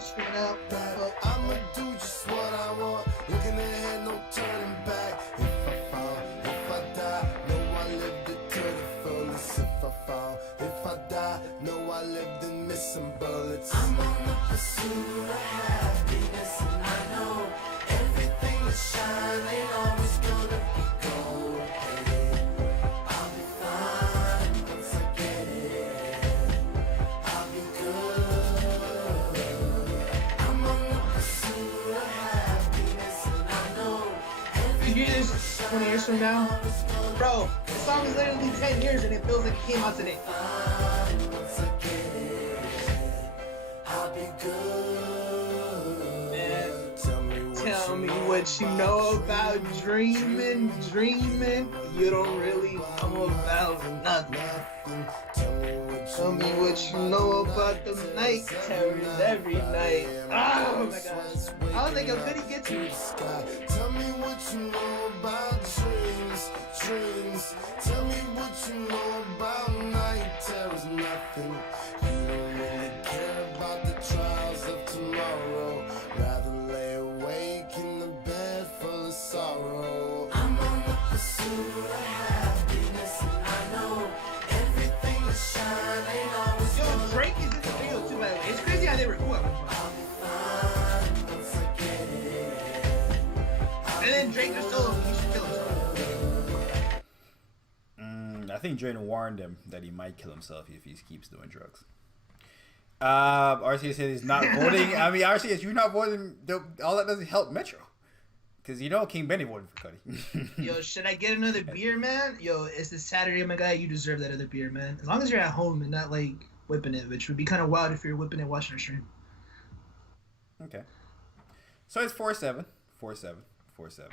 screaming out, but I'ma do just what I want. Looking ahead, no turning back. If I fall, if I die, know I lived it to the fullest. If I fall, if I die, know I lived in missing bullets. I'm on the pursuit of happiness, and I know everything that shine ain't always gonna be gold. I'll be fine once I get it. I'll be good. I'm on the pursuit of happiness, and I know You hear this 20 years from now? Bro, the song is literally 10 years and it feels like it came out today. once I get it, I'll be good. Man, Tell me tell me what you know about dreaming. You don't really know about nothing. Tell me what you know about the night terrors every night. Oh my gosh. I don't think how good he gets me. Tell me what you know about dreams. Tell me what you know about night terrors. Nothing. You don't really care about the trials of tomorrow. Rather lay awake in the bed full of sorrow. I'm on the pursuit of happiness, and I know everything that shine ain't always Yo, gonna Drake is in the video too, by the way. It's crazy how they record. once I get it. And then Drake just told him he should kill himself. I think Drake warned him that he might kill himself if he keeps doing drugs. RCS said he's not voting. I mean, RCS, you're not voting. All that doesn't help Metro. Because you know King Benny voted for Cudi. Yo, should I get another beer, man? Yo, it's this Saturday, my guy. You deserve that other beer, man. As long as you're at home and not, like, whipping it, which would be kind of wild if you're whipping it watching a stream. Okay. So it's 4-7. 4-7. 4-7.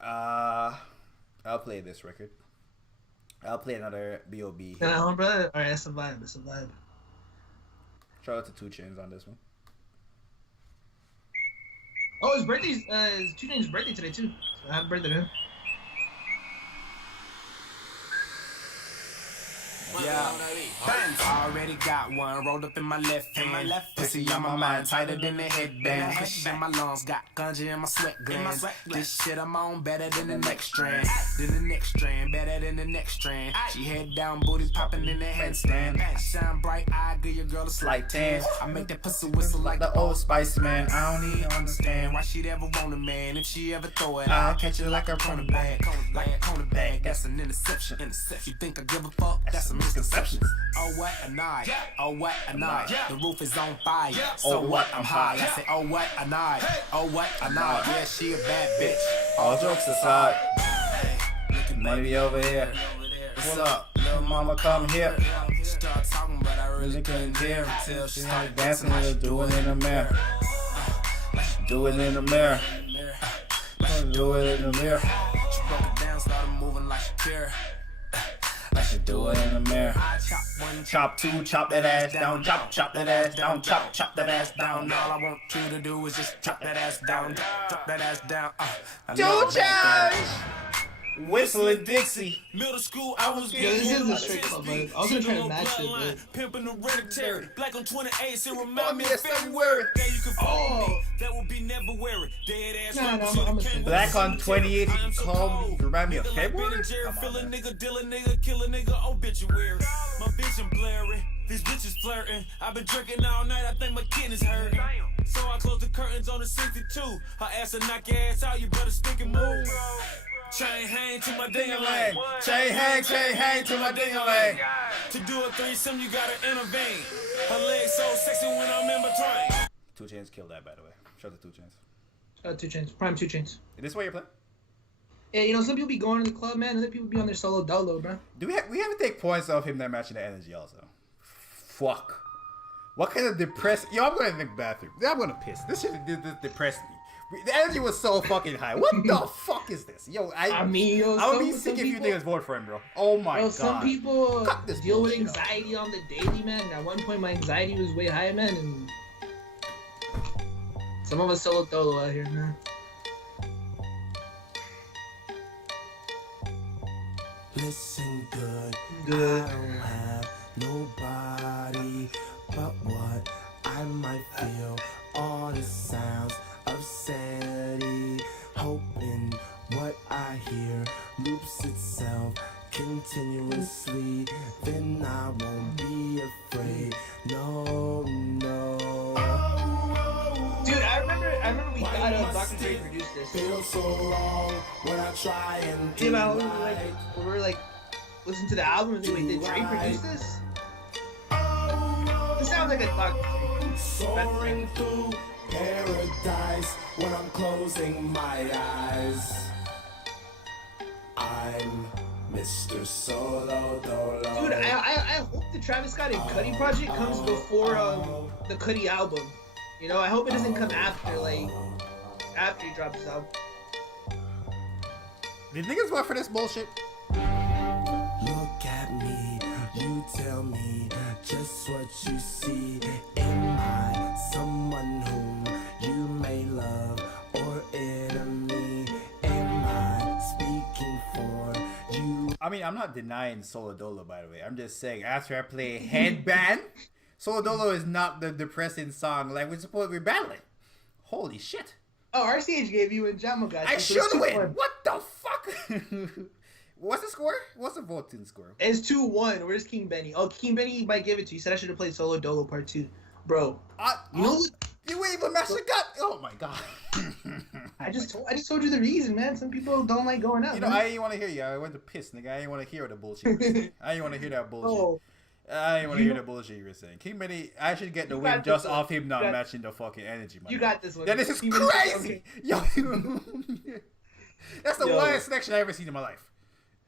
I'll play this record. I'll play another B.O.B. At home, brother? Alright, that's a vibe. That's a vibe. Shout out to 2 Chainz on this one. Oh, his birthday's, 2 Chainz's birthday today, too. So happy birthday, man. Yeah, already got one rolled up in my left hand. Pussy on my mind, tighter than the headband. Push in my lungs, got ganja in my sweat glands. This shit I'm on better than the next strand. Better than the next strand. She head down, booty popping in the headstand. Shine bright, I give your girl a slight tan. I make that pussy whistle like the old Spice Man. I don't even understand why she'd ever want a man. If she ever throw it, I'll catch it like a corner bag. Like a corner bag, that's an interception. You think I give a fuck? That's a misconception. Oh what a night, oh what a night. The roof is on fire, so what I'm high. I say oh what a night, oh what a night. Yeah, she a bad bitch. All jokes aside, maybe over here. What's up? Little mama, come here. Start talking, but I Really couldn't hear until she started dancing and do it in the mirror. Do it in the mirror. Do it in the mirror. She broke it down, started moving like Shakira. I should do it in the mirror. I chop one, Chop two, chop that ass down, chop that ass down, chop that ass down. All I want you to do is just drop that ass down, drop that ass down. I Two love that. charge! Whistling Dixie. Middle school, I was Yo, this is the straight club, but I was gonna try to match it, but pimping the hereditary. Black on 28, so Oh, remind me me of of February. There you can Oh. me. That would be never weary. Dead ass. Nah, rappers no, should've I'm a came fan. with Black some on 28, I'm so call me, cold. remind me of Nigga like February? Ben and Jerry, Come on, fill a man. nigga, deal a nigga, kill a nigga, obituary. My vision blurry. These bitches flirting. I've been drinking all night, I think my kidneys hurt. So I close the curtains on the 62. Her ass will knock your ass out, you better stick and move. Chain hang to my ding-a-ling. Chain hang to my ding-a-ling. To do a threesome, you gotta intervene. Her legs so sexy when I'm in between. 2 Chainz killed that, by the way. Shout out to 2 Chainz. 2 Chainz, prime 2 Chainz. Is this what you're playing? Yeah, you know, some people be going to the club, man. Other people be on their solo dolo, bro. We have to take points off him not matching the energy also. Fuck. What kind of depressed... Yo, I'm going to the bathroom. I'm going to piss. This shit depressed me. The energy was so fucking high. What the fuck is this? Yo, I mean, yo, I would be some sick if you people- niggas vote for him, bro. Oh my god. Some people Cut this deal with bullshit out. anxiety on the daily, man. And at one point, my anxiety was way high, man. And some of us solo dolo out here, man. Listen good. Good. I don't have nobody but what I might feel. All the sounds of sanity. Hoping what I hear loops itself continuously. Then I won't be afraid. No, no. Dude, I remember we got Dr. Dre produced this. Feel so wrong when I try and Dude, do I was right. we were like, listen to the album and think, wait, did Dre produce this? This sounds like a Dr. Dre. Soaring through paradise when I'm closing my eyes. I'm Mr. Solo Dolo. Dude, I hope the Travis Scott and Cudi project comes before the Cudi album. You know, I hope it doesn't come after, like, after he drops his album. Did niggas vote for this bullshit? Look at me, you tell me just what you see. Am I someone whom you may love or enemy? Am I speaking for you? I mean, I'm not denying Solo Dolo, by the way. I'm just saying, after I play Headband, Solo Dolo is not the depressing song like we're supposed to be battling. Holy shit. Oh, RCH gave you and Jamo guys. I should win. What the fuck? What's the score? What's the voting score? It's 2-1. Where's King Benny? Oh, King Benny might give it to you. He said I should have played Solo Dolo Part 2. Bro, you know what? You ain't even match the gut. Oh my god. I just told you the reason, man. Some people don't like going out. You know, man. I ain't want to hear you. I went to piss, nigga. I ain't want to hear the bullshit. I ain't want to hear that bullshit. Oh, I ain't want to hear the bullshit you were saying. King Benny, I should get the You win got just this off one. him not You got- matching the fucking energy, man. you got this one. Yeah, this is King Benny- crazy. okay. Yo, that's the Yo. wildest selection I ever seen in my life.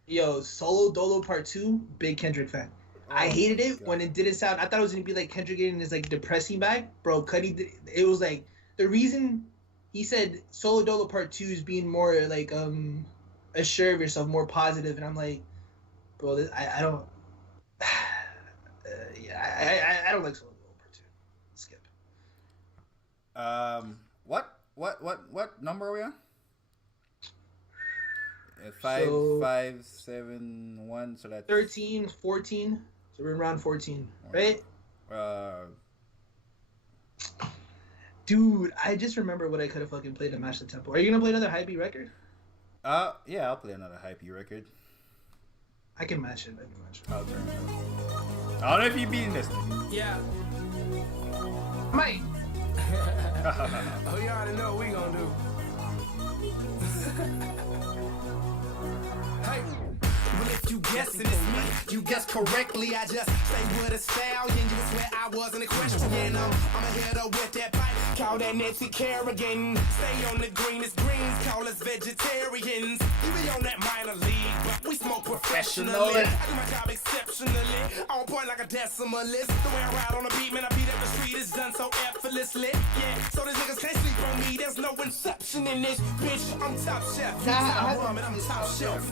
Yo, Solo Dolo Part 2, big Kendrick fan. I hated it when it didn't sound. I thought it was gonna be like Kendrick getting his like depressing bag, bro. Cudi, it was like the reason he said Solo Dolo Part 2 is being more like assured of yourself, more positive, and I'm like, bro, this, I don't. Yeah, I don't like Solo Dolo Part 2. Skip. What number are we on? So- 5, 7, 1. So that's 13, 14. So we're in round 14, right? Dude, I just remember what I could have fucking played to match the tempo. Are you gonna play another high beat record? Yeah, I'll play another hypey record. I can match it. I'll turn it up. I don't know if you beating this nigga. Yeah. Mate. Oh, you already know what we gonna do. Hey. Well, if you guessing it's me, you guess correctly. I just say with a stallion, you swear I wasn't a question. I'ma hit her with that pipe, call that Nancy Kerrigan. Stay on the greenest greens, call us vegetarians. You be on that minor league, but we smoke professionally. I do my job exceptionally, on point like a decimalist. The way I ride on the beat, man, I beat up the street is done so effortlessly. Yeah, so these niggas can't sleep on me. There's no inception in this bitch. I'm top chef, top woman, I'm top shelf.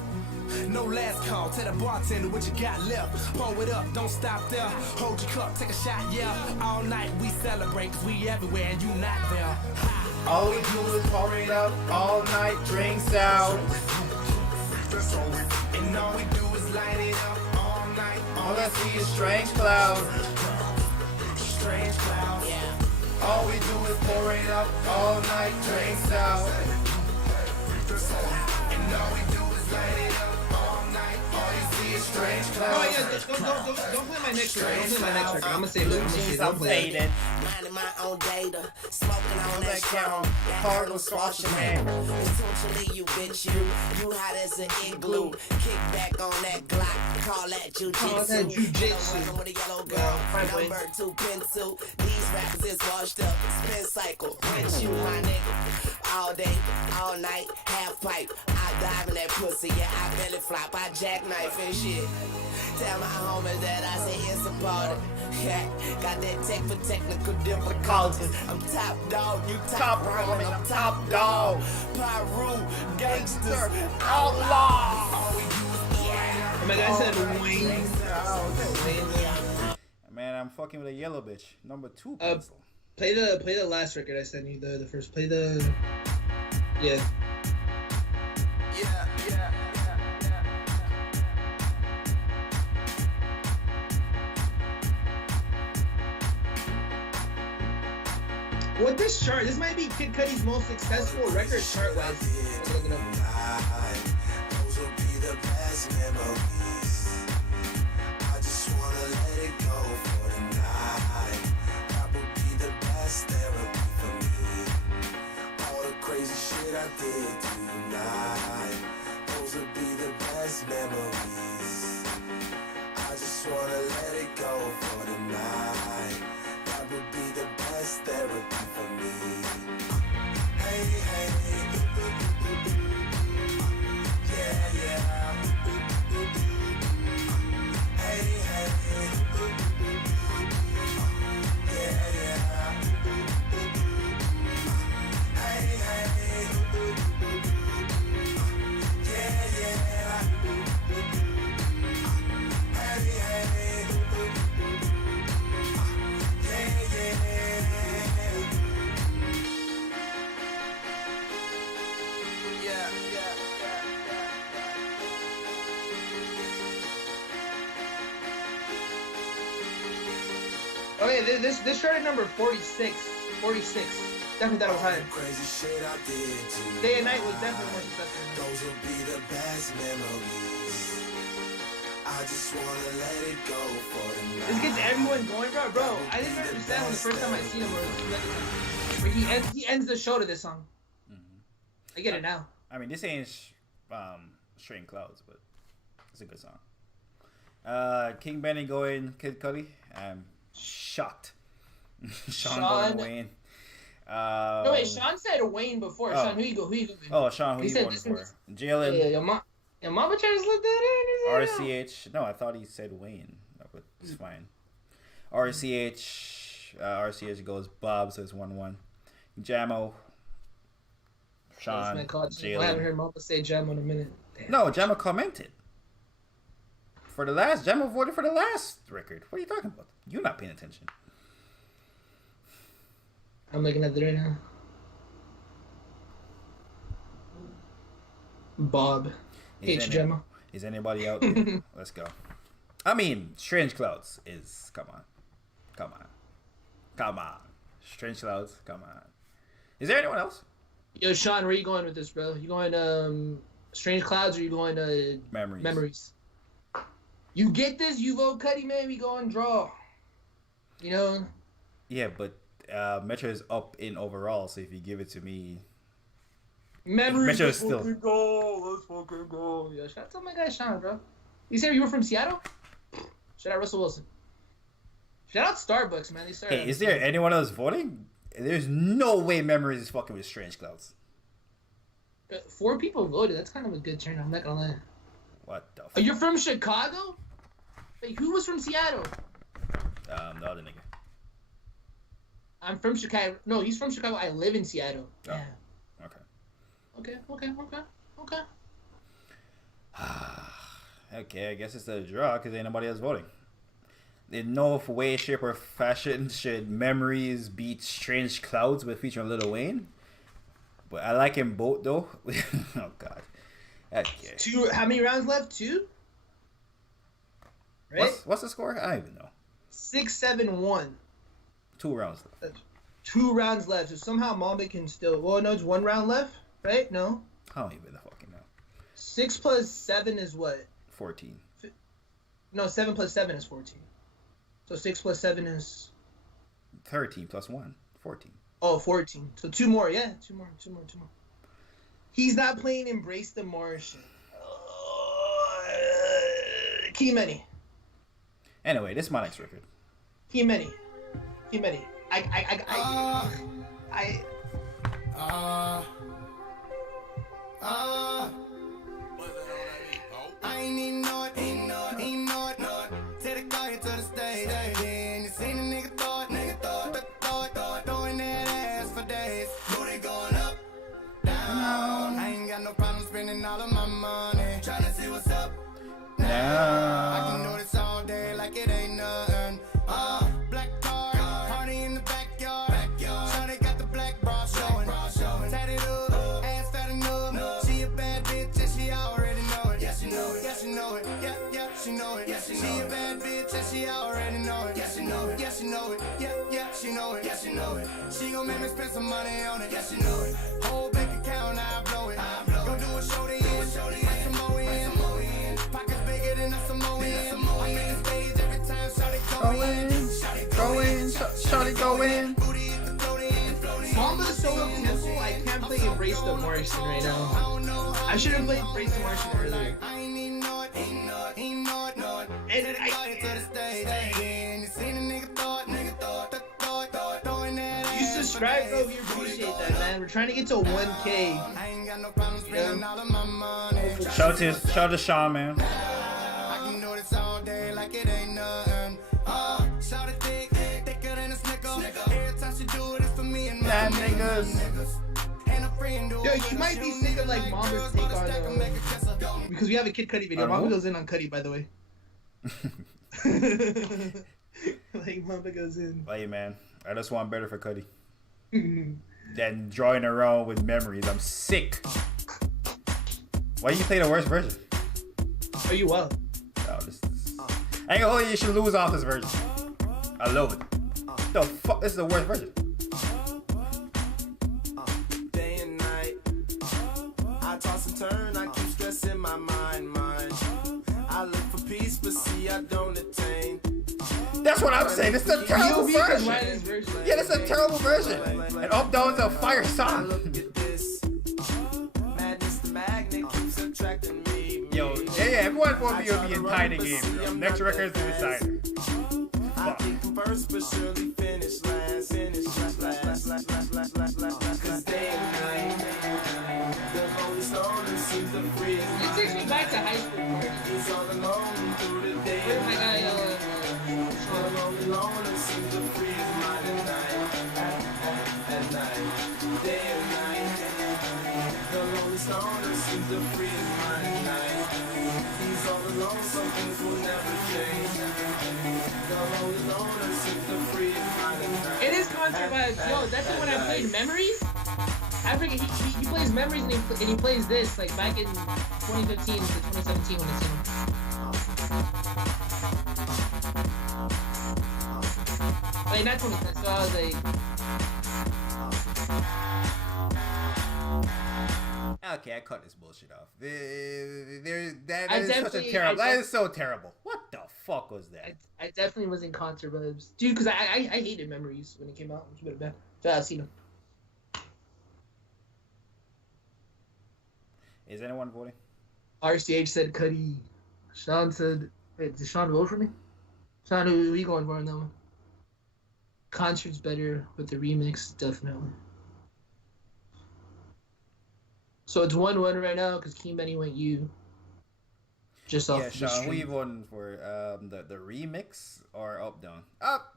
No last call, tell the bartender what you got left. Pour it up, don't stop there. Hold your cup, take a shot, yeah. All night we celebrate, cause we everywhere and you not there. All we do is pour it up all night, drinks out. And all we do is light it up all night. All I see is strange clouds. Strange clouds. Yeah. All we do is pour it up all night, drinks out. And all we do is light it up. Strange Oh clouds. yeah, don't play my next record. Don't play my next record. I'm gonna say Blue Jeans. I'm faded. Minding my own data, smoking on that strong. That Cardinal squash your man. Essentially, you bitch, you hot as an igloo. Kick back on that Glock, call that jujitsu. Jujitsu. With a yellow girl, number 2 pencil. These rappers is washed up, spin cycle. Rinse you, my nigga. All day, all night, half pipe. I dive in that pussy, yeah, I belly flop, I jackknife and shit. Tell my homies that I say it's supported. Yeah, got that tech for technical difficulties. I'm top dog, you top ramen, I'm top dog. Pyru, gangsters, outlaw. Oh my God, I said Wayne. Man, I'm fucking with a yellow bitch. Number 2 pencil. Play the last record I sent you. The first. Play the. Yeah. With this chart, this might be Kid Cudi's most successful record chart-wise. Those will be the best memories. I just wanna let it go for the night. That would be the best therapy for me. All the crazy shit I did tonight. Those would be the best memories. I just wanna let it go for the night. That would be the best therapy for me. Hey, hey, yeah, yeah. Hey, hey, yeah, yeah. Hey, hey, yeah, yeah. Hey, hey. Okay, this chart at number 46. 46. Definitely thought it was higher. Crazy shit I did tonight. Day and Night was definitely more successful. Those will be the best memories. I just wanna let it go for the night. This gets everyone going, bro. I didn't understand when the first time I seen him where he ends the show to this song. I get it now. I mean, this ain't Strange Clouds, but it's a good song. King Benny going Kid Cudi. I'm shocked. Sean going Wayne. No wait, Sean said Wayne before. Oh. Sean, who you go? Oh, Sean, who He you said going this for? was- Jalen. Yeah, your mama tries to let that in. RCH. No, I thought he said Wayne. No, but it's fine. RCH goes Bob, so it's 1-1. Jamo. Sean. I haven't Jalen. heard mama say Jam in a minute. Damn. No, Jamo commented. Jamo voted for the last record. What are you talking about? You're not paying attention. I'm looking at it right now. Bob. H. Gemma. Is anybody out there? Let's go. I mean, Strange Clouds is come on. Strange Clouds, come on. Is there anyone else? Yo, Sean, where you going with this, bro? You going Strange Clouds or you going to Memories? You get this? You vote Cudi, man. We going draw. You know? Yeah, but Metro is up in overall, so if you give it to me, Memories. Metro is Let's still. fucking go. Let's fucking go. Yo, shout out to my guy Sean, bro. You said you were from Seattle? Shout out Russell Wilson. Shout out Starbucks, man. They started. Hey, is there anyone else voting? There's no way Memories is fucking with Strange Clouds. 4 people voted. That's kind of a good turnout. I'm not gonna lie. What the fuck? Oh, you're from Chicago? Wait, who was from Seattle? The other nigga. I'm from Chicago. No, he's from Chicago. I live in Seattle. Oh. Yeah. Okay. Okay. Okay, I guess it's a draw because ain't nobody else voting. In no way, shape, or fashion should Memories beat Strange Clouds with featuring Lil Wayne. But I like him both though. Oh God. Okay. 2. How many rounds left? 2. Right. What's the score? I don't even know. 6-7-1. 2 rounds left. 2 rounds left. So somehow Mamba can still. Well, no, it's 1 round left, right? No. I don't even fucking know. 6 plus 7 is what? 14. No, 7 plus 7 is 14. So 6 plus 7 is 13 plus 1. 14. Oh, 14. So 2 more. Yeah, 2 more. He's not playing Embrace the Martian. Key many. Anyway, this is my next record. Key many. I ain't know it. Take the car here to the stage. Then you seen a nigga thought, throwing that ass for days. Booty going up, down. I ain't got no problem spending all of my money. Tryna see what's up now. I can do this all day like it ain't nothing. Black car, party in the backyard. Shawty got the black bra showing. Tatted up, ass fat enough. She a bad bitch and she already know it. Yeah, she know it. Yeah, she know it. Yeah, she know it. She a bad bitch and she already know it. Yeah, she know it. Yeah, she know it. Yeah, she know it. Yeah, she know it. She gon' make me spend some money on it. Yeah, she know it. Whole bank account, I blow it. Go do a show to end. Like some more in. Pockets bigger than a Samoan. I'm in the stage every time. Shawty go in. Mamba's so simple. I can't play Embrace the Martian right now. I should have played Embrace the Martian earlier. And you subscribe, bro. We appreciate that, man. We're trying to get to 1K. Yeah. Shout out to Sean, man. I can do this all day like it ain't nothing. Shout it thicker than a snicker. Every time she do it, it's for me and my niggas. Yo, you might be sick of like Mamba's take on because we have a Kid Cudi video. Mamba goes in on Cudi, by the way. Like Mamba goes in. Hey man, I just want better for Cudi than drawing around with Memories. I'm sick. Why do you play the worst version? Oh, you well. Oh, I ain't gonna hold you. You should lose off this version. I love it. The fuck? This is the worst version. Day and night, I toss and turn. I keep stressing my mind. I look for peace, but see I don't attain. That's what I'm saying. This is a terrible version. Yeah, this is a terrible version. And Up Down's a fire song. Look at this. Madness, the magnet keeps attracting me. Yo, yeah, everyone won't be in tie the game, bro. Next record is the decider. I think first, but surely finish last. Cause day and night, the lonely stoner seems to free his It mind. takes me back to high school party. He's all alone through the day Where's and my night. guy? The lonely loner seems to free his mind at night. Day and night, the lonely stoner seems to free his mind at night. He's all alone, some things will never change. The lonely loner seems to free his mind at night. It is controversial. Yo, that's when I played Memories. I forget he plays Memories and he plays this like back in 2015 to 2017 when I seen him. Wait, not 2010. So I was like, Okay, I cut this bullshit off. That I is such a definitely- terrible. I That is so terrible. What the fuck was that? I definitely was in concert vibes, dude. Because I hated Memories when it came out. It was a bit bad. So I've seen them. Is anyone voting? RCH said Cudi. Sean said, wait, did Sean vote for me? Sean, who you going for on that one? Concert's better, but the remix, definitely. So it's 1-1 right now because King Benny went you. Just off Yeah, the Sean, who street. you voting for? The remix or up down? Up,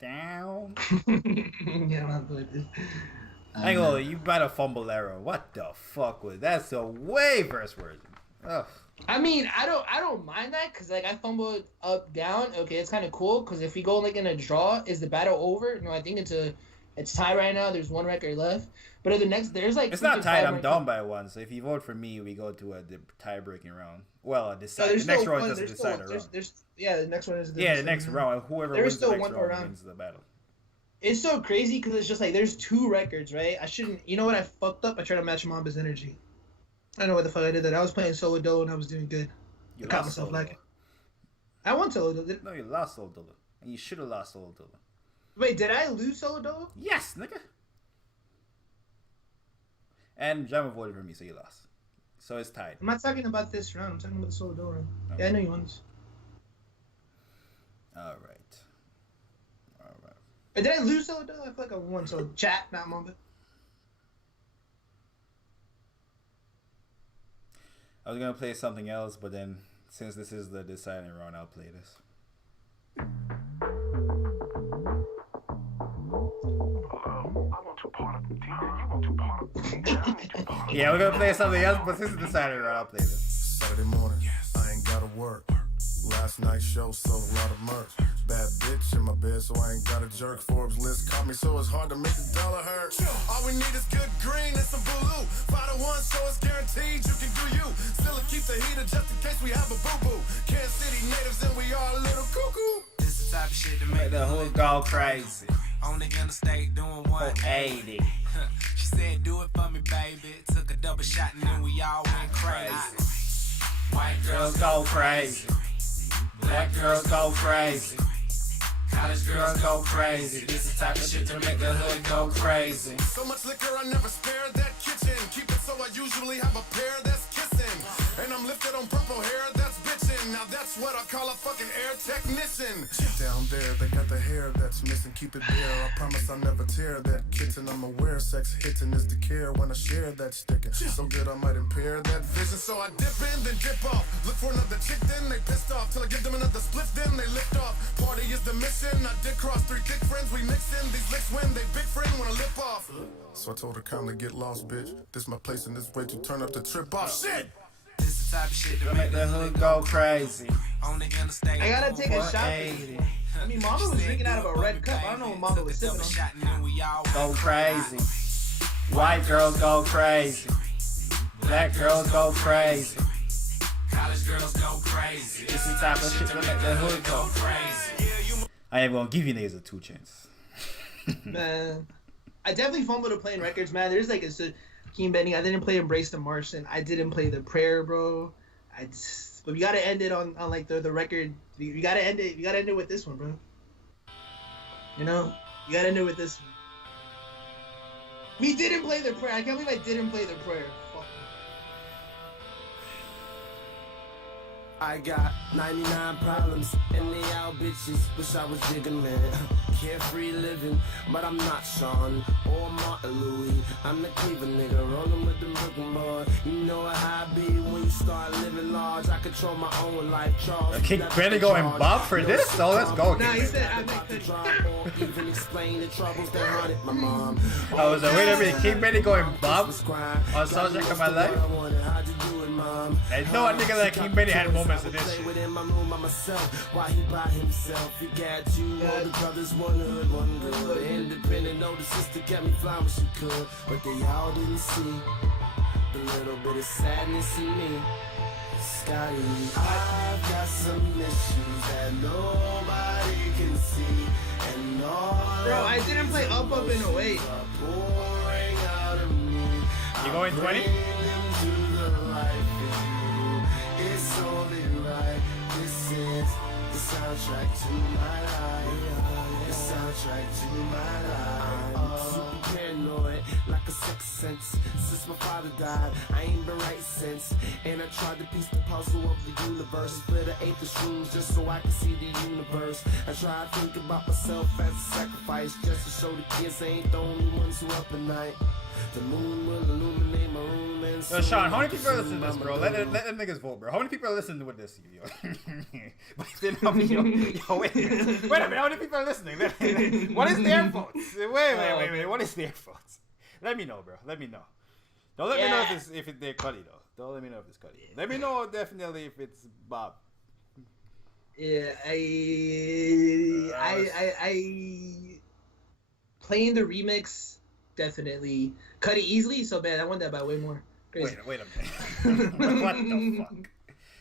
down. Yeah, I'm not this. I ain't gonna lie, you might have fumbled error. What the fuck was that? That's a way worse version. Ugh. I mean, I don't mind that because like I fumbled up down. Okay, it's kind of cool because if we go like in a draw, is the battle over? No, I think it's tied right now. There's one record left, but at the next there's like It's not freaking tied. five I'm records. down by one. So if you vote for me, we go to a tie-breaking round. Well, No, decide. there's The next still round one- doesn't there's decide still- a round. yeah, the next one is Yeah, the next round. Whoever There's wins the still next one more round round. wins the battle. It's so crazy because it's just like there's 2 records, right? I shouldn't. You know what? I fucked up. I tried to match Mamba's energy. I don't know what the fuck I did that. I was playing solo dolo and I was doing good. You I caught lost myself solo. lacking. I won solo dolo. No, you lost solo dolo. And you should have lost solo dolo. Wait, did I lose solo dolo? Yes, nigga. And Jama voted for me, so you lost. So it's tied. I'm not talking about this round. I'm talking about the solo dolo round. Yeah, I know you won this. All right. But did I lose solo dolo? I feel like I won. So chat, not Mamba. I was gonna play something else, but then since this is the deciding round, I'll play this. Yeah, we're gonna play something else, but since it's the deciding round, I'll play this. Saturday morning, I ain't gotta work. Last night's show sold a lot of merch. Bad bitch in my bed, so I ain't got a jerk. Forbes list caught me, so it's hard to make the dollar hurt. All we need is good green and some blue. 5 to 1, so it's guaranteed you can do you. Still keep the heater just in case we have a boo-boo. Kansas City natives and we are a little cuckoo. This is the type of shit to make The hood go crazy. on the interstate doing 180. 80. She said, do it for me, baby. Took a double shot and then we all went crazy. White Girls go crazy. Black girls go crazy. College girls go crazy. This is the type of shit to make the hood go crazy. So much liquor, I never spared that kitchen. Keep it so I usually have a pair that's kissing. And I'm lifted on purple hair that's bitching. Now that's what I call a fucking air technician. Down there, they got the hair that's missing. Keep it bare, I promise I'll never tear that kitten. I'm aware sex hitting is the care when I share that sticking. So good I might impair that vision. So I dip in, then dip off. Look for another chick, then they pissed off. Till I give them another split, then they lift off. Party is the mission. I did cross 3 thick friends, we mix in. These licks when they big friend wanna lip off. So I told her calmly, get lost, bitch. This my place and this way to turn up the trip off. Shit! This is the type of shit to Make the hood go crazy. on the interstate. I gotta take a shot. 80. I mean, Mamba was drinking out of a red cup. I don't know what Mamba was sipping on. Shot and then we all Go crazy. White girls go crazy. Black girls go crazy. college girls go crazy. This is the type of shit to make the hood go Crazy. I ain't gonna give you niggas a 2 chance. Man, I definitely fumbled to playing records, man. There's like a King Benny. I didn't play Embrace the Martian. I didn't play The Prayer, bro. But you gotta end it on like the record. You gotta end it. You gotta end it with this one, bro. You know, you gotta end it with this one. We didn't play The Prayer. I can't believe I didn't play The Prayer. Fuck. I got 99 problems, and they all bitches. Wish I was jigging, man. Carefree living, but I'm not Sean or Martin Louis. I'm the Cleveland nigga, rolling with the Brooklyn boys. You know how I be when you start living large. I control my own life, Charles. King Benny going Bob for this? So let's go, Nah, King he Benny. said I make the. Even explain the troubles that haunted my mom. I was like, wait a minute, King Benny going Bob Was crying. on Soundtrack of My Life? I wanted, how'd you do it, mom? I know a nigga like King Benny had moments of this Play shit. within my room by myself, while he by himself. He got you, all the brothers, one hood, one good. Independent, older sister kept me flying when she could, but they all didn't see the little bit of sadness in me. Scotty, I've got some issues that nobody can see, and all Bro, I didn't play Up Up and Away. You going 20? It's only right. This is the soundtrack to my life. The soundtrack to my life. I'm super paranoid, like a sixth sense. Since my father died, I ain't been right since. And I tried to piece the puzzle of the universe. Split an eighth of shrooms just so I can see the universe. I try to think about myself as a sacrifice, just to show the kids I ain't the only ones who up at night. The moon will illuminate my room and Yo, Sean, how many people are listening to this, bro? Let them niggas vote, bro. How many people are listening to this, yo? Wait a minute. How many people are listening? What is their votes? Wait. What is their votes? Let me know, bro. Let me know. Don't let me know if they're Cudi, though. Don't let me know if it's Cudi. Let me know definitely if it's Bob. Yeah, I playing the remix definitely cut it easily. So bad, I won that by way more. Crazy. Wait a minute. What the fuck?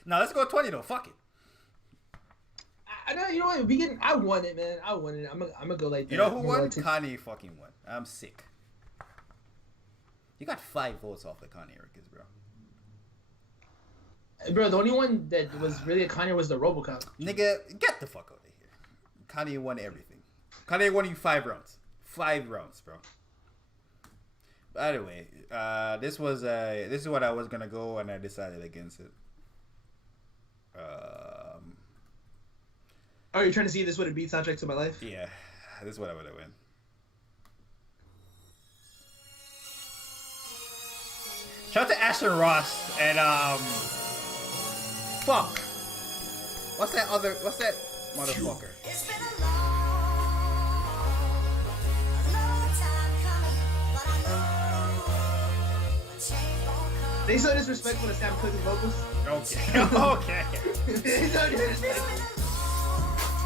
Now let's go 20 though. Fuck it. I know. You know what? I won it, man. I won it. I'm gonna go like that. You know who won? Kanye fucking won. I'm sick. You got 5 votes off the Kanye records, bro. Bro, the only one that was really a Kanye was the RoboCop. Nigga, get the fuck out of here. Kanye won everything. Kanye won you 5 rounds. 5 rounds, bro. By the way, this is what I was gonna go, and I decided against it. Oh, you're trying to see if this would have beat soundtrack to my life? Yeah, this is what I would have win. Shout out to Asher Ross and fuck. What's that motherfucker? It's been a long time coming, but I know a change won't come. They so disrespectful to Sam Cooke's vocals. Okay. They so disrespectful.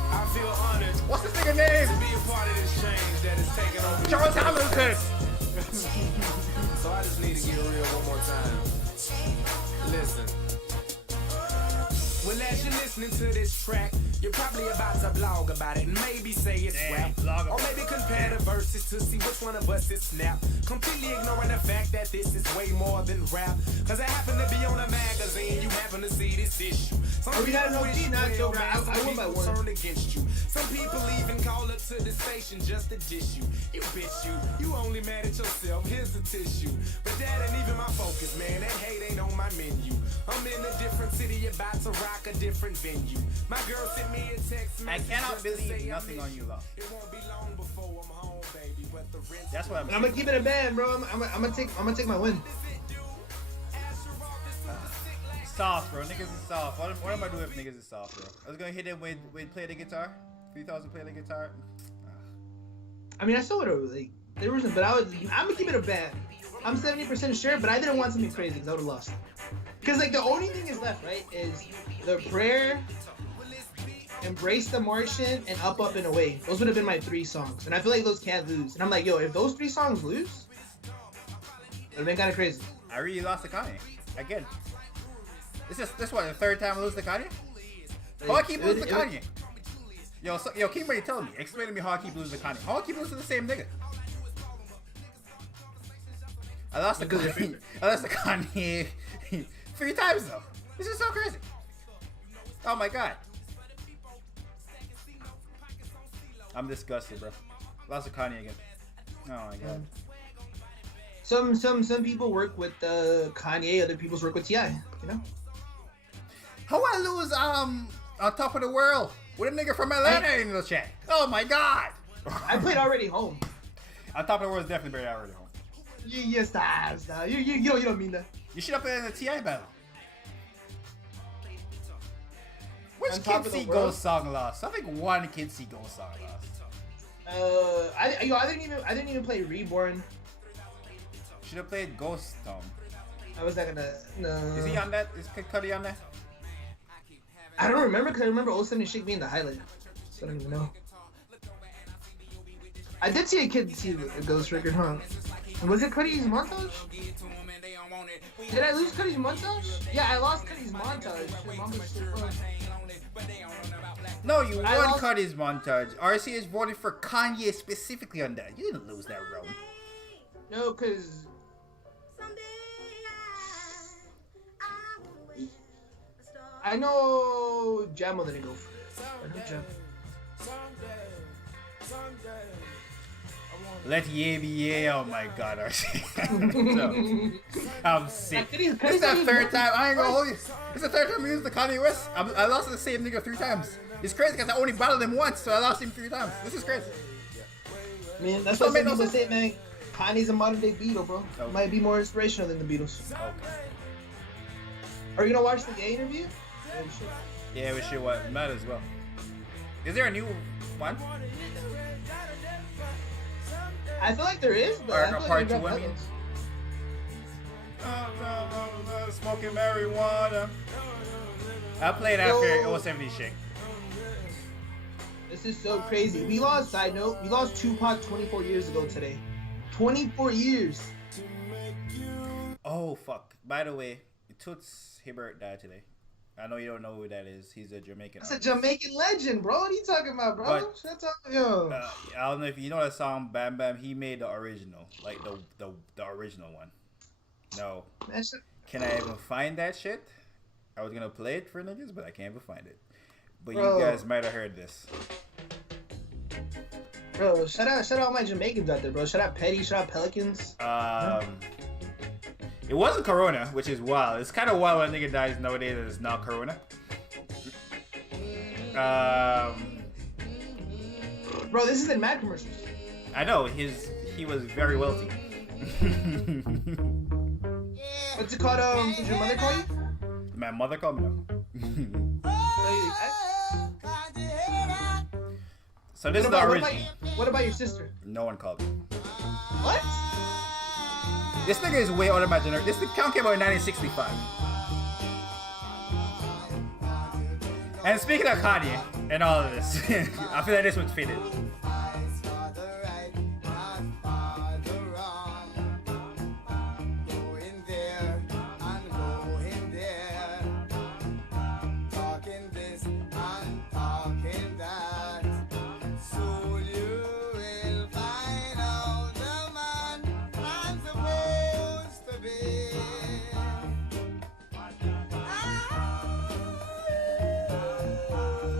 I feel honored What's this nigga name? to be a part of this change that is taking over. Charles Hamilton. So I just need to get real one more time. Listen. Well, as you're listening to this track, you're probably about to blog about it and maybe say it's rap. Or maybe compare the verses to see which one of us is snap. Completely ignoring the fact that this is way more than rap. Cause I happen to be on a magazine, you happen to see this issue. Some We got no G, not so right. I won by one. turn against you. Some people even call up to the station just to dish you. You bitch you. You only mad at yourself. Here's the tissue. But that ain't even my focus, man. That hate ain't on my menu. I'm in a different city about to rock a different venue. My girl sent me a text I message. cannot just to believe say I nothing miss on you, love. It won't be long before I'm home, baby. But the rent That's what I'm gonna keep it a band, bro. I'm gonna take my win. Soft, bro. Niggas is soft. What am I doing if niggas is soft, bro? I was gonna hit him with play the guitar. 3,000 play the guitar. I mean, I still would have like there wasn't, but I'm gonna keep it a band. I'm 70% sure, but I didn't want something crazy because I would have lost. Because like the only thing is left, right, is the prayer, Embrace the Martian, and Up Up and Away. Those would have been my 3 songs, and I feel like those can't lose. And I'm like, yo, if those 3 songs lose, it'd been kind of crazy. I really lost to Kanye again. This what the 3rd time I lose to Kanye? How I keep losing to Kanye? Yo, keep ready, tell me. Explain to me how I keep losing to Kanye. How I keep losing to the same nigga? I lost to Kanye 3 times though. This is so crazy. Oh my god. I'm disgusted, bro. Lost to Kanye again. Oh my god. Some people work with Kanye, other people's work with T.I., you know? How I lose on Top of the World with a nigga from Atlanta in the chat? Oh my god! I played Already Home. On Top of the World is definitely better Already Home. Yes, stop. You don't mean that. You should have played in the T.I. battle. Which On Top Kid of the See World? Ghost song lost? I think one Kid See Ghost song lost. I didn't even play Reborn. Should have played Ghost Town. I was not gonna. No. Is he on that? Is Kid Cudi on that? I don't remember because I remember 07 Shake being the highlight. So I don't even know. I did see a Kid see a Ghost record, huh? Was it Cudi's montage? Did I lose Cudi's montage? Yeah, I lost Cudi's montage. No, you I won lost- Cudi's montage. RC is voting for Kanye specifically on that. You didn't lose that round. No, cause I know Jamo didn't go for it. I know Jam. Let ye be ye. Oh my god, RC. I'm sick. This is the third time. I ain't gonna hold you. It's the third time we used the Kanye West. I lost to the same nigga 3 times. It's crazy because I only battled him once, so I lost him 3 times. This is crazy. Man, that's Don't what make some no people say, man. Kanye's a modern day Beatle, bro. Okay. Might be more inspirational than the Beatles. Okay. Are you gonna watch the gay interview? Yeah, we should. What? Might as well. Is there a new one? I feel like there is, but Or I feel part like two, they got I mean. others. Smoking marijuana. I played after 070 shit. This is so crazy. We lost, side note, we lost Tupac 24 years ago today. 24 years. Oh fuck! By the way, Toots Hibbert died today. I know you don't know who that is. He's a Jamaican. That's a artist. Jamaican legend, bro. What are you talking about, bro? But- Shut up, yo. I don't know if you know that song Bam Bam. He made the original, like the original one. No, That shit- can I even find that shit? I was gonna play it for niggas, but I can't even find it. But Bro. you guys might have heard this. Bro, shout out all my Jamaicans out there, bro. Shout out Petty, shout out Pelicans. It wasn't Corona, which is wild. It's kind of wild when a nigga dies nowadays that it's not Corona. Bro, this isn't Mad commercials. I know he was very wealthy. What's it called? Did your mother call you? My mother called me. So this is the original. What about your sister? No one called me. What? This nigga is way older than my generation. This count came out in 1965. And speaking of Kanye and all of this, I feel like this one's fitted.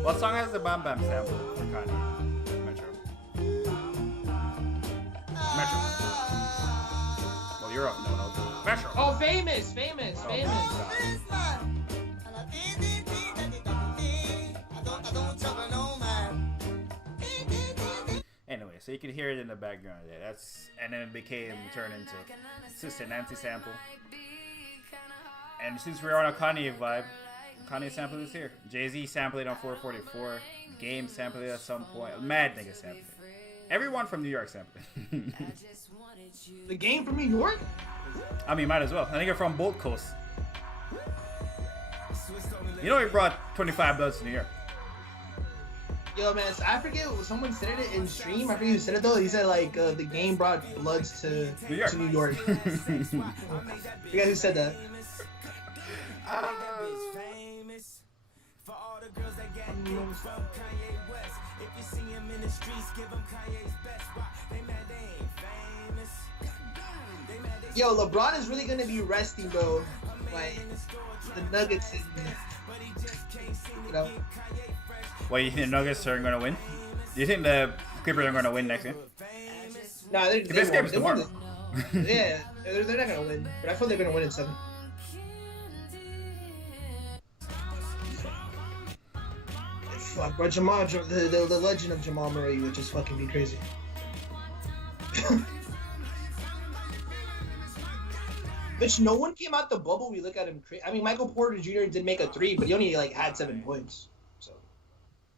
What song has the Bam Bam sample for Kanye? Metro. Metro. Well, you're up. No. Metro. Oh, famous. Anyway, so you can hear it in the background there. And then it turned into Sister Nancy sample. And since we're on a Kanye vibe, Kanye sample is here. Jay-Z sampled it on 444. Game sampled it at some point. Mad nigga sampled it. Everyone from New York sampled it. The Game from New York? I mean, might as well. I think from both coasts. You know he brought 25 Bloods to New York. Yo, man, so I forget, someone said it in stream. I forget who said it, though. He said, like, the Game brought Bloods to New York. You guys who said that? For all the girls that got dick from Kanye West. If you see him in the streets, give him Kanye's best. Why? They mad they ain't famous. They mad they Yo, LeBron is really gonna be resting, bro. Like, the Nuggets and, you know. What, you think the Nuggets are going to win? Do you think the Clippers are going to win next game? Nah, they This game's won. tomorrow. Yeah, they're not gonna win. But I feel they're gonna win in 7. Fuck, bro, the legend of Jamal Murray would just fucking be crazy. Bitch, no one came out the bubble. We look at him crazy. I mean, Michael Porter Jr. did make a 3, but he only like had 7 points. So,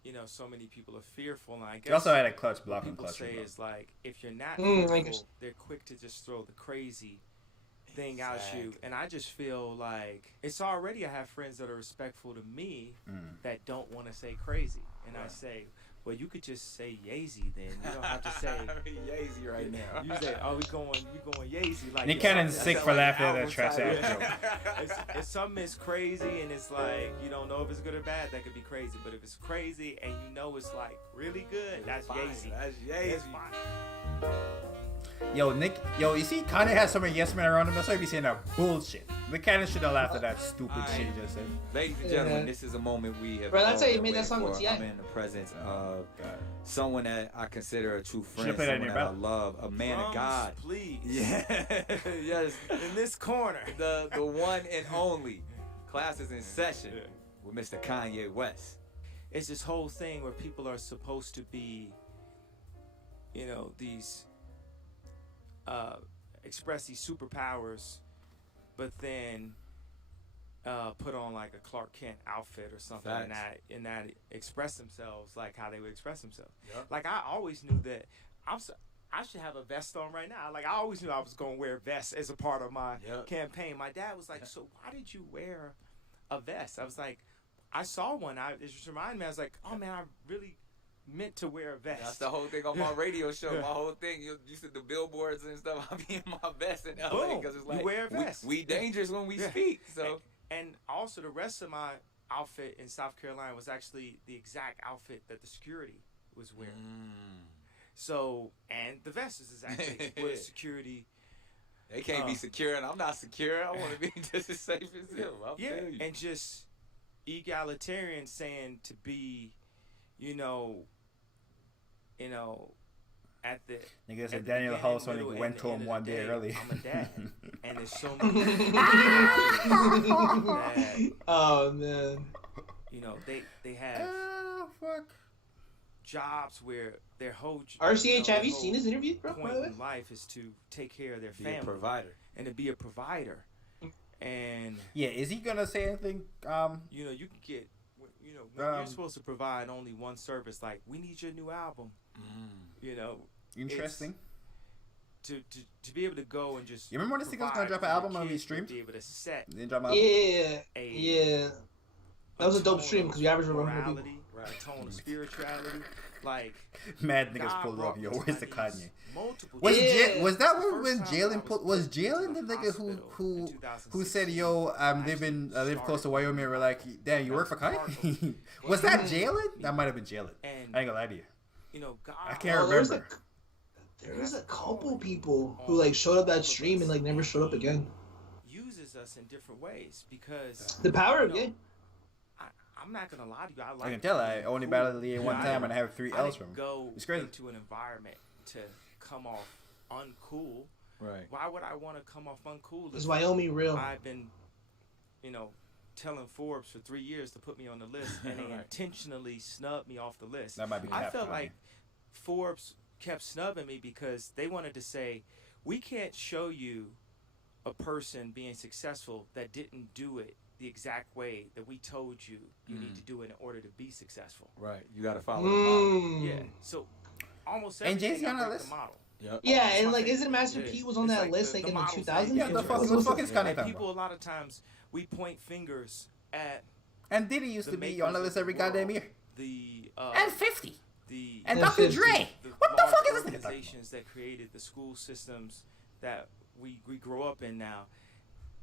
you know, so many people are fearful, and I guess He also had a clutch block and people clutch say block. is like, if you're not I fearful, guess. they're quick to just throw the crazy thing out you. And I just feel like it's already, I have friends that are respectful to me that don't want to say crazy. And I say, Well, you could just say Yeezy then. You don't have to say Yeezy right now. You say, oh, we going Yeezy. Like Nick Cannon's sick for laughing at that album trash title. ass joke. If something is crazy and it's like you don't know if it's good or bad, that could be crazy. But if it's crazy and you know it's like really good, that's Yeezy. That's Yeezy. That's fine. Yo, you see, Kanye has so many yes men around him. That's why he be saying that bullshit. Nick Cannon should have laughed at that stupid shit he just said. Ladies and gentlemen, this is a moment we have. Bro, that's how all you been made that waiting song with for. T.I. I'm in the presence of someone that I consider a true friend, Should've played that in someone your that I belt. love, a man Drums, of God. please. Yeah, yes. In this corner. The one and only Classes in Session with Mr. Kanye West. It's this whole thing where people are supposed to be, you know, these express these superpowers, but then put on like a Clark Kent outfit or something, and that express themselves like how they would express themselves. Yep. Like I always knew that I should have a vest on right now. Like I always knew I was gonna wear a vest as a part of my campaign. My dad was like, "So why did you wear a vest?" I was like, "I saw one. It just reminded me. I was like, oh man, I really meant to wear a vest." That's the whole thing on my radio show. My whole thing, you said the billboards and stuff. I be in my vest in LA because it's like you wear a vest. We dangerous when we speak. So and also the rest of my outfit in South Carolina was actually the exact outfit that the security was wearing. So and the vest is exactly what security. They can't be secure, and I'm not secure. I want to be just as safe as them. I'll tell you. And just egalitarian saying to be, you know, at the Nigga said Daniel House when he went to him one day early. I'm a dad, and there's so many. Oh man. You know they have jobs where their whole RCH, have you seen his interview, bro? Point in life is to take care of their family, be a provider, and to be a provider. And yeah, is he gonna say anything? You know, you can get, you know, when you're supposed to provide only one service, like we need your new album. You know, interesting. To be able to go and just. You remember when this thing was gonna drop an album on we streamed? Be able to set. Yeah. That was a dope stream because we averaged around 100 people. A tone of spirituality, like mad niggas pulled up. Yo, where's the Kanye? Multiple. Was that when Jalen put? Was Jalen the nigga who said, "Yo, I'm living live close to Wyoming"? We're like, "Damn, you work for Kanye?" Was that Jalen? That might have been Jalen. I ain't gonna lie to you. You know, God. I can't remember. There was a couple people who like showed up that stream and like never showed up again. Uses us in different ways because the power of game. I'm not gonna lie to you. I can tell. I only battled the one time and I have 3 L's from him. Go it's crazy. into an environment to come off uncool. Right. Why would I want to come off uncool? Is Wyoming real? I've been, you know, telling Forbes for 3 years to put me on the list, and they intentionally snubbed me off the list. That might be. I felt like Forbes kept snubbing me because they wanted to say, we can't show you a person being successful that didn't do it the exact way that we told you need to do it in order to be successful. Right. You got to follow the model. Yeah. So almost and everything Jay-Z on that the list. model. Yep. Yeah, and like, isn't Master P was on that list like in the 2000s? Yeah, the fuck is Kanye? People a lot of times we point fingers at. And Diddy used to be on the list every goddamn year. And 50. The and Dr. Dre. What the fuck is this? Organizations that created the school systems that we grow up in now.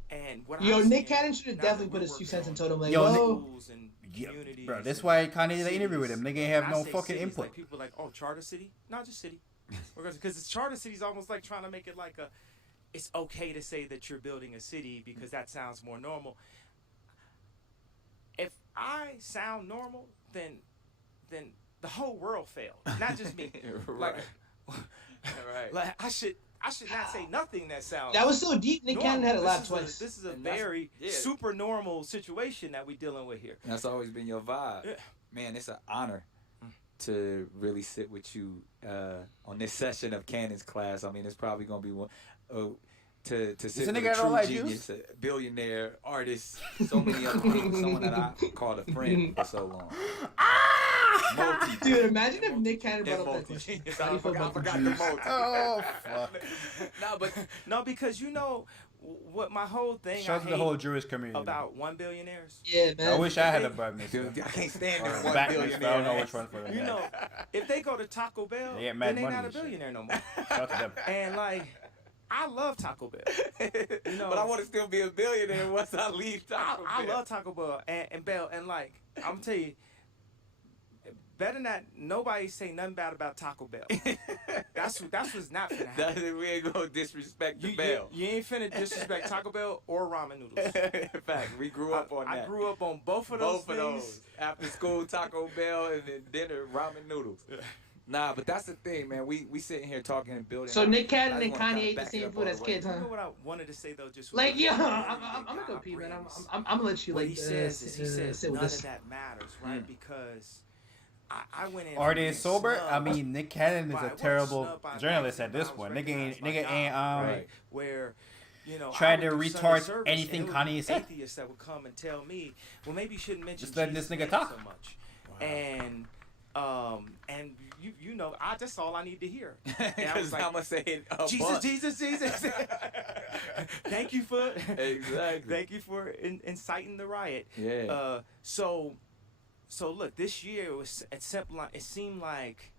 And what Nick Cannon should have definitely put his 2 cents in total. Like, schools and communities. Bro, that's why Kanye did the interview with him. Nigga ain't have no fucking input. Like people like, oh, Charter City? Not just city. Because it's Charter City's almost like trying to make it like it's okay to say that you're building a city because that sounds more normal. If I sound normal, then the whole world failed. Not just me. Right. Like I should not say nothing that sounds. That was so deep. Nick Cannon had it laugh twice. This is a very super normal situation that we're dealing with here. That's always been your vibe. Yeah. Man, it's an honor to really sit with you on this session of Cannon's class. I mean, it's probably gonna be one. To sit with a true genius, a billionaire, artist, so many other things. Someone that I called a friend for so long. Dude, imagine if Nick Cannon brought up that question. I forgot the multi. Oh, fuck. No, because you know what my whole thing Shout out to the whole Jewish community. about 1 billionaires. Yeah, man. I wish I had a bar mitzvah. Dude, I can't stand Or that a one bat billionaire. mitzvah. I don't know which one for them. You know, if they go to Taco Bell, They get then mad they money not a and shit. billionaire no more. Shout out to them. And like, I love Taco Bell. You know, But I want to still be a billionaire once I leave Taco Bell. I love Taco Bell and Bell, and like I'm tell you, better than that, nobody say nothing bad about Taco Bell. That's what's not finna happen. We ain't gonna disrespect the You, Bell. you ain't finna disrespect Taco Bell or ramen noodles. In fact, we grew up on that. I grew up on both of those things. After school, Taco Bell, and then dinner, ramen noodles. Nah, but that's the thing, man. We sitting here talking and building. So Nick Cannon I and just wanna Kanye kinda ate the back it same up food all as the way. kids, You huh? know what I wanted to say though, just Like, really yeah, quick, I'm gonna go God pee, man. brings. I'm gonna let you What like he says is sit with none this. of that matters, right? Because I went in. Are from they being sober? I snubbed mean, Nick Cannon is by- a wasn't terrible snubbed by journalist at magazine, this but I point. was Nigga recognized by ain't God, right. right? Where, you know, Tried I to would do Sunday retard service, anything and it Kanye would said. be atheists that would come and tell me, well, maybe you shouldn't mention Just letting this Jesus' nigga name talk. so much. And you know, that's all I need to hear. And I Because was like, I'm gonna say it a Jesus, bunch. Jesus. Thank you for Exactly. Thank you for inciting the riot. Yeah. So look, this year it seemed like,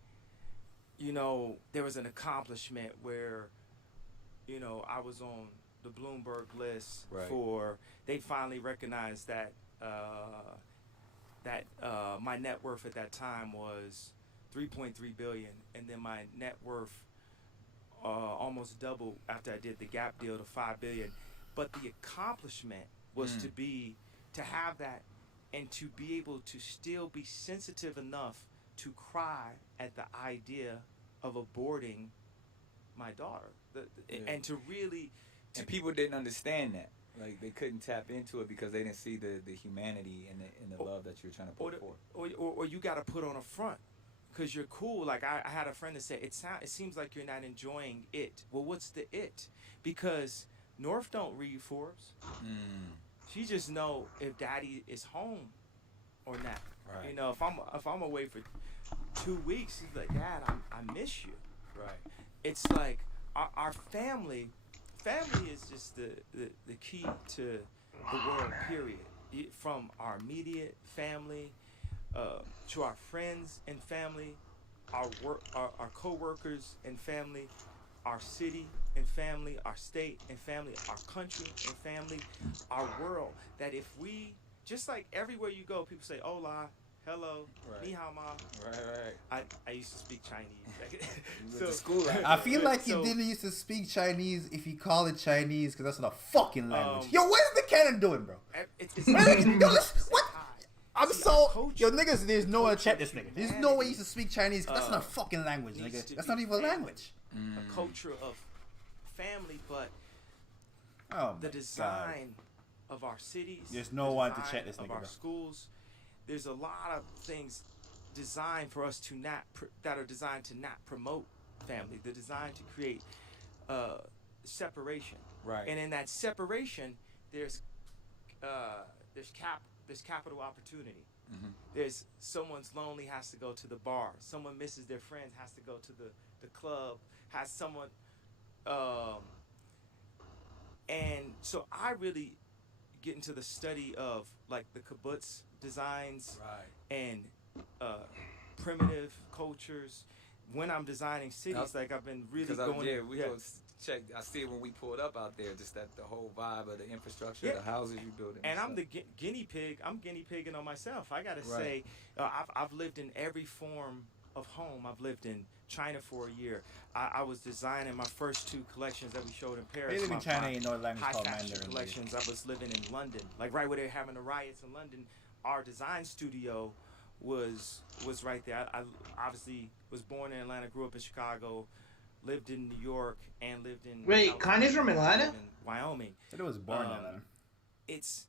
you know, there was an accomplishment where, you know, I was on the Bloomberg list Right. for, they finally recognized that my net worth at that time was 3.3 billion, and then my net worth almost doubled after I did the Gap deal to 5 billion. But the accomplishment was to have that and to be able to still be sensitive enough to cry at the idea of aborting my daughter, and to really. And people didn't understand that. Like, they couldn't tap into it because they didn't see the humanity and the love that you're trying to put forth. Or you got to put on a front because you're cool. Like I had a friend that said, it seems like you're not enjoying it. Well, what's the it? Because North don't read Forbes. She just know if daddy is home or not. Right. You know, if I'm away for 2 weeks, she's like, Dad, I miss you. Right. It's like our family is just the key to the world, period. From our immediate family to our friends and family, our co-workers and family, our city and family, our state and family, our country and family, our world. That if we, just like everywhere you go, people say hola, hello, Right. ni hao ma. Right. I used to speak Chinese. You went to school out I there. feel like you So- didn't used to speak Chinese if you call it Chinese because that's not a fucking language. Yo, what is the Cannon doing, bro? It's Yo, listen, what? I'm See, so culture- yo niggas. There's no way to check this culture, nigga. There's no way you humanity, to speak Chinese. 'Cause that's not a fucking language, needs nigga. to That's be not even a family. language. a culture of family, but Oh the my design of our cities. There's no the one to design check this of nigga, our bro. schools. There's a lot of things designed for us to not that are designed to not promote family. They're designed to create separation. Right. And in that separation, there's capital opportunity. Mhm. There's someone's lonely, has to go to the bar. Someone misses their friends, has to go to the club. Has someone, and so I really get into the study of like the kibbutz designs Right. and primitive cultures. When I'm designing cities, like I've been really Because going. we go check. I see it when we pulled up out there. Just the whole vibe of the infrastructure, the houses you building. And I'm stuff. the guinea pig. I'm guinea pigging on myself. I gotta Right. say, I've lived in every form of home. I've lived in China for a year. I was designing my first 2 collections that we showed in Paris. They live in my- China, my ain't no language high called fashion Mandarin. collections. I was living in London, like right where they're having the riots in London. Our design studio was right there. I obviously was born in Atlanta, grew up in Chicago, lived in New York, and lived in. Wait, California, Kanye's from Atlanta? lived in Wyoming. It was born in Atlanta. It's,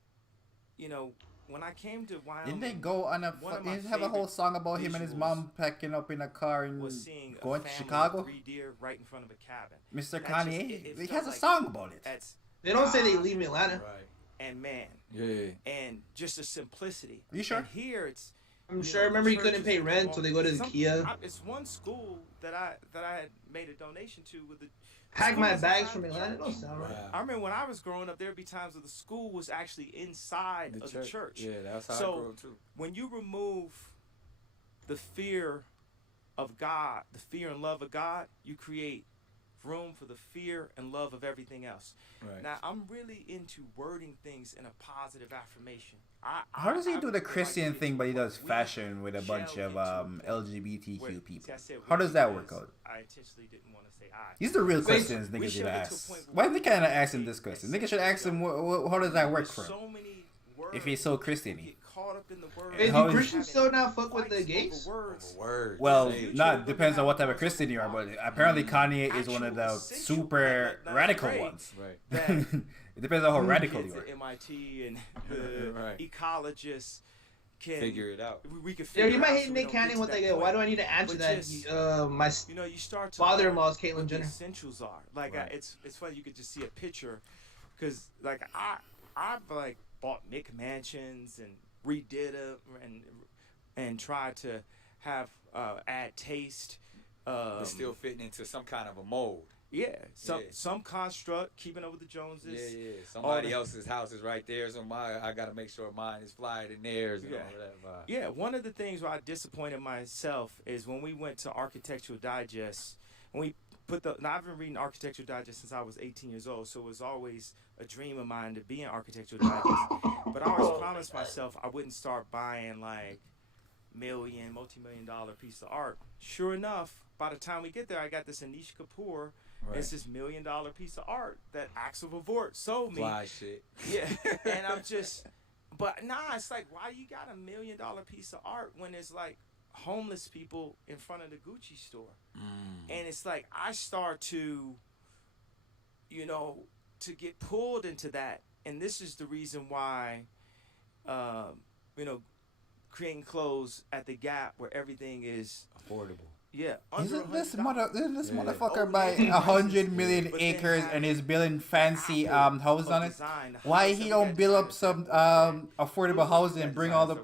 you know, when I came to Wyoming. Didn't they go on a? one of my Didn't have a whole favorite song about him and his visuals mom packing up in a car and was seeing going a to family Chicago? with 3 deer right in front of a cabin. Mr. That just- Kanye, it he felt has a like song about it. That's They don't say they leave Atlanta. Right. and man, Yeah. and just the simplicity. You sure? And here it's. I'm you sure. know, Remember, the he couldn't churches pay and rent, so they go to the some- Kia. It's one school that I had made a donation to with the Pack School my was bags inside from the Atlanta. church. Don't sound right. I remember when I was growing up, there'd be times where the school was actually inside of the church. Yeah, that's how I So grew up too. when you remove the fear of God, the fear and love of God, you create room for the fear and love of everything else. Right. Now, I'm really into wording things in a positive affirmation. How does he do the I Christian get thing, to but he where does we fashion with a bunch gel of into a point LGBTQ where- people? see, I said How we does that because work out? I intentionally didn't want to say I. These are the real Wait, questions we niggas should should get to a ask. point Why where they can't ask him this question? Niggas should ask him how does that work for him? So many words If he's so Christian-y. get caught up in the words. Hey, How do is- Christians still not fuck with the Fights gays? over words. Word. Well, Say it. not depends on what type of Christian you are, but apparently Kanye is one of the Essential, super not radical great. ones. Right. That It depends on how radical you kids are. at MIT and the Right. ecologists can Figure it out. We can Yo, figure you might out hate so we Nick don't get Cannon to with that like, point. why do I need to answer But that? just, My you know, you start to father-in-law learn is Caitlyn what the Jenner. essentials are. Like Right. it's funny you could just see a picture, because like I've like bought McMansions and redid them and tried to have add taste. But still fitting into some kind of a mold. Yeah, Yeah. some construct, keeping up with the Joneses. Yeah. Somebody the- else's house is right there, so I gotta make sure mine is flyer than theirs and Yeah. all that vibe. Yeah, one of the things where I disappointed myself is when we went to Architectural Digest, and we put now I've been reading Architectural Digest since I was 18 years old, so it was always a dream of mine to be in Architectural Digest. But I always promised myself I wouldn't start buying like multi-million-dollar piece of art. Sure enough, by the time we get there, I got this Anish Kapoor. Right. It's this $1 million piece of art that Axel Vavort sold me. Fly shit. Yeah, and I'm just, but nah, it's like, why you got $1 million piece of art when there's like homeless people in front of the Gucci store? And it's like, I start to, you know, to get pulled into that. And this is the reason why, you know, creating clothes at the Gap where everything is Affordable. yeah. under Isn't this $100. this Yeah. motherfucker Oh, buy yeah. 100 million But then acres have and is building fancy Apple houses on of it? design, the Why house he that we don't got build up designed some for affordable housing and bring all the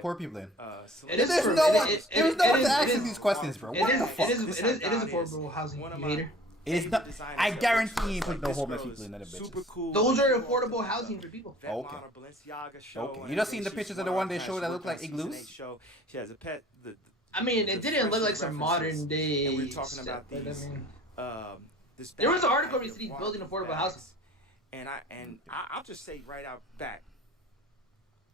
poor people in? It is There's for- no it- one. it- There's it- no it one is- to it ask is- these questions, bro. It What is, the fuck? it is, This it how is, it is God affordable housing, One of you my hater. It's favorite not. designers I that guarantee works you ain't for us. put no Like, homeless this people in girl that is bitches. Super cool. Those She are walked affordable into housing the for people. Vet Okay. Model Balenciaga show Okay. and You just everything. seen the She's pictures of one the our one they past showed that work looked like on Season igloos? 8 show. She has a pet. I mean, it didn't look like some references. modern day. And we were talking about stuff, but I these. mean, This There was an bag article of recently water building affordable bags. housing. And I'll just say right out back,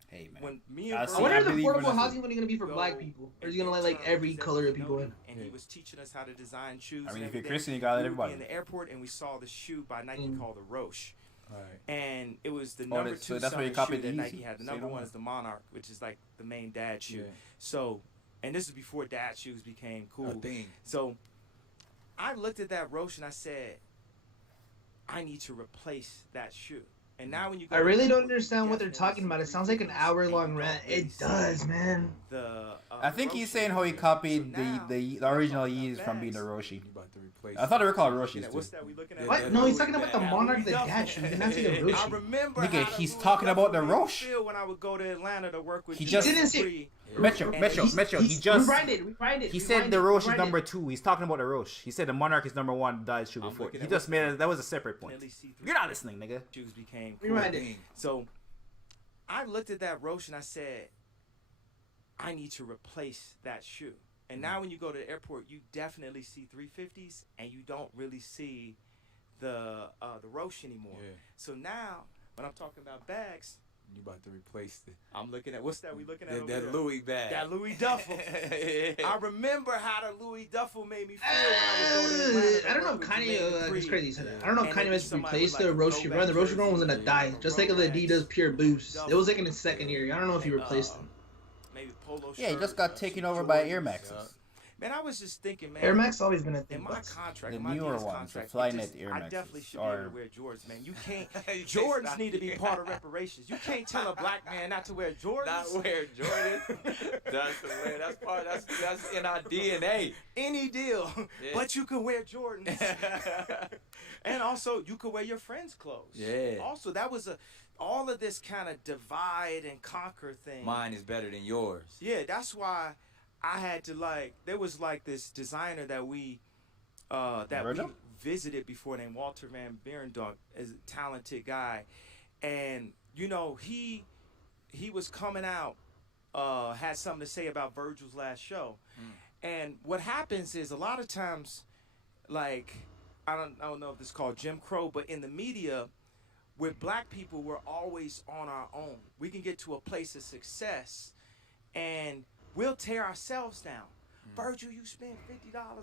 Hey man. when me I and see- I wonder if believe affordable when I housing is going to be for black people, or is it going to let like every color of people in? And he was teaching us how to design shoes. I mean, and if you're everything. Christian, you gotta let We would be everybody. in the airport, and we saw the shoe by Nike called the Roche. Right. And it was the Oh, number so two that's where you selling copied shoe that the Nike Yeezy. had. The Say number no one more. is the Monarch, which is like the main dad shoe. Yeah. So, and this is before dad shoes became cool. A thing. So, I looked at that Roche and I said, I need to replace that shoe. And now when you go I to really the don't airport, you understand what they're definitely talking about. see It sounds like an 350s, hour-long and you rant. don't really It see does, man. The, I think he's Roche saying how he anymore. copied So now, the we're original talking about Yeezys from being the bags. Roshi. You about to replace. I thought they were called Looking Roshis at- too. What's that we looking at? What? that No, he's Louis talking about the bag. Monarch, Louis the Duffel. dad shoe. Did not see the I Roshi. remember Nigga, how he's Louis talking Duffel about the made me Roche. feel when I would go to Atlanta to work with He the just- Didn't see- Free. Metro, And Metro, he's- Metro. He just. Rewind it. He said the Roche is rewind number it. 2. He's talking about the Roche. He said the Monarch is number 1. Died shoe I'm before. looking He at just what's- made it. That was a separate point. At least C3 You're not listening, nigga. shoes became cool. Rewind it. Thing. So I looked at that Roche and I said, I need to replace that shoe. And now when you go to the airport, you definitely see 350s and you don't really see the Roche anymore. Yeah. So now when I'm talking about bags, You about to replace the I'm looking at what's that we looking at over that there? Louis bag. That Louis Duffel. Yeah. I remember how the Louis Duffel made me feel when I would go to Atlanta to I don't know work if with Kanye, Jermaine it's Dupri. crazy you said that. I don't know if And Kanye then has somebody replaced with, the like, Roche throwback run. The Roche run was gonna jerseys, die, just like the Adidas Pure Boost. It was like in its second year. I don't know if he replaced them. Maybe polo Yeah, he just shirts, got taken over by Air Maxes. Man, I was just thinking, man. Air Max always been a In thing. my but- contract, The in my newer Adidas ones, the contract, Flyknit Air I Maxes definitely should be able are- to wear Jordans, man. You can't. You say Jordans stop. need to be part of reparations. You can't tell a black man not to wear Jordans. Not wear Jordan. That's the way. That's part. That's in our DNA. Any deal, Yeah. but you can wear Jordans. And also, you could wear your friends' clothes. Yeah. Also, that was all of this kind of divide and conquer thing. Mine is better than yours. Yeah, that's why I had to there was like this designer that we Virgil? visited before named Walter Van Beirendonk, is a talented guy, and you know he was coming out, had something to say about Virgil's last show, and what happens is a lot of times, like I don't know if this is called Jim Crow, but in the media, with black people, we're always on our own. We can get to a place of success, and we'll tear ourselves down. Virgil, you spent $50 on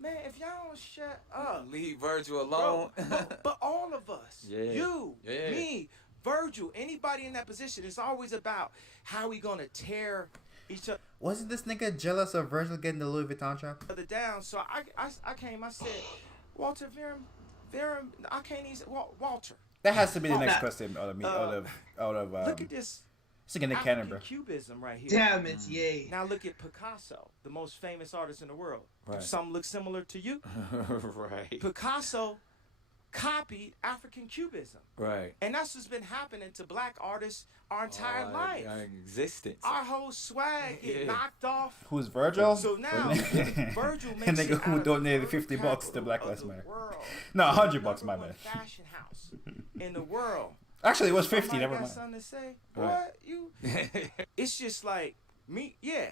man. If y'all don't shut up, leave Virgil alone. Bro, but all of us, you, me, Virgil, anybody in that position, it's always about how we gonna tear each other. Wasn't this nigga jealous of Virgil getting the Louis Vuitton shop? Down. So I came. I said, Walter Verum, I can't even say Walter. That has to be the next question out of look at this. It's like a Nick Cannon, bro. Cubism right here. Damn it, yay. Now look at Picasso, the most famous artist in the world. Right. Some look similar to you. Right. Picasso copied African Cubism. Right. And that's what's been happening to black artists our entire life. Our existence. Our whole swag get knocked off. Who's Virgil? So now Virgil makes a nigga who donated $50 to Black Lives Matter. No, $100, my bad. Fashion house in the world. Actually, it was 50. Somebody Never got mind. something to say? Right. What you? It's just like me. Yeah,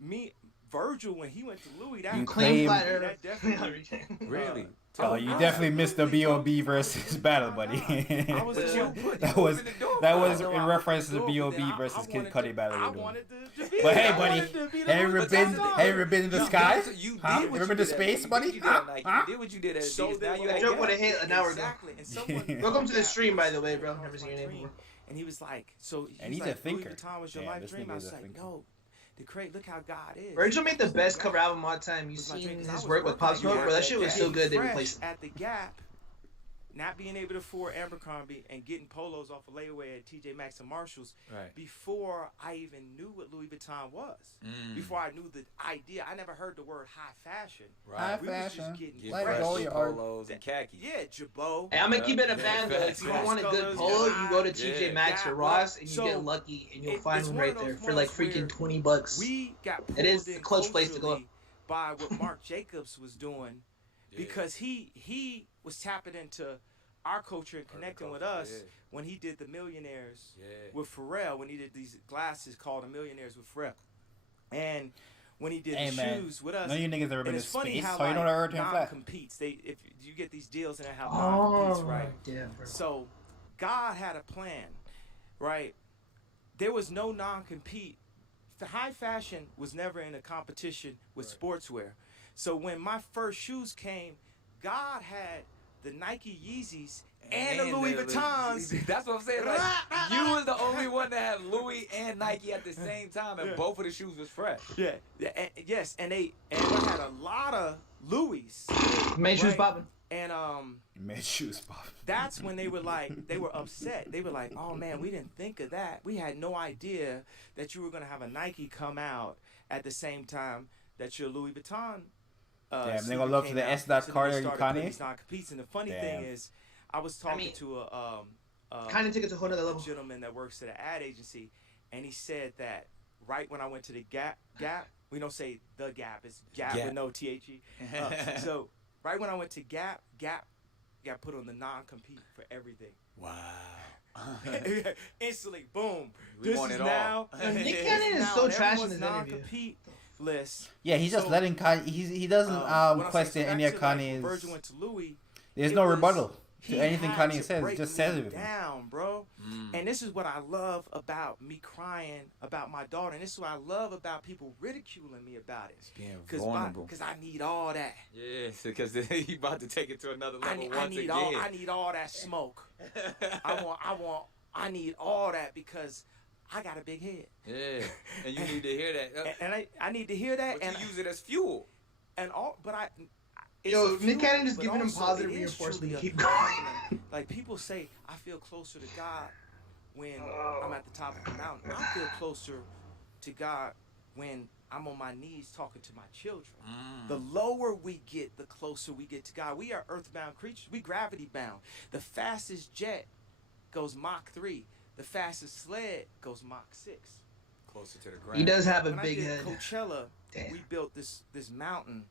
me. Virgil when he went to Louis, that You Clean claim- flat that earth. definitely. Really? Oh, you definitely missed the B.O.B versus battle, buddy. I was that was in reference to the B.O.B versus Kid Cudi battle. I wanted to be But hey, I buddy, wanted to be the have you one ever been? that's Have you ever been in the sky? You Huh? did You what ever been to space, buddy? You did what you did at So Adidas. Now then you when at I Joke Gap. would have hit an hour ago. Exactly. And someone Welcome to the stream, by the way, bro. Never seen your name before. And he was like, so And he's he's a like, thinker. Louis Vuitton was your Yeah, life this dream. nigga I is was a like, thinker. yo, the crate, look how God is. Virgil made the best cover album of all time. You Was my seen dream, 'cause I his was work with working Pop at Smoke, bro? That shit was so good. They Fresh replaced it. at the Gap, not being able to afford Abercrombie and getting polos off of layaway at TJ Maxx and Marshalls Right. before I even knew what Louis Vuitton was. Before I knew the idea, I never heard the word high fashion. Right. We was just getting Get Like fresh all with your art. polos and khakis. Yeah, Jabot. Hey, I'm gonna keep it a fan though. If you Yeah. want a good Colors, polo, yeah. you go to TJ Maxx or Yeah. Ross, and you So, get lucky, and you'll find it's one one right of there those for like ones where freaking $20. We got It is pulled a in clutch place to go. culturally by what Marc Jacobs was doing, because he was tapping into our culture and connecting with us when he did the Millionaires with Pharrell, when he did these glasses called the Millionaires with Pharrell, and when he did Hey, the man. shoes with us. None of you niggas ever And been to it's funny space, how so you know what I heard him flat. non-competes. If you get these deals and they have non-competes, right? Damn, bro. So God had a plan, right? There was no non-compete. The high fashion was never in a competition with sportswear. So when my first shoes came, God had the Nike Yeezys and the Louis Vuittons. That's what I'm saying. Like, you was the only one that had Louis and Nike at the same time, and both of the shoes was fresh. Yeah, yes, and I had a lot of Louis. Made shoes right? popping. And Made shoes pop. that's when they were upset. They were like, oh man, we didn't think of that. We had no idea that you were gonna have a Nike come out at the same time that your Louis Vuitton. Damn, they sneaker gonna love to came the out. S. Dot So Carter they and started putting Kanye? these non-competes. And the funny Damn. thing is, I was talking to a Kind of took it to a whole nother level. gentleman that works at an ad agency, and he said that right when I went to the Gap, we don't say the Gap, it's Gap Gap. with no THE. So right when I went to Gap got put on the non-compete for everything. Wow. Instantly, boom. We This want is it all. now. Nick this Cannon is now so on trash in everyone's his interview. non-compete list. Yeah, he's just So, letting Kanye. He doesn't when I question say any of back to, like, Kanye's. Virgil went to Louis. There's it no was- rebuttal to he anything had Kanye to says. break Just me says it. down, bro. And this is what I love about me crying about my daughter, and this is what I love about people ridiculing me about it. Being vulnerable. Because I need all that. Yes, because he about to take it to another level I need all that smoke. I need all that because I got a big head. Yeah, and you need to hear that. And I need to hear that, But and you use it as fuel. and all, but I. It's Yo, a Nick fuel, Cannon just but giving him also positive it is reinforcement. truly Keep a going. compliment. Like people say, I feel closer to God when I'm at the top of the mountain. I feel closer to God when I'm on my knees talking to my children. The lower we get, the closer we get to God. We are earthbound creatures. We gravity bound. The fastest jet goes Mach 3. The fastest sled goes Mach 6. Closer to the ground. He does have a When big I did head. Coachella, Damn. we built this mountain,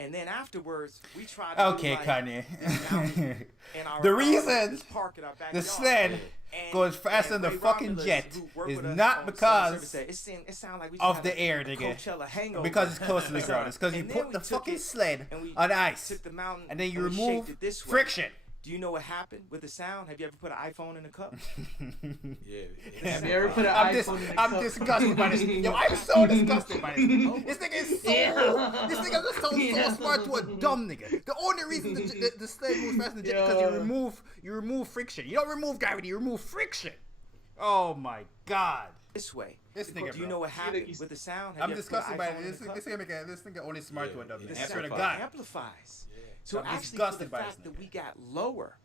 And then afterwards, we try to Okay, do, like, Kanye. this mountain in our, The reason this park in our the backyard. sled And- goes faster than and the Ray fucking Romulus, jet who worked is with us not on because service, said, it sound like we of just the had air, a nigga. Coachella hangover. Because it's close to the ground. It's because you And then put we the took fucking it sled and we on ice. took the mountain And then you we remove shaped it this way. friction. Do you know what happened with the sound? Have you ever put an iPhone in a cup? Yeah. Have you ever put an I'm iPhone in a I'm cup? disgusted by this. Yo, I'm so disgusted by this. This nigga is so. Yeah. This nigga just sounds so smart to a dumb nigga. The only reason the sled moves faster than the jet is because you remove friction. You don't remove gravity. You remove friction. Oh my god. This way. This nigga, Do you bro. know what happened with the sound? Have I'm you ever put an disgusted by iPhone in this. a cup? This nigga only smart to a dumb The nigga. I swear to sound God. amplifies. So I'm actually, for disgusted the by fact this that nigga. we got lower,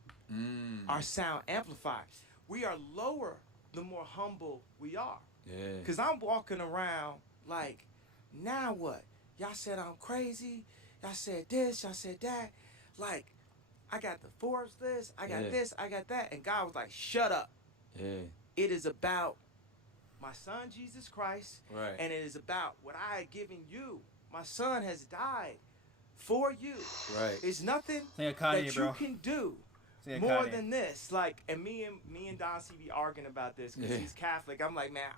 our sound amplifies. We are lower the more humble we are. Yeah. Because I'm walking around like, now what? Y'all said I'm crazy. Y'all said this. Y'all said that. Like, I got the Forbes list. I got this. I got that. And God was like, shut up. Yeah. It is about my son, Jesus Christ. Right. And it is about what I have given you. My son has died for you. Right. There's nothing Think of Kanye, that bro. you can do Think of more Kanye. than this. Like, and me and Don C be arguing about this because he's Catholic. I'm like, man,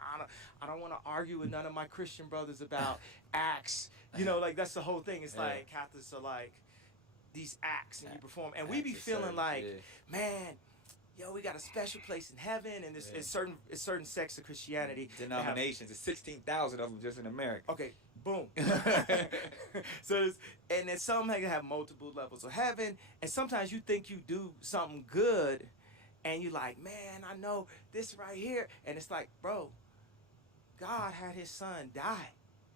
I don't want to argue with none of my Christian brothers about acts. You know, like that's the whole thing. It's like Catholics are like these acts and you perform, and we be Acts of feeling service, like, yeah. man, yo, we got a special place in heaven, and it's certain sects of Christianity. that have- Denominations. There's 16,000 of them just in America. Okay, boom. So and then some have multiple levels of heaven, and sometimes you think you do something good, and you like, man, I know this right here, and it's like, bro, God had His Son die.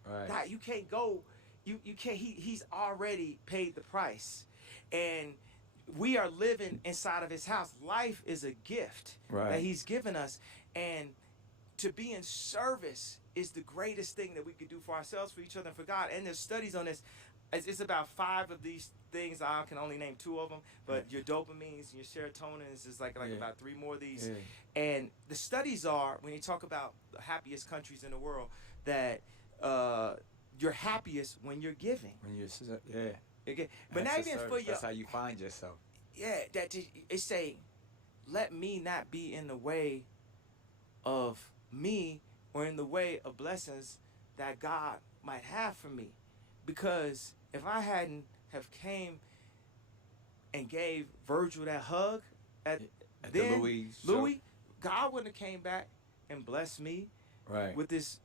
Right. God, you can't go. You can't. He's already paid the price, and we are living inside of His house. Life is a gift that He's given us, and to be in service is the greatest thing that we could do for ourselves, for each other, and for God. And there's studies on this. It's about 5 of these things. I can only name 2 of them, but your dopamines and your serotonins is like about 3 more of these. Yeah. And the studies are, when you talk about the happiest countries in the world, that you're happiest when you're giving. When you're, Okay? But not even for your, That's how you find yourself. yeah, that it's saying, let me not be in the way of me or in the way of blessings that God might have for me. Because if I hadn't have came and gave Virgil that hug at the then, Louis show. God wouldn't have came back and blessed me Right. with this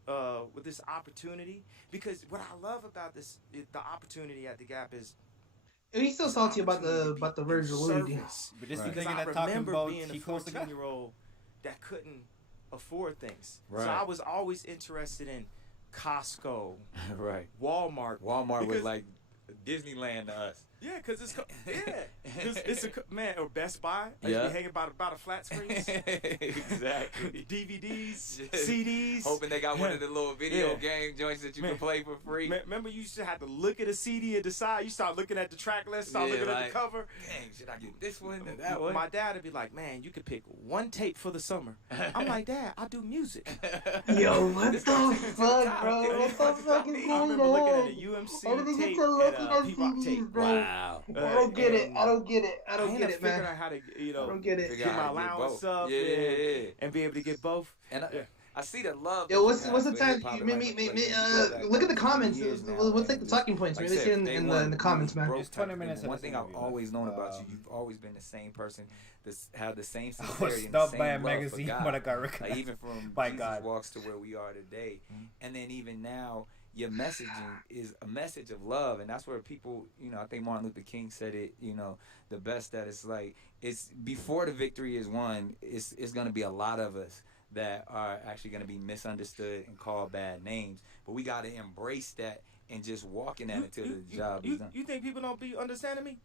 opportunity. Because what I love about this, the opportunity at the Gap is He's still salty about the Virgil Louis deal. But this is the because nigga I that talking remember about being a he close to God. 14-year-old that couldn't afford things. Right. So I was always interested in Costco, Right. Walmart. Walmart was Because- like Disneyland to us. Yeah, because it's man, or Best Buy. I used to Yeah. be hanging by the flat screens. Exactly. DVDs, Just CDs. Hoping they got one of the little video Yeah. game joints that you Man. can play for free. Remember, you used to have to look at a CD and decide. You start looking at the track list, start Yeah, looking at like, the cover. Dang, should I get this one or that one? My dad would be like, "Man, you could pick one tape for the summer." I'm like, "Dad, I do music." Yo, what the fuck, bro? What the fuck is I going remember looking at on? a UMC I didn't get tape to look and at a Peacock CDs, tape. bro. Wow. I don't get it. and I don't get it. I I don't ended get up it, figuring man. out how to, I don't get it. Figure get out my how to get allowance both. up Yeah. and be able to get both. And I see the love. Yo, what's that the you have for time? hip-hop You, and me, like, look at the comments. years now, What's like man. the talking points? Like Man, I let's see said, in the comments, man. broke It's 20 type of minutes thing. of One this thing I've interview. always known about you, you've always been the same person. Have the same I was sincerity and the stopped same by a love for magazine God. when I got Like recognized. even from By Jesus God. Walks to where we are today, and then even now, your messaging is a message of love, and that's where people, I think Martin Luther King said it, the best, that it's like, it's before the victory is won, it's going to be a lot of us that are actually going to be misunderstood and called bad names, but we got to embrace that and just walk in that until the job is done. You think people don't be understanding me?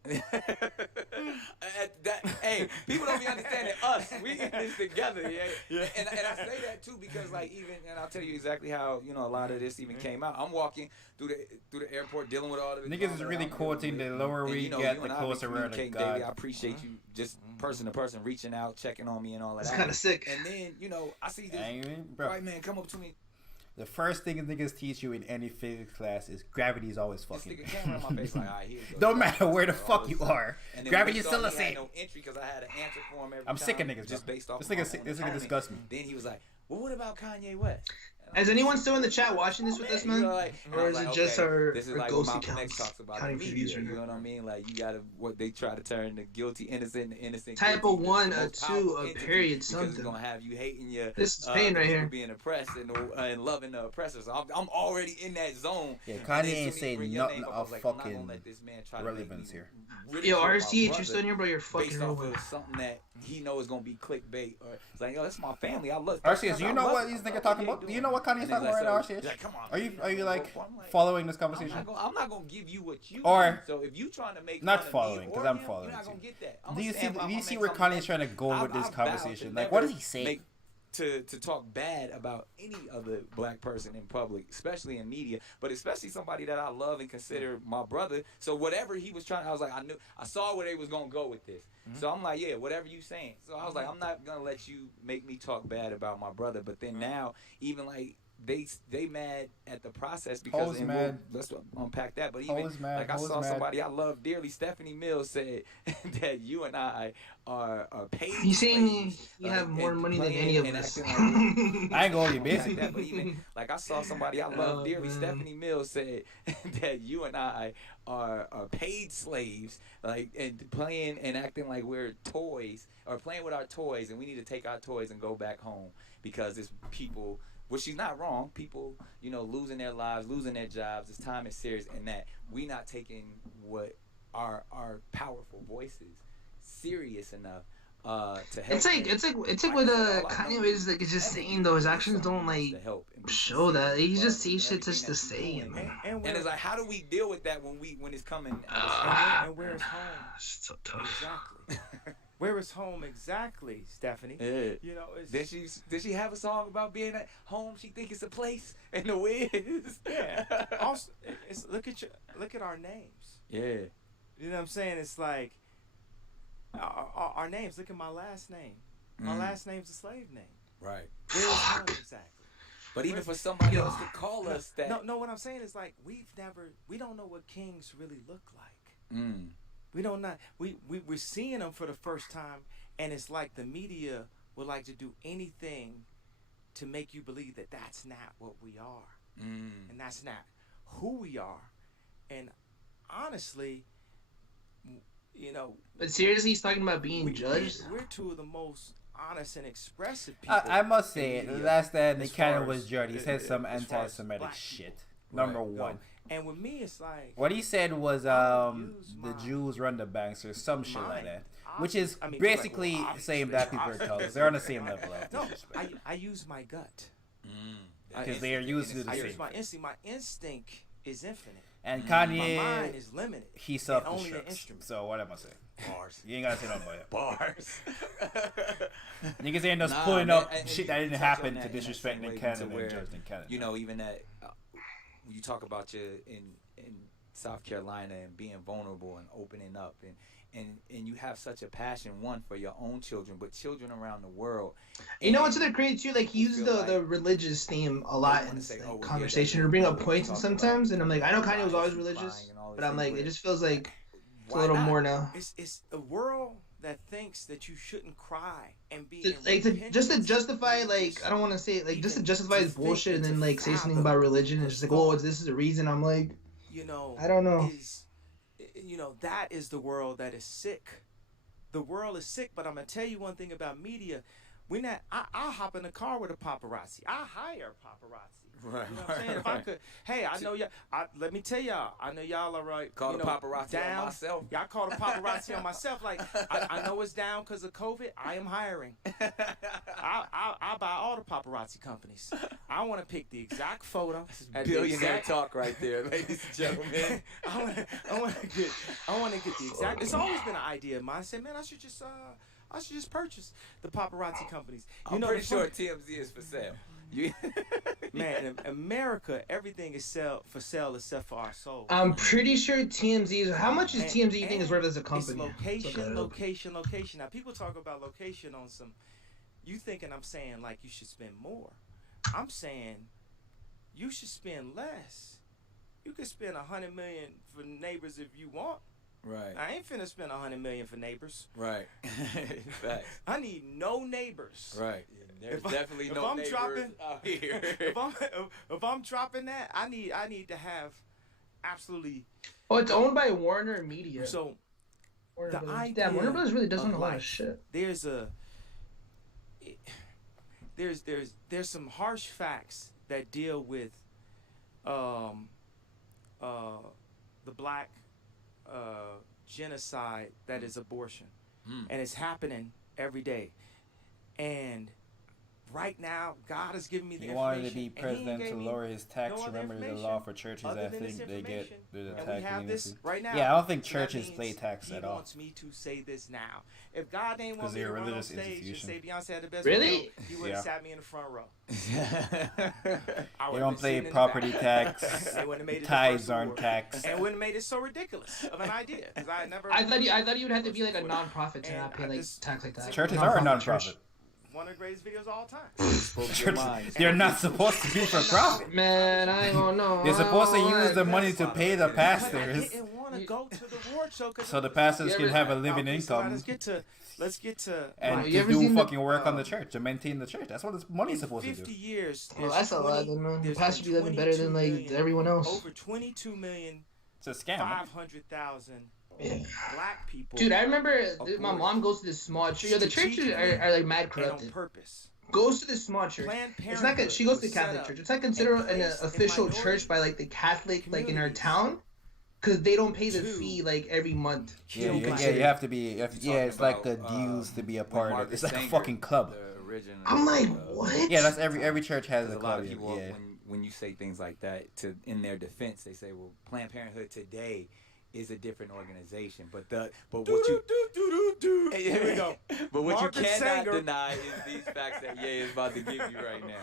Hey, people don't be understanding us. We in this together, yeah. And I say that too because, like, and I'll tell you exactly how a lot of this even came out. I'm walking through the airport dealing with all of the Niggas is really quoting the lower we get, the closer we're to David, God. I appreciate you just person to person reaching out, checking on me and all of It's that. kind of sick. And then I see this Ain't it, bro? white man come up to me. The first thing niggas teach you in any physics class is gravity is always This fucking. nigga came around my face like, all right, here you go. Don't matter where the All fuck of you a sudden. are. And then Gravity we is still the thought he had same. no entry because I had an answer for him every I'm time, sick of niggas, just bro. based off This of my nigga own opponent. disgusts me. Then he was like, well, what about Kanye West? Is anyone still in the chat watching this with us, man? Or is it just our this is like ghost what Malcolm X accounts talks about the counting for media, views right you know now? what I mean? Like, you gotta, what they try to turn the guilty innocent, the innocent Type guilty, a 1, the a most 2, powerful a entity, period, because something. it's gonna have you hating your This is pain right people here. being oppressed and loving the oppressor. So I'm already in that zone. Yeah, And Kanye then ain't soon as you saying bring your nothing name up, I was of like, I'm not fucking gonna let this man try to make relevance me here. ridicule Yo, my RCH, you brother still in here, bro? You're fucking based off rolling. of something that he knows is gonna be clickbait, or it's like, yo, that's my family. I love. RCS, do you I know love what it. these I love niggas talking they about? Do doing. you know what Kanye's And talking he's about right now, like, RCS? he's like, come on, Are you man, like I'm like, following this I'm conversation? I'm not gonna give you what you Or- need. So if you trying to make Not fun of following, me 'cause or I'm him, following you're not too. gonna get that. Do you see? I'm Do you gonna see make where something Kanye's that trying to go with I this vow to conversation? Like, what does never he say? make- to talk bad about any other black person in public, especially in media, but especially somebody that I love and consider my brother. So whatever he was trying, I was like, I saw where they was gonna go with this. So I'm like, yeah, whatever you saying. So I was like, I'm not gonna let you make me talk bad about my brother. But then now, even like they mad at the process because Hoes and mad. let's unpack that. But even Hoes mad, like I hoes saw mad. somebody I love dearly, Stephanie Mills, said that you and I are paid. He's saying slaves, you have like, more and money than playing any of and us. acting like I ain't gonna be unpack basic. that, but even like I saw somebody I love Oh, dearly, man. Stephanie Mills, said that you and I are paid slaves, like, and playing and acting like we're toys, or playing with our toys, and we need to take our toys and go back home because it's people. Well, she's not wrong. People, losing their lives, losing their jobs. This time is serious, and that we not taking what our powerful voices serious enough to help. It's like with Kanye is like it's just saying though his actions don't like show that. He just says shit just to say it, man. And it's like, how do we deal with that when it's coming? And where is home? It's so tough. Exactly. Where is home exactly, Stephanie? Yeah. It's, Did she have a song about being at home? She think it's a place in the Wiz. yeah. Also, look at our names. Yeah. You know what I'm saying? It's like our names. Look at my last name. My last name's a slave name. Right. Where is home exactly? But even for somebody else to call us that. No. What I'm saying is like we don't know what kings really look like. Mm. We don't know. We're seeing them for the first time, and it's like the media would like to do anything to make you believe that that's not what we are, and that's not who we are. And honestly, But seriously, he's talking about being judged. We're two of the most honest and expressive people. I must say, in the media last that as Nick far Cannon as- was Jordy. He said some as far as anti-Semitic black shit. people. Number Right. one. And with me, it's like What he said was use the my- Jews run the banks or some shit like Mine. that. Which is I mean, basically like, well, saying obviously, black people are colors. They're on the same level of no, disrespect. I use my gut. Because they are used to the I same. use my instinct. My instinct is infinite. And My Kanye, mind is limited. he and only the self-destructs. instrument. So what am I saying? Bars. You ain't gotta say nothing about it. Bars. Niggas ain't just Nah, pulling man, up and shit you that didn't touch happen on that to in that disrespect same Nick way Cannon to and where, judge Nick Cannon. Even that you talk about you in South Carolina and being vulnerable and opening up and you have such a passion, one, for your own children, but children around the world. You know what's other crazy too? Like he used the religious theme a lot in this conversation, or bring up points sometimes. And I'm like, I know Kanye was always religious, but I'm like, it just feels like it's a little more now. It's a world that thinks that you shouldn't cry and be Just to justify, like, I don't want to say, like, just to justify his bullshit and then, like, say something about religion. It's just like, oh, this is the reason. I'm like, I don't know. That is the world that is sick. The world is sick, but I'm going to tell you one thing about media. I'll hop in the car with a paparazzi. I hire paparazzi. Right. You know what I'm saying? If I could, hey, I know y'all. Let me tell y'all. I know y'all are right. Call the paparazzi down. on myself. Y'all call the paparazzi on myself. Like I know it's down because of COVID. I am hiring. I'll buy all the paparazzi companies. I want to pick the exact photo. Billionaire talk right there, ladies and gentlemen. I want to get the exact. It's always been an idea of mine. I said, man, I should just purchase the paparazzi companies. I'm pretty sure TMZ is for sale. Man, in America, everything is for sale except for our souls. I'm pretty sure TMZ. How much is TMZ you think is worth as a company? It's location. Now, people talk about location on some. You thinking I'm saying like you should spend more? I'm saying you should spend less. You could spend $100 million for neighbors if you want. Right. I ain't finna spend $100 million for neighbors. Right. Facts. I need no neighbors. Right. There's definitely no neighbors out here. if I'm dropping that, I need to have absolutely. Oh, it's owned by Warner Media. So Warner the Brothers. idea Damn, Warner Brothers really does of own a lot of life, shit. There's some harsh facts that deal with the black genocide that is abortion, and it's happening every day. And right now, God has given me the He information. wanted to be president to lower his tax. no other Remember the information law for churches? other I than this think they get information. the And tax we have this leniency. right now. Yeah, I don't think So that churches means pay tax at all. He wants me to say this now. If God ain't want 'Cause me to they're a run on religious stage and institution. say Beyonce had the best Really? video, he would have Yeah. sat me in the front row. They don't pay property tax. They wouldn't have made it the Tithes first aren't award. taxed. And wouldn't have made it so ridiculous of an idea. Because I never. I thought you would have to be like a non-profit to And not pay I like just- tax like that. Churches are a Non-profit non-profit. One of the greatest videos of all time. Churches, they're not supposed to be for profit. Man, I ain't gonna know. They're supposed to use Alright. the money to pay the But I pastors, didn't want to go to the award show. so the pastors can have a living Okay, so income let's get to and you to ever do seen the- fucking work on the church to maintain the church. That's what this money's supposed to 50 do. years. Well, there's that's a lot, 20 then, man. The there's pastor been be living better than 22 like million, everyone else. Over 22 million, It's a scam. 500,000 Yeah. black people. Dude, I remember Aborted. my mom goes to this small church. Yo, the churches are like mad and on corrupted. purpose. Goes to this small church. Planned It's not good. She goes to Catholic church. It's not considered an official church by like the Catholic like in our town, because they don't pay the fee like every month. Yeah, you Consider- have to be. Yeah, it's like the about, dues to be a when part of it. Margaret It's like a Sanger, fucking club. the original, I'm like, what? Yeah, that's every church has There's a a lot club. of people Yeah. when you say things like that to in their defense, they say, "Well, Planned Parenthood today is a different organization." But what you Here we go. but what Margaret you cannot Sanger. deny is these facts that Ye is about to give you right now.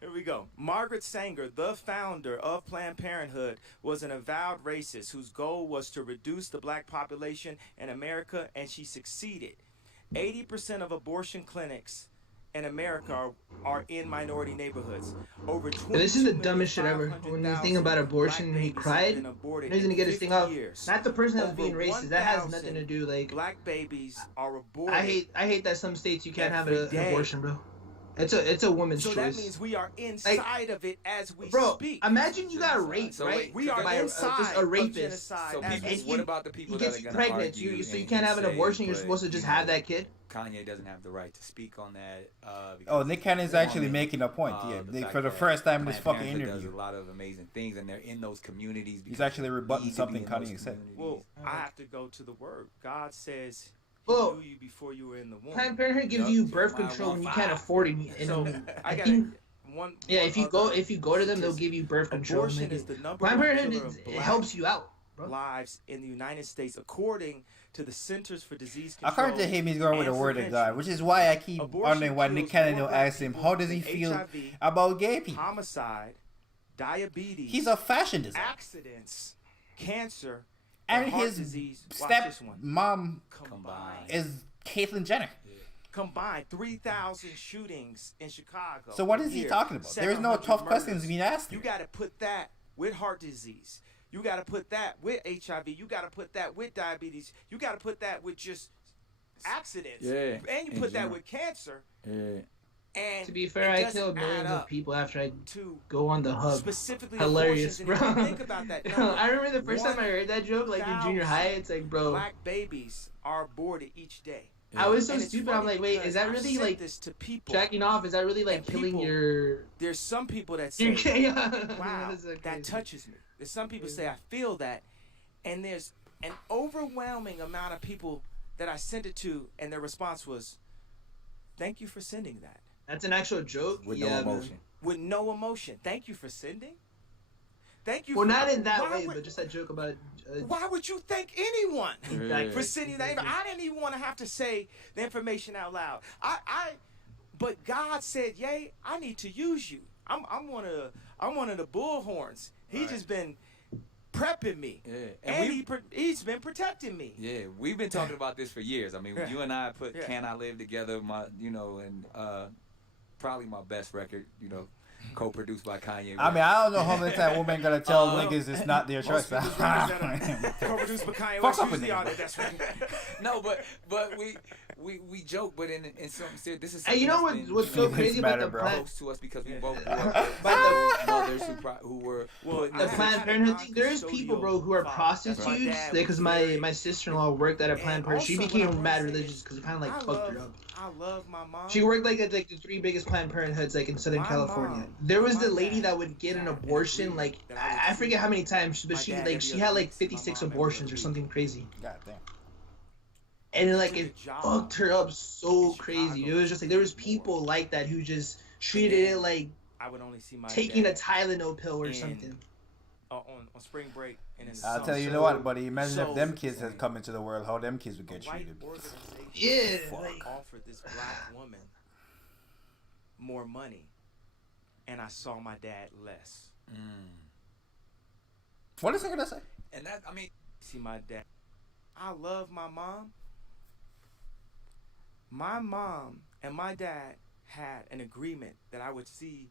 Here we go. Margaret Sanger, the founder of Planned Parenthood, was an avowed racist whose goal was to reduce the black population in America, and she succeeded. 80% of abortion clinics in America are in minority neighborhoods. Over This is the dumbest shit ever. When you think about abortion, he cried. He's gonna get his thing off. Not the person that was being racist. That has nothing to do. Like, black babies are aborted. I hate that some states you can't have every an day. abortion, bro. It's a woman's So choice. that means we are inside of it as we Bro, speak. imagine you got raped, So right? wait, We are by inside just a of rapist. genocide. So as people, we And what he- about the people He gets that are going to pregnant, argue so you and can't have an say, abortion. You're but, supposed to just you have know, that kid. Kanye doesn't have the right to speak on that. Oh, Because Nick Cannon's the actually woman, making a point. the Yeah, fact for the that first time in this Planned fucking Parenthood interview, does a lot of amazing things, and they're in those communities. he's because actually they rebutting need to something be in those Kanye said. communities. Well, I have to go to the word. God says He Well, knew you before you were in the womb. Planned Parenthood gives Yup. you birth Why control when you 1-5? can't afford it. And So I I got think, one. yeah, one if you go to them, they'll give you birth control. Abortion Make is it- the number Planned one Parenthood killer of it black helps you out, bro. lives in the United States, according to the Centers for Disease Control. According to him, he's going with the and word of Prevention. God, which is why I keep Abortion wondering why kills Nick Cannon more will black ask him, people how does he than feel HIV, about gay people? homicide, diabetes, He's a fashion designer. accidents, cancer, And heart his disease. Watch step this one. mom Combined. is Caitlyn Jenner. Combined 3,000 shootings in Chicago. So what a is he year, talking about? There's no 700 tough murders. questions being asked You here. got to put that with heart disease. You got to put that with HIV. You got to put that with diabetes. You got to put that with just accidents. Yeah, And you in put that general. with cancer. Yeah. And To be fair, it I doesn't killed add millions of up people after I to go on the hub. specifically Hilarious, abortions. bro. And if you think about that number, I remember the first time I heard that joke, like in junior high. It's like, bro, black babies are aborted each day. I was so And it's stupid. I'm funny like, wait, because is that I've really said like this to people? jacking off? Is that really like And killing people- your? There's some people that Your say, yeah. wow, That's so that crazy. touches me. There's some people say, I feel that. And there's an overwhelming amount of people that I sent it to, and their response was, thank you for sending that. That's an actual joke. With yeah, no man. emotion. With no emotion. Thank you for sending. Thank you Well, for not in that why way, would- but just that joke about. Why would you thank anyone Yeah. for sending that? I didn't even want to have to say the information out loud. But God said, "Yay, I need to use you. I'm one of the bullhorns. He's just been prepping me, Yeah. and he's been protecting me. Yeah, we've been talking about this for years. I mean, Yeah. you and I put Yeah. "Can I Live Together," and probably my best record, co-produced by Kanye. I mean, I don't know how many times women gonna tell niggas it's not their choice. Co-produced by Kanye Fuck West up with usually it. are there. That's right. No, but we joke, but in something serious, this is. Hey, you know what's so crazy about the Planned close to us because we both mothers who were the Planned Parenthood thing? There's people, bro, who are prostitutes. Because my sister-in-law worked at a Planned Parenthood. She became mad religious because it kind of like fucked her up. I love my mom. She worked like at like the 3 biggest Planned Parenthoods like in Southern California. There was the lady that would get an abortion like I forget how many times, but she had like 56 abortions or something crazy. God damn. And then, like, it fucked her up so crazy. It was just like there was people like that who just treated it like I would only see my taking a Tylenol pill or something. On spring break and in the I'll summer. tell you, you know what, buddy? Imagine if them kids had come into the world, how them kids would get treated. Yeah, offered this black woman more money, and I saw my dad less. What is I gonna say? And that, I mean, see my dad. I love my mom. My mom and my dad had an agreement that I would see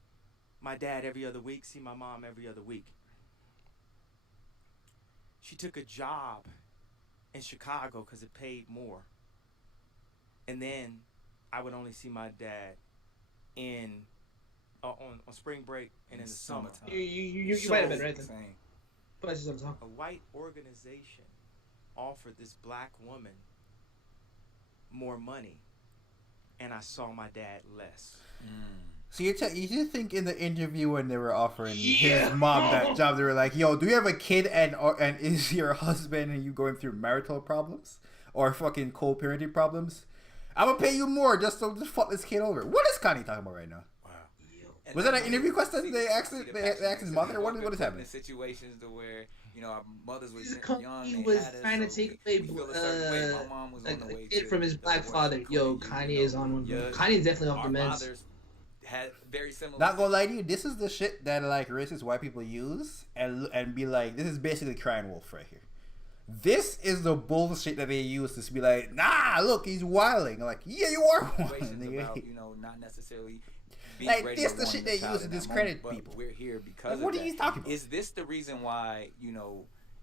my dad every other week, see my mom every other week. She took a job in Chicago because it paid more. And then I would only see my dad in on spring break and in the summertime. You might have been right then. A white organization offered this black woman more money, and I saw my dad less. So you did think in the interview when they were offering his mom that job, they were like, "Yo, do you have a kid and is your husband and you going through marital problems or fucking co-parenting problems? I'm gonna pay you more just to fuck this kid over." What is Kanye talking about right now? Was that an interview question? They asked his mother. What is happening? In situations to where our mothers were young. He was trying to take away a kid from his black father. Yo, Kanye is on one. Kanye's definitely off the meds. Had very similar. Not gonna lie to you, this is the shit that like racist white people use and be like, this is basically crying wolf right here. This is the bullshit that they use to be like, nah, look, he's wilding. Like, yeah, you are one. About, not necessarily. Like this the shit they use to discredit people. We're here because what are you talking about? Is this the reason why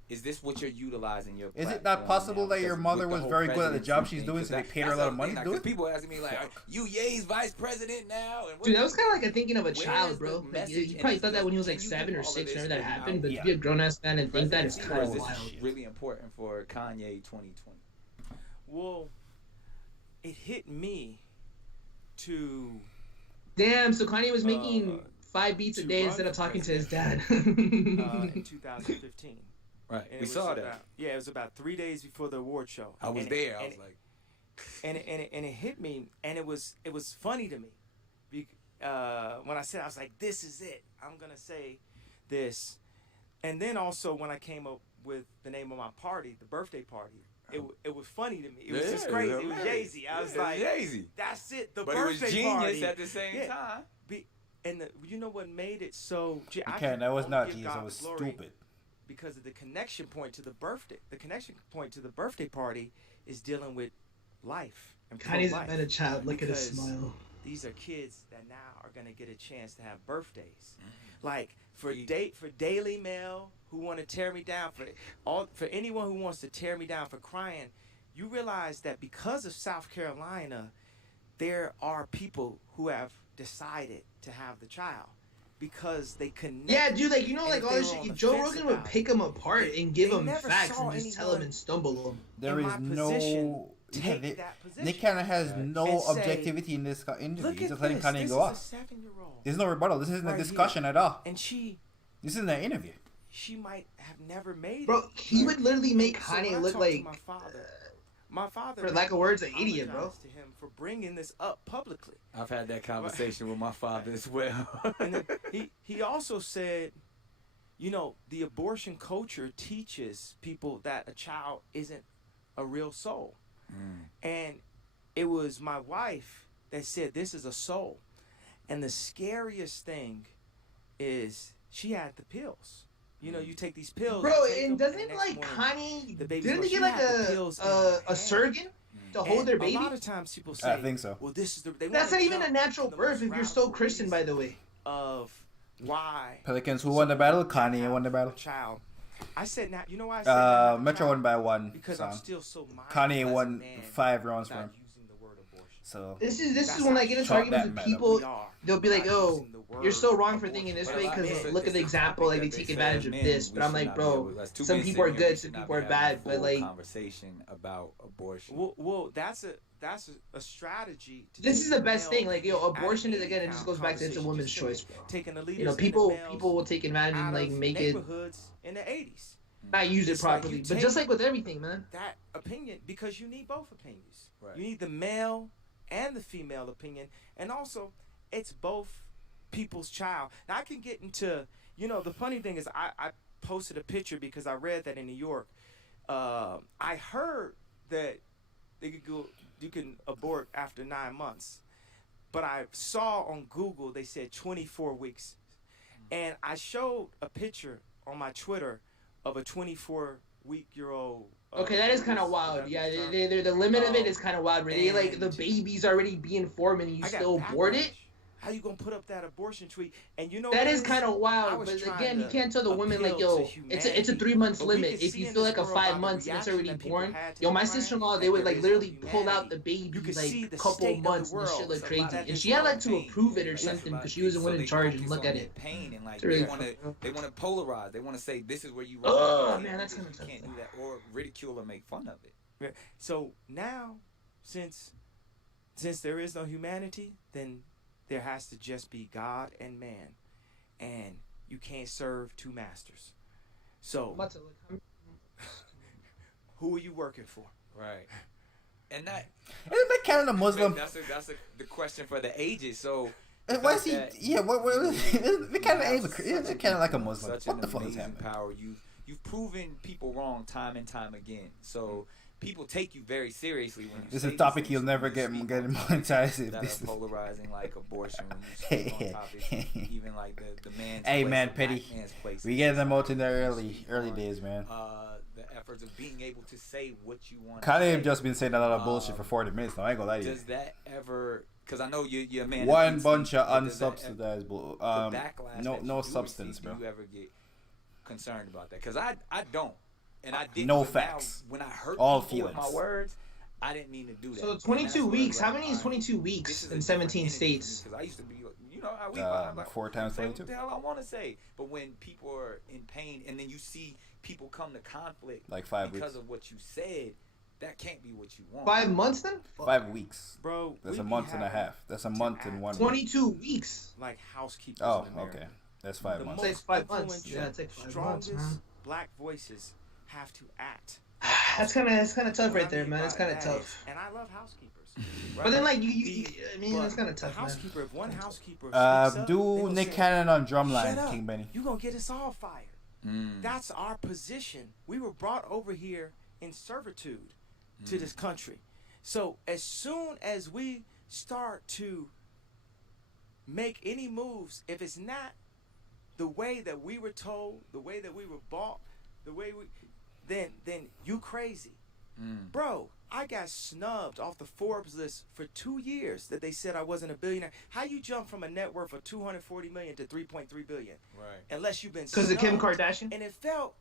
Is this what you're utilizing your? Is it not possible that your mother was very good at the job she's doing, so they paid her a lot of money to do it? People asking me like, "You Ye's vice president now?" And dude, that was kind of like a thinking of a child, bro. Like, you probably thought that when he was like 7 or 6 whenever that happened, but to be a grown ass man and think that is kind of wild. This is really important for Kanye 2020. Well, it hit me to. Damn, so Kanye was making 5 beats a day instead of talking to his dad. In 2015. Right, and we saw that. It was about 3 days before the award show. I was there. I was like, and it hit me, and it was funny to me, when I said, I was like, this is it. I'm gonna say this, and then also when I came up with the name of my party, the birthday party. It was funny to me. It was just crazy. It was Jay-Z. I was like, Jay-Z. That's it. The but birthday it was genius party. at the same time. And you know what made it so? That was not genius. It was stupid. Because of the connection point to the birthday. The connection point to the birthday party is dealing with life and Kanye's been a child. Look at his smile. These are kids that now are gonna get a chance to have birthdays. Like for Daily Mail, who want to tear me down, for anyone who wants to tear me down for crying, you realize that because of South Carolina, there are people who have decided to have the child because they connect. Yeah, dude, like like all this shit. Joe Rogan would pick them apart and give them facts and just tell them and stumble them. There is no. Nick Cannon has no objectivity in this interview. He's just letting Kanye go off. There's no rebuttal. This isn't a discussion at all. And this isn't an interview. She might have never made it. Bro, he would literally make Kanye look like. My father, for lack of words, an idiot, bro. To him for bringing this up publicly. I've had that conversation with my father as well. And then he also said, the abortion culture teaches people that a child isn't a real soul. And it was my wife that said this is a soul. And the scariest thing is she had the pills. You take these pills. Bro, and doesn't like Kanye, didn't they get like a surrogate to hold their baby? A lot of times people say, I think so. Well, this is that's not even a natural birth if you're so Christian, by the way. of why Pelicans, who won the battle? Kanye won the battle. child. I said now, you know why I said not have a Metro child? won by 1 Because song. I'm still so Kanye mindful as a won man 5 rounds without from. using the word abortion. So This is That's when I how get into short arguments that with matter. people. We are They'll be like, not "Oh, using the word you're so wrong for thinking abortion. this But way a lot- because it's- look at it's the a example. topic Like they that take say advantage as of men, this." we But I'm should like, not be bro, able- as two some men people are sitting here, we good, some should not people be are having a bad. But full like, conversation about abortion. Well, that's a strategy. To this take is the best male thing. Like, yo, out of abortion is any again. It just kind of goes back to it's a conversation. woman's Just choice, taking- bro. Taking the leaders You know, and the people males will take advantage and out like of make it neighborhoods in the 80s. not use it It's like properly. you But take- just like with everything, man. That opinion, because you need both opinions. Right. You need the male and the female opinion, and also it's both people's child. Now I can get into, the funny thing is I posted a picture because I read that in New York. I heard that you can abort after 9 months, but I saw on Google they said 24 weeks, and I showed a picture on my Twitter of a 24-week-old. Okay, that is kind of wild. Yeah, the limit of it is kind of wild. Where they like the and- baby's already being formed and you I got still abort it. backlash. How you gonna put up that abortion tweet? And That is kind of I wild. was But trying again, you to can't tell the woman like, appeal yo, to it's a humanity. 3 months But we limit. can If see you in feel this like a world by 5 the months and it's reaction already that people born, had to yo, the my crime, sister-in-law, they that would there like is no literally pull out the humanity. baby You can see like the couple state of the months and this shit world. look It's a crazy. lot of And she had like to pain. approve it or That's a something lot because of she was the things. one So in they charge and focus look on at their it. pain and like It's really they want to polarize. They want to say this is where you wrong. Oh, You can't man, do that's this, kinda you can't tough. do that or ridicule or make fun of it. Yeah. So now, since there is no humanity, then there has to just be God and man, and you can't serve two masters. So What's it like? who are you working for? Right. And that isn't that kind of Muslim? that's the question for the ages. So Why is he? that- Yeah, what the kind of have aim? such It's an- kind of like a Muslim. Such What an the fuck is amazing happening? power. You've proven people wrong time and time again. So people take you very seriously when you This say is a topic these you'll things, never when you get speak on monetized. If that this are is... polarizing, like abortion. When you speak on topics, even like the man's Hey place, man, the black Petty, man's place we in get them out society, in the when early you speak on, days, man. The efforts of being able to say what you want. Kanye have just been saying a lot of bullshit for 40 minutes now. I ain't gonna lie to you. Does that ever? Because I know you're a man. One that bunch of but does that unsubsidized bull. the backlash No that no you do substance, receive, bro. Do you ever get concerned about that? Because I don't, and I didn't. No but now, facts. when I heard All people with my feelings. words, I didn't mean to do that. So And 22 that's where weeks. it's How like, many is all right, 22 this weeks is a in different 17 energy for me, states? 'cause I used to be, how we vibe. I'm like, 4 times say 22. what the hell I want to say. But when people are in pain, and then you see people come to conflict Like 5 because weeks. of what you said, that can't be what you want. 5 months then? 5 weeks. Bro, That's we a be month and a having half. That's a month and 1 week. 22 weeks. like housekeepers Oh, in America. okay. That's 5 The months. It's most 5 months. influential, Yeah, it's like 5 months, strongest man. black voices have to act. That's kind of tough What right I there, mean man. by It's kind of that tough. is- and I love housekeepers. But then, like, I mean, but it's kind of tough, the man. housekeeper, if one housekeeper speaks up, they Do gonna Nick say, Cannon on "Shut drumline, up. King Benny. You gonna get us all fired. Mm. That's our position. We were brought over here in servitude to this country. So as soon as we start to make any moves, if it's not the way that we were told, the way that we were bought, the way we, then you crazy. Bro, I got snubbed off the Forbes list for 2 years that they said I wasn't a billionaire. How you jump from a net worth of 240 million to 3.3 billion? Right. Unless you've been Because of Kim snubbed. Kardashian? And it felt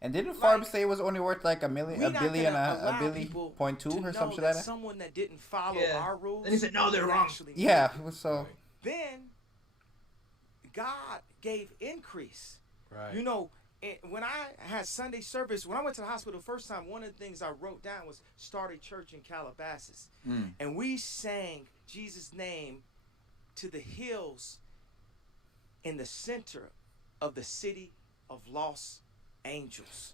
And didn't Forbes say it was only worth like a we billion, not a gonna allow billion people point two to or know something that like that? someone that didn't follow Yeah. our rules. And he said, no, they're is wrong. actually Yeah, good. it was so. Then God gave increase. Right. You know, when I had Sunday service, when I went to the hospital the first time, one of the things I wrote down was start a church in Calabasas. And we sang Jesus' name to the hills in the center of the city of Los Angeles.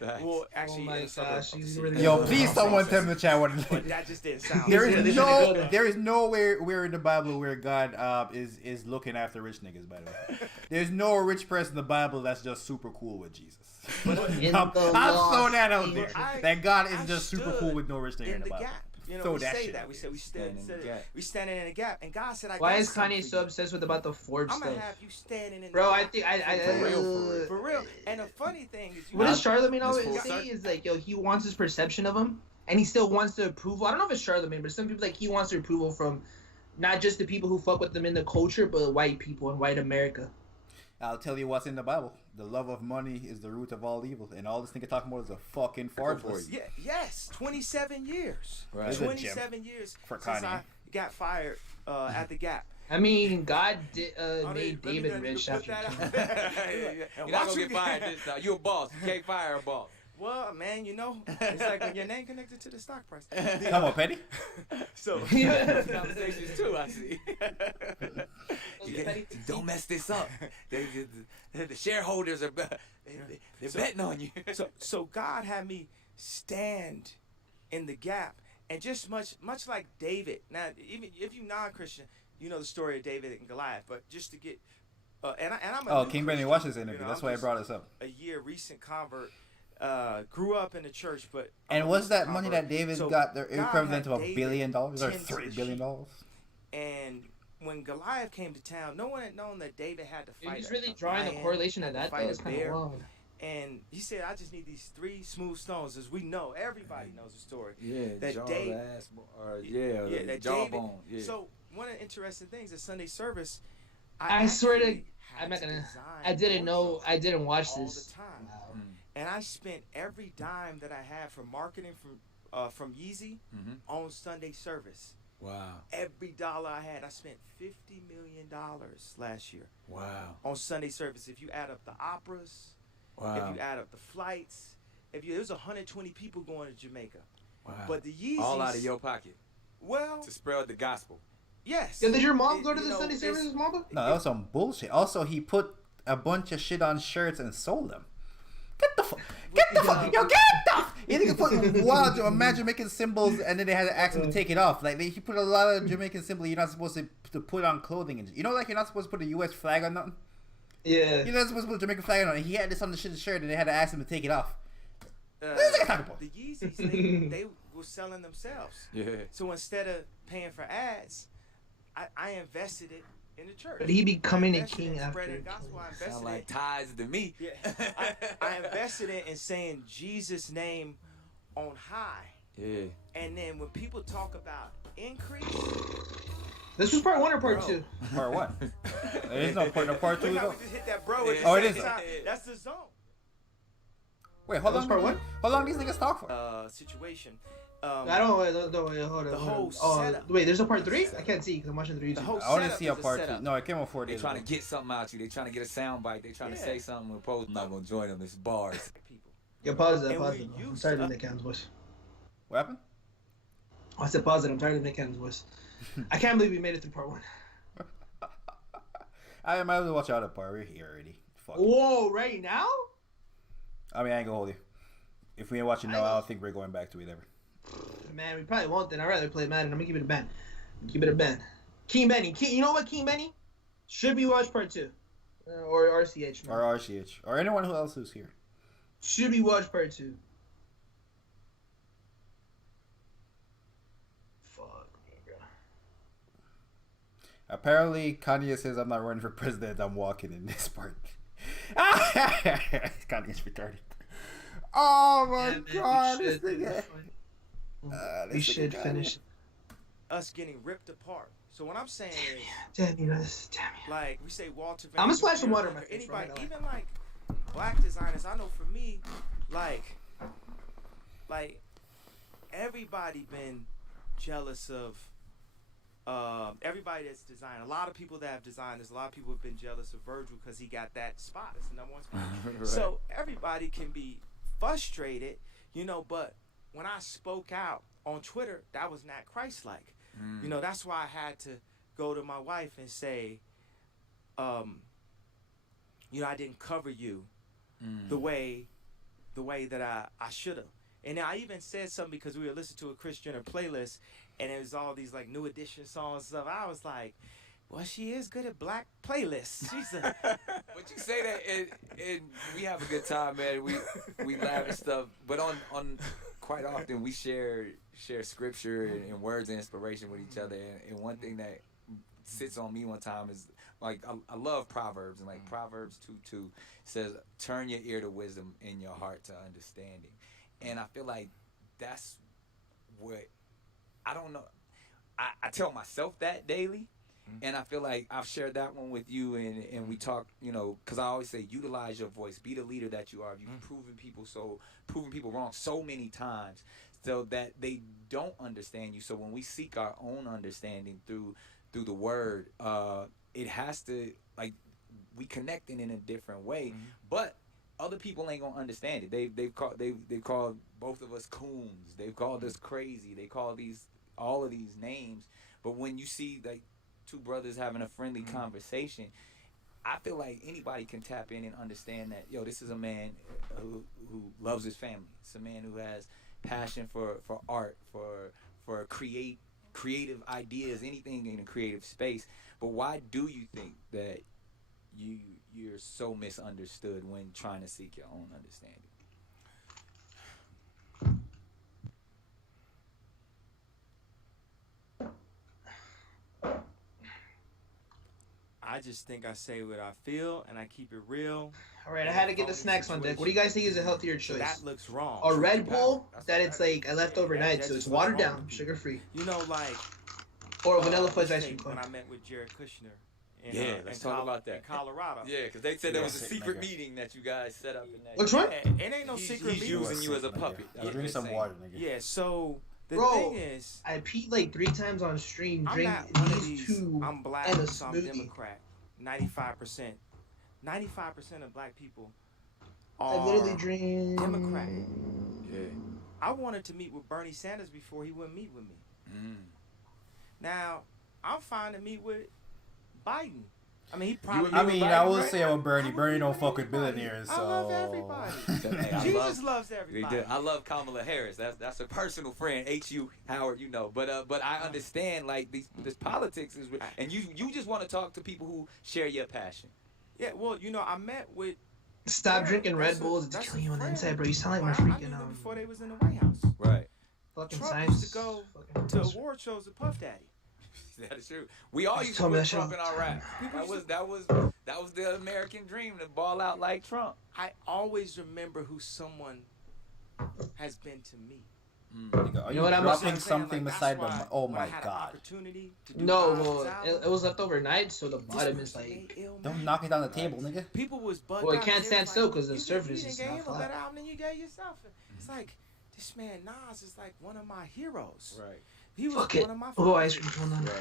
Facts. Well, actually, Oh my in the suburb gosh, of the he's city. really Yo, good. please someone tell me the chat what. But that just didn't sound. There Yeah, is they should go there. there is nowhere where in the Bible where God is looking after rich niggas. By the way, there's no rich person in the Bible that's just super cool with Jesus. In I'll the throw lost that out angels. there. That God is I just super stood cool with no rich nigga in in the the Bible. gap. You know, Throw we that say shit that. out We there. said we Stand in the gap. we standing in the gap, and God said, "I Why got is something Kanye for so you. obsessed with about the Forbes I'm gonna stuff? have you standing in Bro, the I gap." think I For real. For real. And the funny thing is, What does Charlamagne This always full say circle. is like, yo, he wants his perception of him, and he still wants the approval. I don't know if it's Charlamagne, but some people like he wants the approval from not just the people who fuck with them in the culture, but white people in white America. I'll tell you what's in the Bible. The love of money is the root of all evil. And all this nigga talking about is a fucking farce. Yeah, yes, 27 years. Right. 27 years for since Kanye. I got fired at the Gap. I mean, God made David rich after You're not gonna get fired this time. You a boss. You can't fire a boss. Well, man, you know, it's like when your name connected to the stock price. Come on, Petty. So Conversations too, I see. Don't mess this up. The shareholders are they're betting on you. So God had me stand in the gap, and just much like David. Now, even if you're non-Christian, you know the story of David and Goliath. But just to get, and I'm a King Benny watched this interview. That's why I brought this up. A recent convert. Grew up in the church, but and was that money that David got the equivalent of $1 billion or $3 billion? And when Goliath came to town, no one had known that David had to fight. He's really drawing a correlation of that. Though. It's kind of wild. And he said, "I just need these 3 smooth stones." As we know, everybody knows the story. Yeah, that David, that jawbone. Yeah. So one of the interesting things at Sunday service, I swear to, I'm not gonna. I didn't know. I didn't watch this. All the time. Wow. And I spent every dime that I had for marketing from Yeezy on Sunday service. Wow. Every dollar I had, I spent $50 million last year. Wow. On Sunday service. If you add up the operas, wow. If you add up the flights, there was 120 people going to Jamaica. Wow. But the Yeezys, all out of your pocket. Well, to spread the gospel. Yes. Yeah, did your mom go to the Sunday service, Mama? No, that was some bullshit. Also, he put a bunch of shit on shirts and sold them. Get the fuck! Yo, get the! You think he put wild Jamaican symbols, and then they had to ask him to take it off. Like he put a lot of Jamaican symbols you're not supposed to put on clothing, and you know, like you're not supposed to put a U.S. flag on nothing. Yeah. You're not supposed to put a Jamaican flag on it. He had this on the shit shirt, and they had to ask him to take it off. What is that talking about? The Yeezys, they were selling themselves. Yeah. So instead of paying for ads, I invested it in the church. But he becoming a king after. Sound like ties to me. Yeah. I invested it in saying Jesus' name on high. Yeah. And then when people talk about increase. This was part 1 or part 2? Part 1. There is no part 2 though. We just hit that bro at the oh, same it is. time. That's the zone. Wait, how long? Part 1? How long these niggas talk for? Situation. I don't wait, hold on. The whole setup. Wait, there's a part 3? I can't see because I'm watching the YouTube. I want to see a part 2. No, it came on 4 days. They trying to get something out you. They trying to get a sound bite. They trying to say something. We're probably not gonna join them. It's bars. Yeah, pause it. I'm tired of Nick Cannon's voice. What happened? I said pause it. I'm tired of Nick Cannon's voice. I can't believe we made it through part 1. I might as well watch out that part. We're here already. Fuck. Whoa, right now? I mean, I ain't gonna hold you. If we ain't watching now, I don't think we're going back to it ever. Man, we probably won't then. I'd rather play Madden. I'm gonna keep it a ban. King Benny. You know what, King Benny? Should we watch part 2? Or RCH, man. Or RCH. Or anyone who else who's here. Should we watch part 2? Fuck me, bro. Apparently, Kanye says I'm not running for president. I'm walking in this part. Kanye's retarded. Oh my god, this nigga. We should finish us getting ripped apart. So what I'm saying is, damn you. Like we say, Walter. I'm gonna splash some water on my face. Anybody, even like black designers. I know for me, like everybody been jealous of everybody that's designed. A lot of people that have designed this. A lot of people have been jealous of Virgil because he got that spot. It's the #1 spot. Right. So everybody can be frustrated, you know, but when I spoke out on Twitter, that was not Christ-like. You know, that's why I had to go to my wife and say, you know, I didn't cover you the way that I should have. And I even said something because we were listening to a Chris Jenner playlist, and it was all these like new edition songs and stuff. I was like, well, she is good at black playlists. She's a... But you say that, and we have a good time, man. We laugh and stuff. But on quite often we share scripture and words of inspiration with each other. And one thing that sits on me one time is like I love Proverbs, and like Proverbs 2:2 says, "Turn your ear to wisdom and your heart to understanding." And I feel like that's what I don't know. I tell myself that daily. And I feel like I've shared that one with you, and we talk, you know, because I always say utilize your voice, be the leader that you are. You've proven people wrong so many times, so that they don't understand you. So when we seek our own understanding through the word, it has to, like, we connecting in a different way, but other people ain't gonna understand it. They've called both of us coons. They've called us crazy. They call all of these names. But when you see like two brothers having a friendly conversation, I feel like anybody can tap in and understand that, yo, this is a man who loves his family. It's a man who has passion for art, for creative ideas, anything in a creative space. But why do you think that you're so misunderstood when trying to seek your own understanding? I just think I say what I feel and I keep it real. All right, I had to get this next one, Dick. What do you guys think is a healthier choice? That looks wrong. A Red Bull that it's like I left overnight, so it's watered down, sugar free. You know, like. Or a vanilla fudge ice cream cone. When I met with Jared Kushner. Let's talk about that. In Colorado. Yeah, because they said there was a secret meeting that you guys set up in that. Which one? It ain't no secret meeting. He's using you as a puppet. Drink some water, nigga. Yeah, so the Bro, thing is, I peed like 3 times on stream. I'm Drink not one of these these. 2 I'm black, and a so I'm smoothie. Democrat. 95%. 95% of black people I are literally drink Democrat. Yeah. I wanted to meet with Bernie Sanders before he wouldn't meet with me. Now, I'm fine to meet with Biden. I mean, he probably. I will say about Bernie. Bernie don't fuck with billionaires, so. I love everybody. Hey, Jesus loves everybody. I love Kamala Harris. That's a personal friend. H.U. Howard, you know. But I understand like this politics is, and you just want to talk to people who share your passion. Yeah, well, you know, I met with. Stop drinking Red Bulls. It's killing you on the inside, bro. You sound like my freaking before they was in the White House. Right. Fucking Trump science. used to go to award shows with Puff Daddy. That is true. We all used to put Trump in our rap. That was the American dream, to ball out like Trump. I always remember who someone has been to me. Are you dropping something beside them? Oh my god. No, well, it was left overnight, so the bottom is like. Don't knock it down the table, nigga. People was bugged. Well, it can't stand still because the surface is not You gave a better flat. album than you gave yourself. It's like this man Nas is like one of my heroes. Right. He was Fuck it. one of my. Oh, ice cream cone on. Nas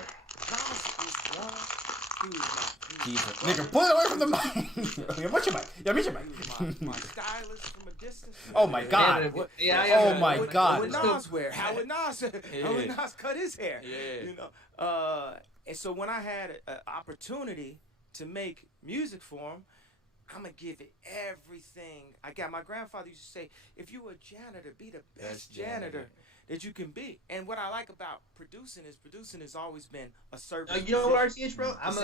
was one. He was Nigga, pull it away from the mic. Yeah, what's your mic? Yeah, what's your mic? my stylist from a distance. Oh my god. Oh my god. How would Nas wear? How would Nas cut his hair? Yeah. You know. And so when I had an opportunity to make music for him, I'm gonna give it everything I got. My grandfather used to say, "If you were a janitor, be the best janitor that you can be." And what I like about producing has always been a service. You know what, RTH, bro? I'm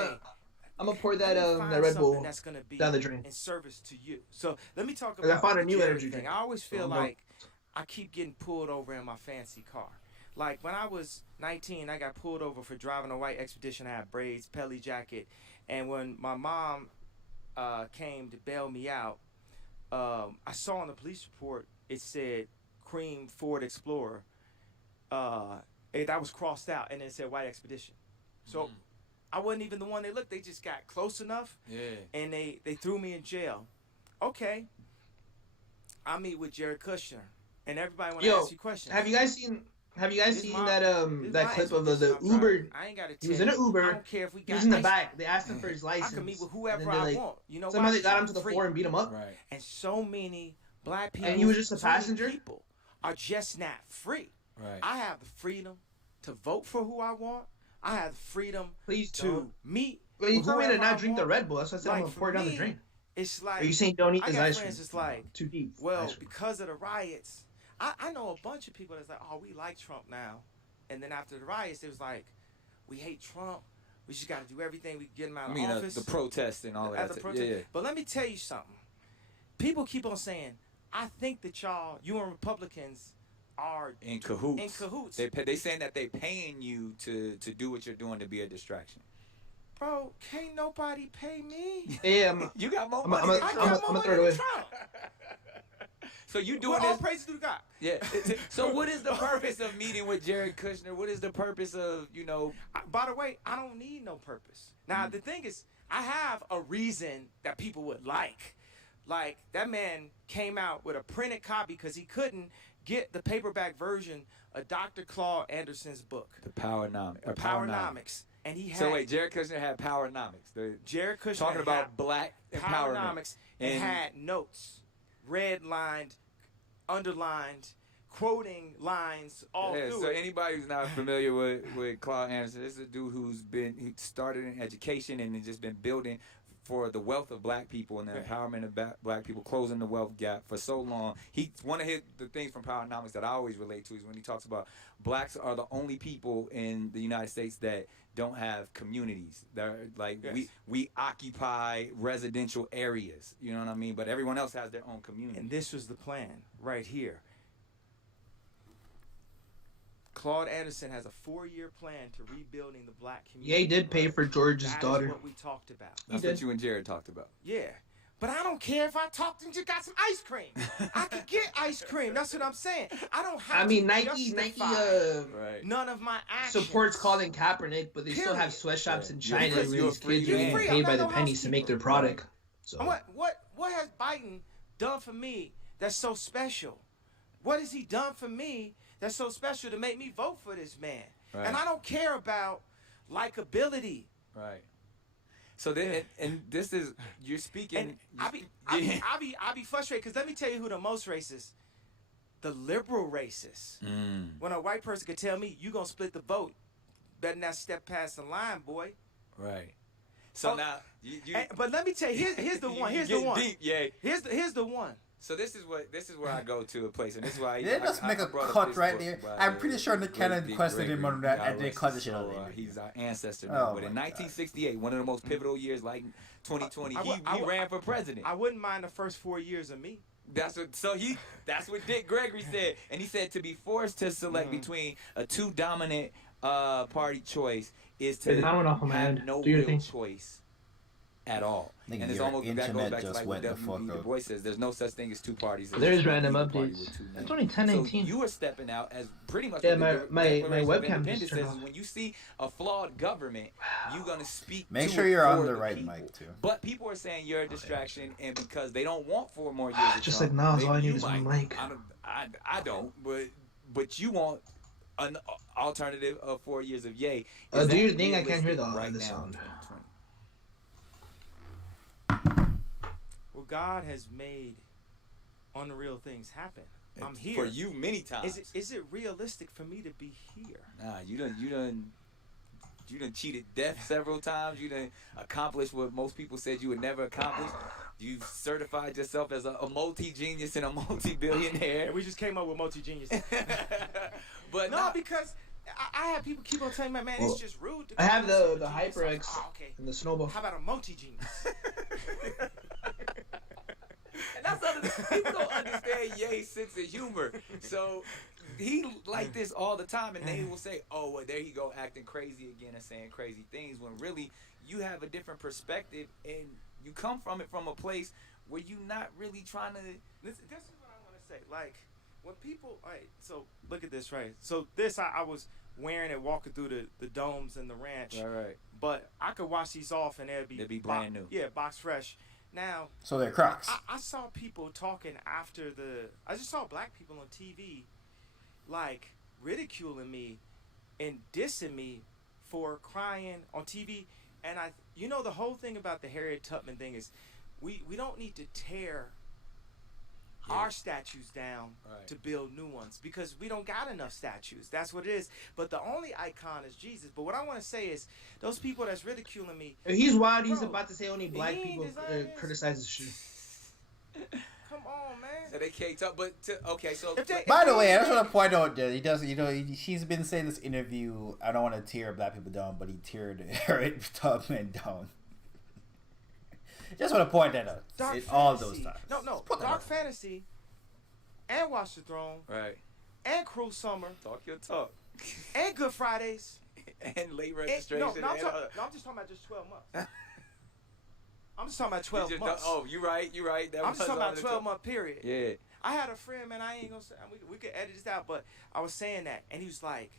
gonna pour that Red Bull that's gonna be down the drain. in service to you. So let me talk I about found a the new Jerry energy thing. drink. I always feel like I keep getting pulled over in my fancy car. Like when I was 19, I got pulled over for driving a white Expedition. I had braids, Pelly jacket, and when my mom came to bail me out, I saw on the police report it said cream Ford Explorer. That was crossed out, and it said white Expedition. So I wasn't even the one they looked. They just got close enough, and they threw me in jail. Okay, I meet with Jared Kushner, and everybody want to ask you questions. Have you guys seen that clip of the Uber? I ain't got to. He was in an Uber. I don't care if we got. He was in the back. They asked him for his license. I can meet with whoever I want. You know, somehow they got him to the floor and beat him up. Right. And so many black people. And he was just a so many passenger? People are just not free. Right. I have the freedom to vote for who I want. I have the freedom Please to don't. meet. But you told me to whoever I not drink the want. Red Bull. That's why I said I'm gonna pour it down the me, drain. It's like. Are you saying don't eat I his got ice cream? friends that's like Too deep. Well, Ice cream. because of the riots, I know a bunch of people that's like, oh, we like Trump now. And then after the riots, it was like, we hate Trump. We just got to do everything we can get him out of office. The protest and all that. Yeah. But let me tell you something. People keep on saying, I think that you and Republicans are in cahoots. In cahoots. They saying that they paying you to do what you're doing to be a distraction. Bro, can't nobody pay me. Yeah, you got more I'm money. gonna throw it away. So you doing all this? praise to God. Yeah. So what is the purpose of meeting with Jared Kushner? What is the purpose of, By the way, I don't need no purpose. Now, the thing is, I have a reason that people would like. Like, that man came out with a printed copy because he couldn't get the paperback version of Dr. Claude Anderson's book. The Powernomics. Powernomics. And he had... So wait, Jared Kushner had Powernomics. Jared Kushner talking about had black empowerment. Powernomics and had notes, red-lined, underlined, quoting lines all through so it. anybody who's not familiar with Claude Anderson, this is a dude he started in education and has just been building for the wealth of black people and the empowerment of black people, closing the wealth gap for so long. One of the things from Powernomics that I always relate to is when he talks about blacks are the only people in the United States that don't have communities. They're like we occupy residential areas, you know what I mean? But everyone else has their own community. And this was the plan right here. Claude Anderson has a 4-year plan to rebuilding the black community. Yeah, he did pay for George's daughter. That's what we talked about. That's what you and Jared talked about. Yeah. But I don't care if I talked and just got some ice cream. I can get ice cream. That's what I'm saying. I don't have to Nike none of my actions. supports Colin Kaepernick, but they still have sweatshops in China where these kids are getting free. paid I'm by not the no pennies to make their housekeeper. product. So What has Biden done for me that's so special? What has he done for me that's so special to make me vote for this man? Right. And I don't care about likability. Right. So then, and this is you're speaking. And I be frustrated because let me tell you who the most racist. The liberal racists. When a white person could tell me you gonna split the vote, better not step past the line, boy. Right. So now but let me tell you, here's the one. Here's the one. Deep, yeah. Here's the one. So this is where I go to a place, and this is why They just make a cut right there. I'm pretty sure Nick Cannon questioned him on that, and they cut the shit out of him. He's our ancestor now. But in 1968, one of the most pivotal years, like 2020, he ran for president. I wouldn't mind the first 4 years of me. That's what Dick Gregory said, and he said to be forced to select between a two dominant party choice is to have no real choice at all. And it's almost that goes back to like what W.B. Du Bois says. There's no such thing as two parties. There's random updates. It's only 10:19. So you are stepping out as pretty much. Yeah, my webcam just turned says off. when you see a flawed government, you're gonna speak. Make to sure it you're for on the right people. mic too. But people are saying you're a distraction, and because they don't want 4 more years. Of Just Trump, like Nas, all I maybe need you is one might. mic. I don't, but you want an alternative of 4 years of Ye. Do you think I can't hear the now, sound? 2020? Well, God has made unreal things happen. I'm here for you many times. Is it realistic for me to be here? Nah, you done cheated death several times. You done accomplished what most people said you would never accomplish. You've certified yourself as a multi-genius and a multi-billionaire. And we just came up with multi-genius. But no, because I have people keep on telling me, man, it's just rude. I have the HyperX and the Snowball. How about a multi-genius? And that's other people don't understand Ye's sense of humor. So he like this all the time, and they will say, "Oh, well, there he go, acting crazy again and saying crazy things." When really, you have a different perspective, and you come from it from a place where you're not really trying to. This is what I want to say. Like when people, all right. So look at this, right? So this I was wearing it walking through the domes and the ranch. Right. But I could wash these off, and they'd be brand new. Yeah, box fresh. Now, so they're Crocs. I saw people talking after I just saw black people on TV, like ridiculing me and dissing me for crying on TV. And the whole thing about the Harriet Tubman thing is, we don't need to tear our statues down to build new ones because we don't got enough statues. That's what it is. But the only icon is Jesus. But what I want to say is those people that's ridiculing me. He's wild. He's about to say only black people criticize his shit. Come on, man. So they can't talk. But so. By the way, I just want to point out that he does. He's been saying this interview. I don't want to tear black people down, but he teared Harriet Tubman down. Just want to point that out. All those times. No. Dark Fantasy and Watch the Throne. Right. And Cruel Summer. Talk your talk. And Good Fridays. And late registration. I'm just talking about just 12 months. I'm just talking about 12 months. You right. That I'm just talking about 12-month period. Yeah. I had a friend, man. I ain't gonna say we could edit this out, but I was saying that, and he was like,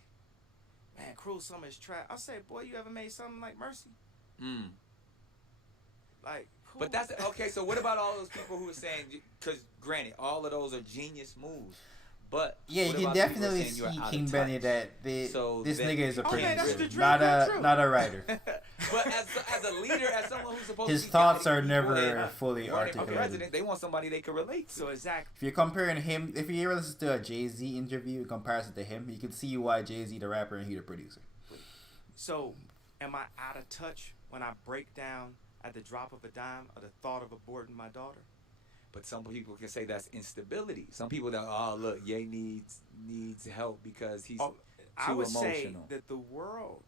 "Man, Cruel Summer is trash." I said, "Boy, you ever made something like Mercy?" Like, cool. But that's okay. So what about all those people who are saying? Because granted, all of those are genius moves. But yeah, you can definitely see King Benny that this nigga is a producer, not a writer. But as a leader, as someone who's supposed his to be thoughts are never fully articulated. President, they want somebody they can relate to. So exactly. If you're comparing him, if you listen to a Jay-Z interview in comparison to him, you can see why Jay-Z the rapper and he the producer. So, am I out of touch when I break down at the drop of a dime of the thought of aborting my daughter? But some people can say that's instability. Some people that look, Ye needs help because he's too I would emotional. say that the world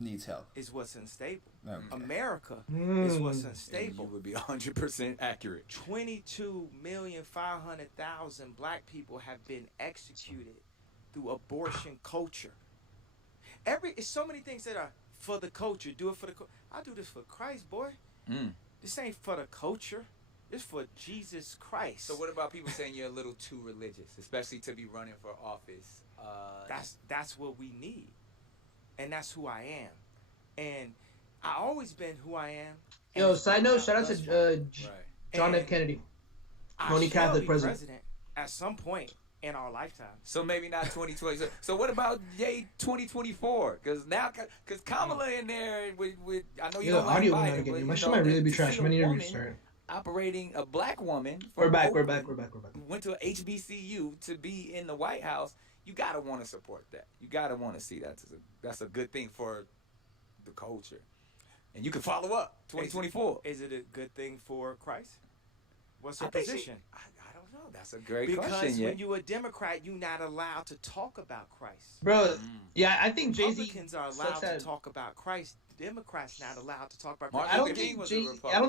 needs help. Is what's unstable. Okay. America is what's unstable. And you would be 100% accurate. 22,500,000 black people have been executed through abortion culture. It's so many things that are for the culture. Do it for the I do this for Christ, boy. This ain't for the culture. It's for Jesus Christ. So what about people saying you're a little too religious, especially to be running for office? That's what we need, and that's who I am, and I always been who I am. Yo, side note, shout out to John F. Kennedy, only Catholic president at some point in our lifetime. So maybe not 2020. So what about Ye 2024? Because Kamala in there with I know you don't like Biden, but my shit might really be trash. I need to restart. Operating a black woman. We're back. Went to a HBCU to be in the White House. You gotta want to support that. You gotta want to see that. That's a good thing for the culture. And you can follow up 2024. Is it a good thing for Christ? What's her position? I don't know. That's a great question. Because when you're a Democrat, you're not allowed to talk about Christ. Bro, yeah, I think Jay-Z... Republicans are allowed to talk about Christ. Democrats not allowed to talk about Christ. I don't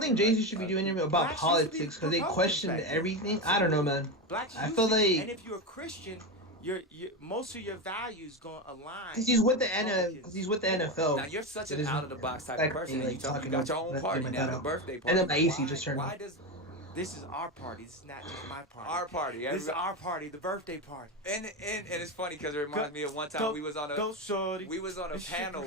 think Jay-Z should be doing anything about politics because they question everything. I don't know, man. I feel like... And if you're a Christian... most of your values gonna align. Because he's with the NFL. Now you're such an out of the box type of person. You got your own party now, the birthday party. And then my AC just turned on. This is our party. This is not just my party. Our party. This is our party, the birthday party. And it's funny because it reminds me of one time we was on a panel,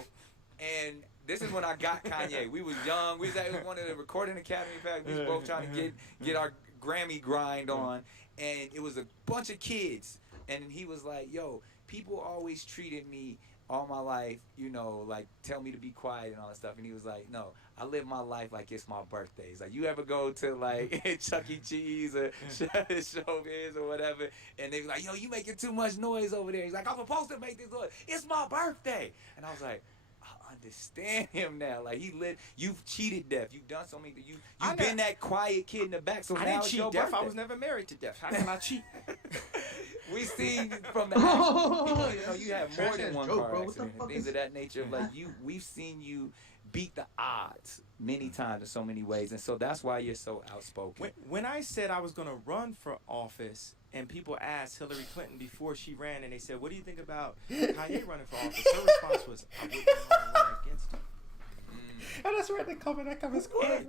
and this is when I got Kanye. We was young. We was at one of the recording academy facts. We was both trying to get our Grammy grind on, and it was a bunch of kids. And he was like, yo, people always treated me all my life, like tell me to be quiet and all that stuff. And he was like, no, I live my life like it's my birthday. He's like, you ever go to like Chuck E. Cheese or Showbiz or whatever? And they was like, yo, you making too much noise over there. He's like, I'm supposed to make this noise. It's my birthday. And I was like, I understand him now. Like you've cheated death. You've done so many things. You've been that quiet kid in the back. So I now didn't it's cheat your death. birthday. I was never married to death. How can I cheat? We seen from the you have more than one car accident and things of that nature. Like we've seen you beat the odds many times in so many ways, and so that's why you're so outspoken. When I said I was gonna run for office, and people asked Hillary Clinton before she ran, and they said, "What do you think about Kanye running for office?" Her response was, "I wouldn't want to run against him." And that's where they come in.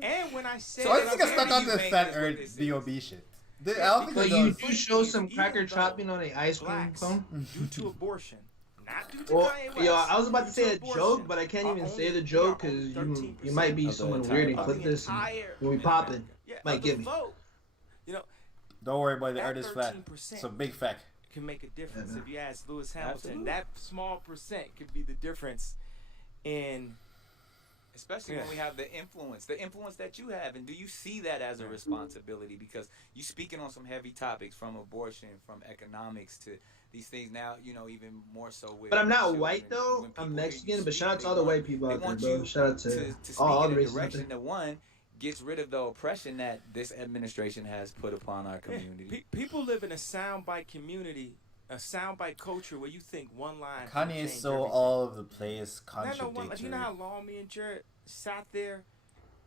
And when I said, so I just got stuck on this fat B.O.B. shit. But you do show some cracker chopping on an ice cream cone due to abortion, not due to Kanye West. Yo, I was about to say a joke, but I can't even say the joke because you might be someone weird and clip this and when we pop it, might get me. Don't worry about the earth is flat. It's a big fact. Can make a difference. If you ask Lewis Hamilton, that small percent could be the difference in. Especially when we have the influence that you have. And do you see that as a responsibility? Because you speaking on some heavy topics from abortion, from economics to these things now, even more so with. But I'm not white though. I'm Mexican. But shout out to all the white people out there, bro. Shout out to all the races. Direction that one gets rid of the oppression that this administration has put upon our community. People live in a soundbite community. A soundbite culture where you think one line. Kanye stole all of the plays contradictory. You know how long me and Jared sat there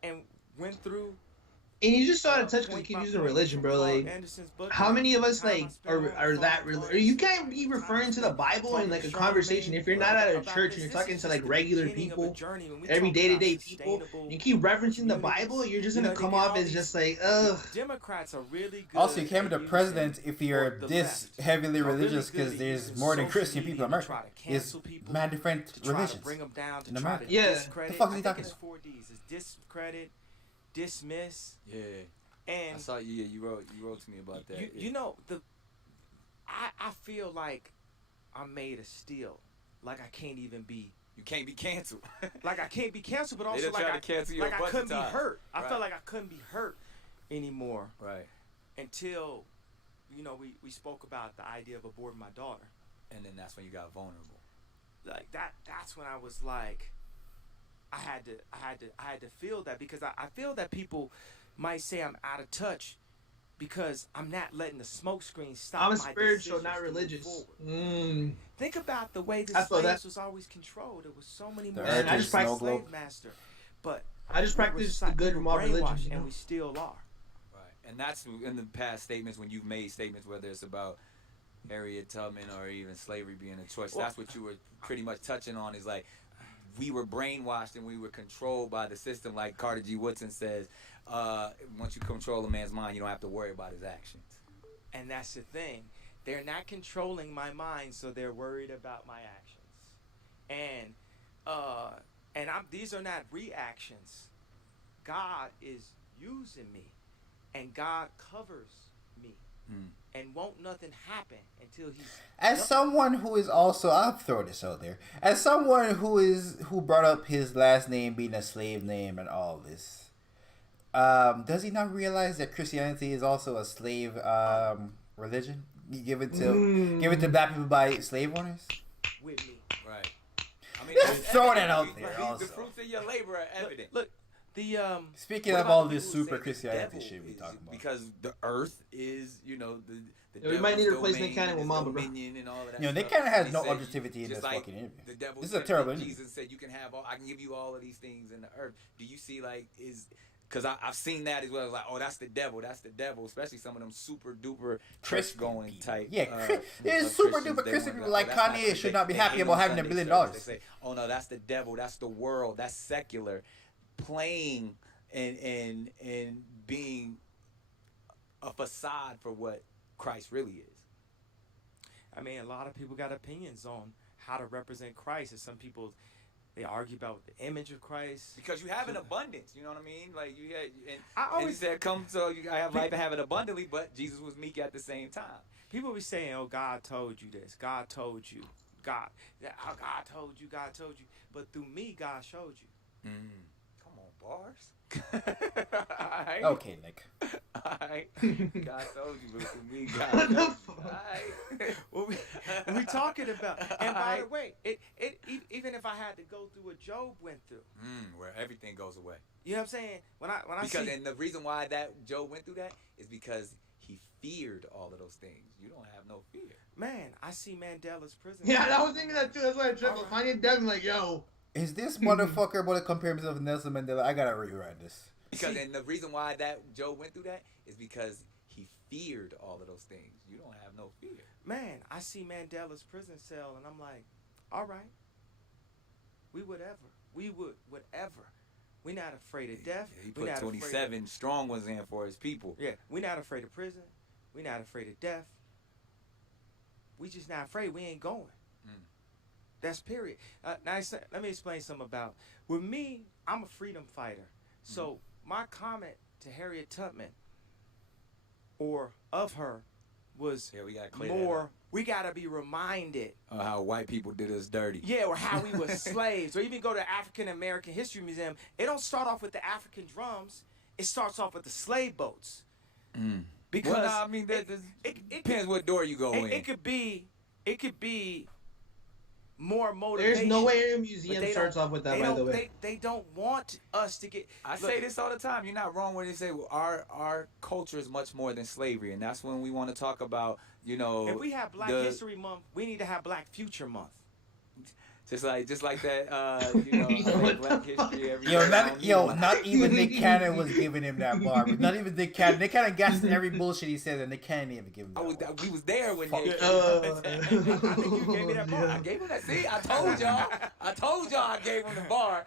and went through And you just saw it touch because you keep using religion, bro. Like, how many of us like are that? Or you can't be referring to the Bible in like a conversation if you're not at a church and you're talking to like regular people, every day-to-day people. And you keep referencing the Bible, you're just gonna come off as just like, ugh. Democrats are really good. Also, you can't be the president if you're this heavily religious, because there's more than Christian people in America. There's mad different religions in America. Yeah. The fuck is he talking about? 4 Ds. It's discredit, dismiss. Yeah. And I saw you. Yeah, you wrote to me about that. You know I feel like I'm made of steel. Like I can't even be. You can't be canceled. Like I can't be canceled, but also like I couldn't be hurt. Right. I felt like I couldn't be hurt anymore. Right. Until, we spoke about the idea of aborting my daughter. And then that's when you got vulnerable. Like that's when I was like, I had to feel that, because I feel that people might say I'm out of touch because I'm not letting the smoke screen stop. I'm my spiritual, decisions not to move religious. forward. Think about the way the I feel slaves that. was always controlled. It was so many more. I just practice slave master, but I just practice the good moral religion, you know? and we still are. Right. And that's in the past statements when you've made statements, whether it's about Harriet Tubman or even slavery being a choice. That's what you were pretty much touching on, is like, we were brainwashed and we were controlled by the system. Like Carter G. Woodson says, once you control a man's mind, you don't have to worry about his actions. And that's the thing. They're not controlling my mind, so they're worried about my actions. And these are not reactions. God is using me, and God covers me. And won't nothing happen until he's. As someone who is also, I'll throw this out there. As someone who brought up his last name being a slave name and all this, does he not realize that Christianity is also a slave religion given to black people by slave owners? With me, right? I mean, just throw that out there. Also, the fruits of your labor are evident. Look, speaking of all this super Christianity shit we talking about, because the earth is, the we might need to replace Nick Cannon with Mamba, bro. And all of that Nick Cannon has no objectivity in this fucking interview. The devil this is a terrible Jesus interview. said, I can give you all of these things in the earth. Do you see, because I've seen that as well. Like, oh, that's the devil, especially some of them super duper church going type. Yeah, there's super duper Christian people like Kanye should not be happy about having $1 billion. They say, oh no, that's the devil, that's the world, that's secular, playing and being a facade for what Christ really is. I mean, a lot of people got opinions on how to represent Christ, and some people, they argue about the image of Christ. Because you have an abundance, you know what I mean? Like you had, I always said, "Come, so I have life and have it abundantly." But Jesus was meek at the same time. People be saying, "Oh, God told you this. God told you. God told you. God told you." But through me, God showed you. Come on, bars. Right. Okay, Nick. Alright. God told you, but for me, God told you. Alright. What we talking about? And by the way, it even if I had to go through what Job went through, where everything goes away. You know what I'm saying? And the reason why that Job went through that is because he feared all of those things. You don't have no fear. Man, I see Mandela's prison. Yeah, I was thinking that too. That's why I tried to find it down. Like, yo. Is this motherfucker about to compare himself to Nelson Mandela? I gotta rewrite this. And the reason why that Joe went through that is because he feared all of those things. You don't have no fear. Man, I see Mandela's prison cell, and I'm like, all right. We would whatever. We're not afraid of death. Yeah, he put 27 strong ones in for his people. Yeah, we're not afraid of prison. We're not afraid of death. We just not afraid. We ain't going. That's period. Now, let me explain something about. With me, I'm a freedom fighter. So my comment to Harriet Tubman or of her was more, we got to be reminded of how white people did us dirty. Yeah, or how we were slaves. Or even go to African American History Museum. It don't start off with the African drums. It starts off with the slave boats. Because I mean, it depends what door you go in. It could be more motivation. There's no way a museum starts off with that, by the way. They don't want us to get... I say this all the time. You're not wrong when they say our culture is much more than slavery. And that's when we want to talk about, If we have Black History Month, we need to have Black Future Month. Just like that, you know, like Black History every Not even Nick Cannon was giving him that bar. Not even Nick Cannon. Nick Cannon gassed every bullshit he said, and Nick Cannon even give him that. We was there when I Nick. think you gave me that bar. I gave him that. See, I told y'all I gave him the bar.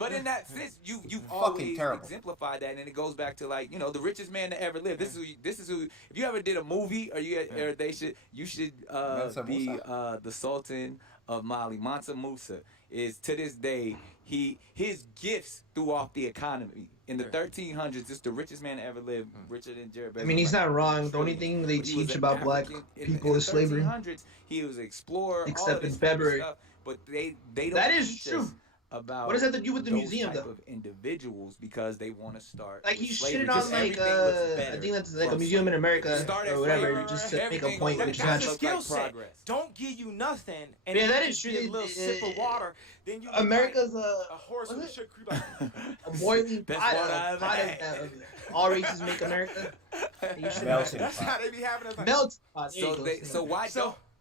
But in that sense, you've always exemplified that, and it goes back to like, you know, the richest man that ever lived. This is who. If you ever did a movie, or you should be the Sultan of Mali. Mansa Musa is, to this day, his gifts threw off the economy. In the 1300s, just the richest man that ever lived, richer than Jared Bezos. I mean, he's not wrong. The only thing they teach about black people is slavery. 1300s, he was an explorer, except in February. Stuff, but they don't that is teach true. us about what does that have to do with the those museum, type though? of individuals, because they want to start like he slavery. shitted on like I think that's like a museum in America or whatever, just to make a point, which is not a skill set. Don't give you nothing, and yeah, that is true. A little sip of water, then you America's like a horse with a sugar creep. A boiling pot of all races make America. That's how they be having us. Like, melt.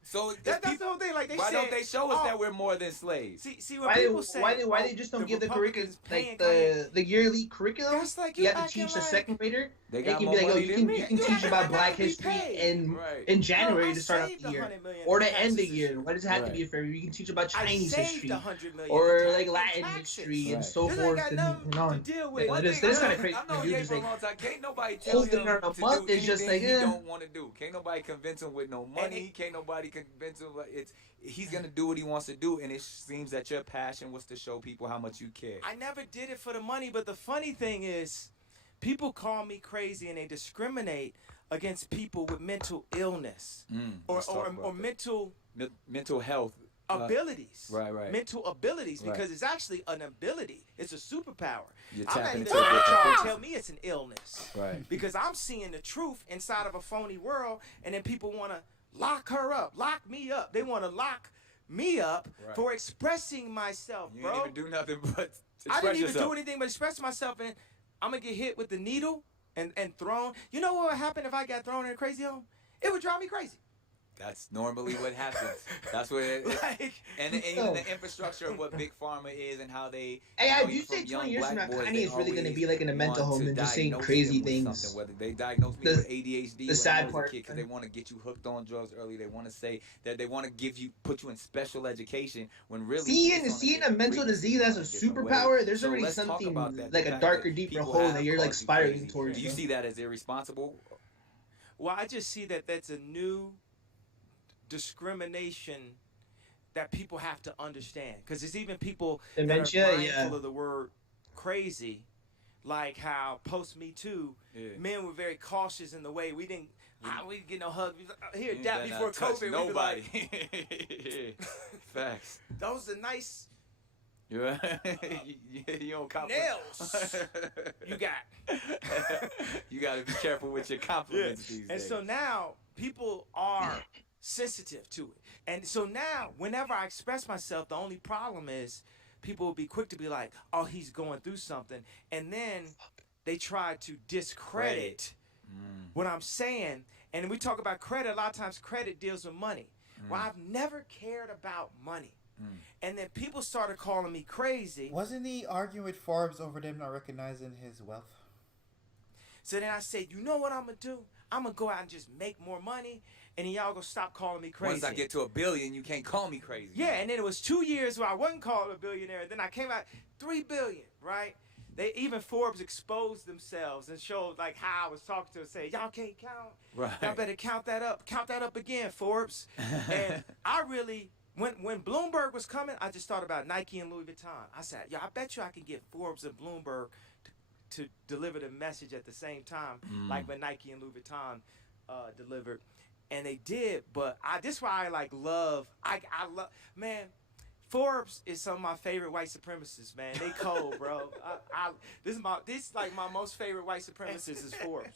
So that's the whole thing. Like why don't they show us that we're more than slaves? See when people say why they just don't give the curriculum, like the yearly curriculum? That's like you have to teach the second grader. They can be like, oh, you can teach about Black history in January to start off the year, or to end the year. Why does it have to be a February? You can teach about Chinese history, or like Latin history, and so forth and on. That's kind of crazy. I know Ye for a long time. Can't nobody tell him to do anything he don't want to do. Can't nobody convince him with no money. Can't nobody convince him. He's gonna do what he wants to do, and it seems that your passion was to show people how much you care. I never did it for the money, but the funny thing is, people call me crazy and they discriminate against people with mental illness or mental health abilities. Right. Mental abilities, because it's actually an ability. It's a superpower. You're I'm tapping not into even trying it. to tell me it's an illness. Right. Because I'm seeing the truth inside of a phony world, and then people want to lock her up, lock me up. They want to lock me up for expressing myself, you bro. You didn't even do nothing but express I didn't even yourself. do anything but express myself, and I'm going to get hit with the needle and thrown. You know what would happen if I got thrown in a crazy home? It would drive me crazy. That's normally what happens. That's what it is. And even the infrastructure of what Big Pharma is and how they... Hey, you say 20 years from now, Kanye is really going to be like in a mental home and just saying crazy things. Whether they diagnose me with ADHD the sad part, because they want to get you hooked on drugs early. They want to say that they want to put you in special education when really... Seeing a mental disease as a superpower, there's already something like a darker, deeper hole that you're like spiraling towards. Do you see that as irresponsible? Well, I just see that that's a new discrimination that people have to understand, because there's even people dementia, that are mindful of the word crazy, like how post Me Too, men were very cautious in the way we didn't get no hug. Here, that before COVID, nobody. Facts. Those are nice. You don't nails. You got. You got to be careful with your compliments these days. And so now people are sensitive to it. And so now, whenever I express myself, the only problem is people will be quick to be like, oh, he's going through something. And then they try to discredit what I'm saying. And we talk about credit. A lot of times credit deals with money. Well, I've never cared about money. And then people started calling me crazy. Wasn't he arguing with Forbes over them not recognizing his wealth? So then I said, you know what I'm going to do? I'm going to go out and just make more money. And then y'all gonna stop calling me crazy. Once I get to $1 billion, you can't call me crazy. Yeah, and then it was 2 years where I wasn't called a billionaire. Then I came out $3 billion, right? They even Forbes exposed themselves and showed like how I was talking to them, say, y'all can't count. Right. Y'all better count that up again, Forbes. And I really, when Bloomberg was coming, I just thought about Nike and Louis Vuitton. I said, I bet you I can get Forbes and Bloomberg to deliver the message at the same time, like when Nike and Louis Vuitton delivered. And they did, but this is why I love, man, Forbes is some of my favorite white supremacists, man. They cold, bro. This is my most favorite white supremacist is Forbes.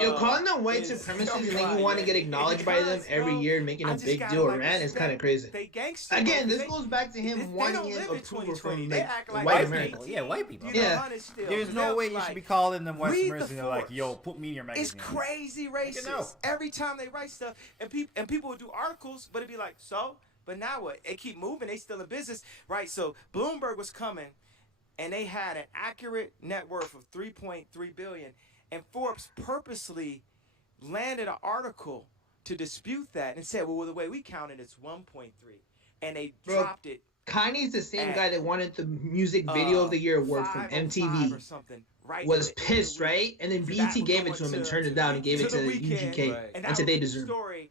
Yo, calling them white supremacists and then you want to get acknowledged by them every year and making a big deal around is kind of crazy. They gangster. Again, this goes back to him wanting approval from white America. Yeah, white people. Yeah. There's no way you should be calling them white supremacists and they're like, yo, put me in your magazine. It's crazy racist. Every time they write stuff, and people would do articles, but it'd be like, so But now what? They keep moving. They still in business, right? So Bloomberg was coming, and they had an accurate net worth of $3.3 billion, and Forbes purposely landed an article to dispute that and said, well, the way we count it, it's 1.3, and they dropped it. Kanye's the same guy that wanted the music video of the year award from MTV. Or something, right? Was pissed, right? And then BET gave it to him and turned it down and gave it to UGK and said they deserve. Story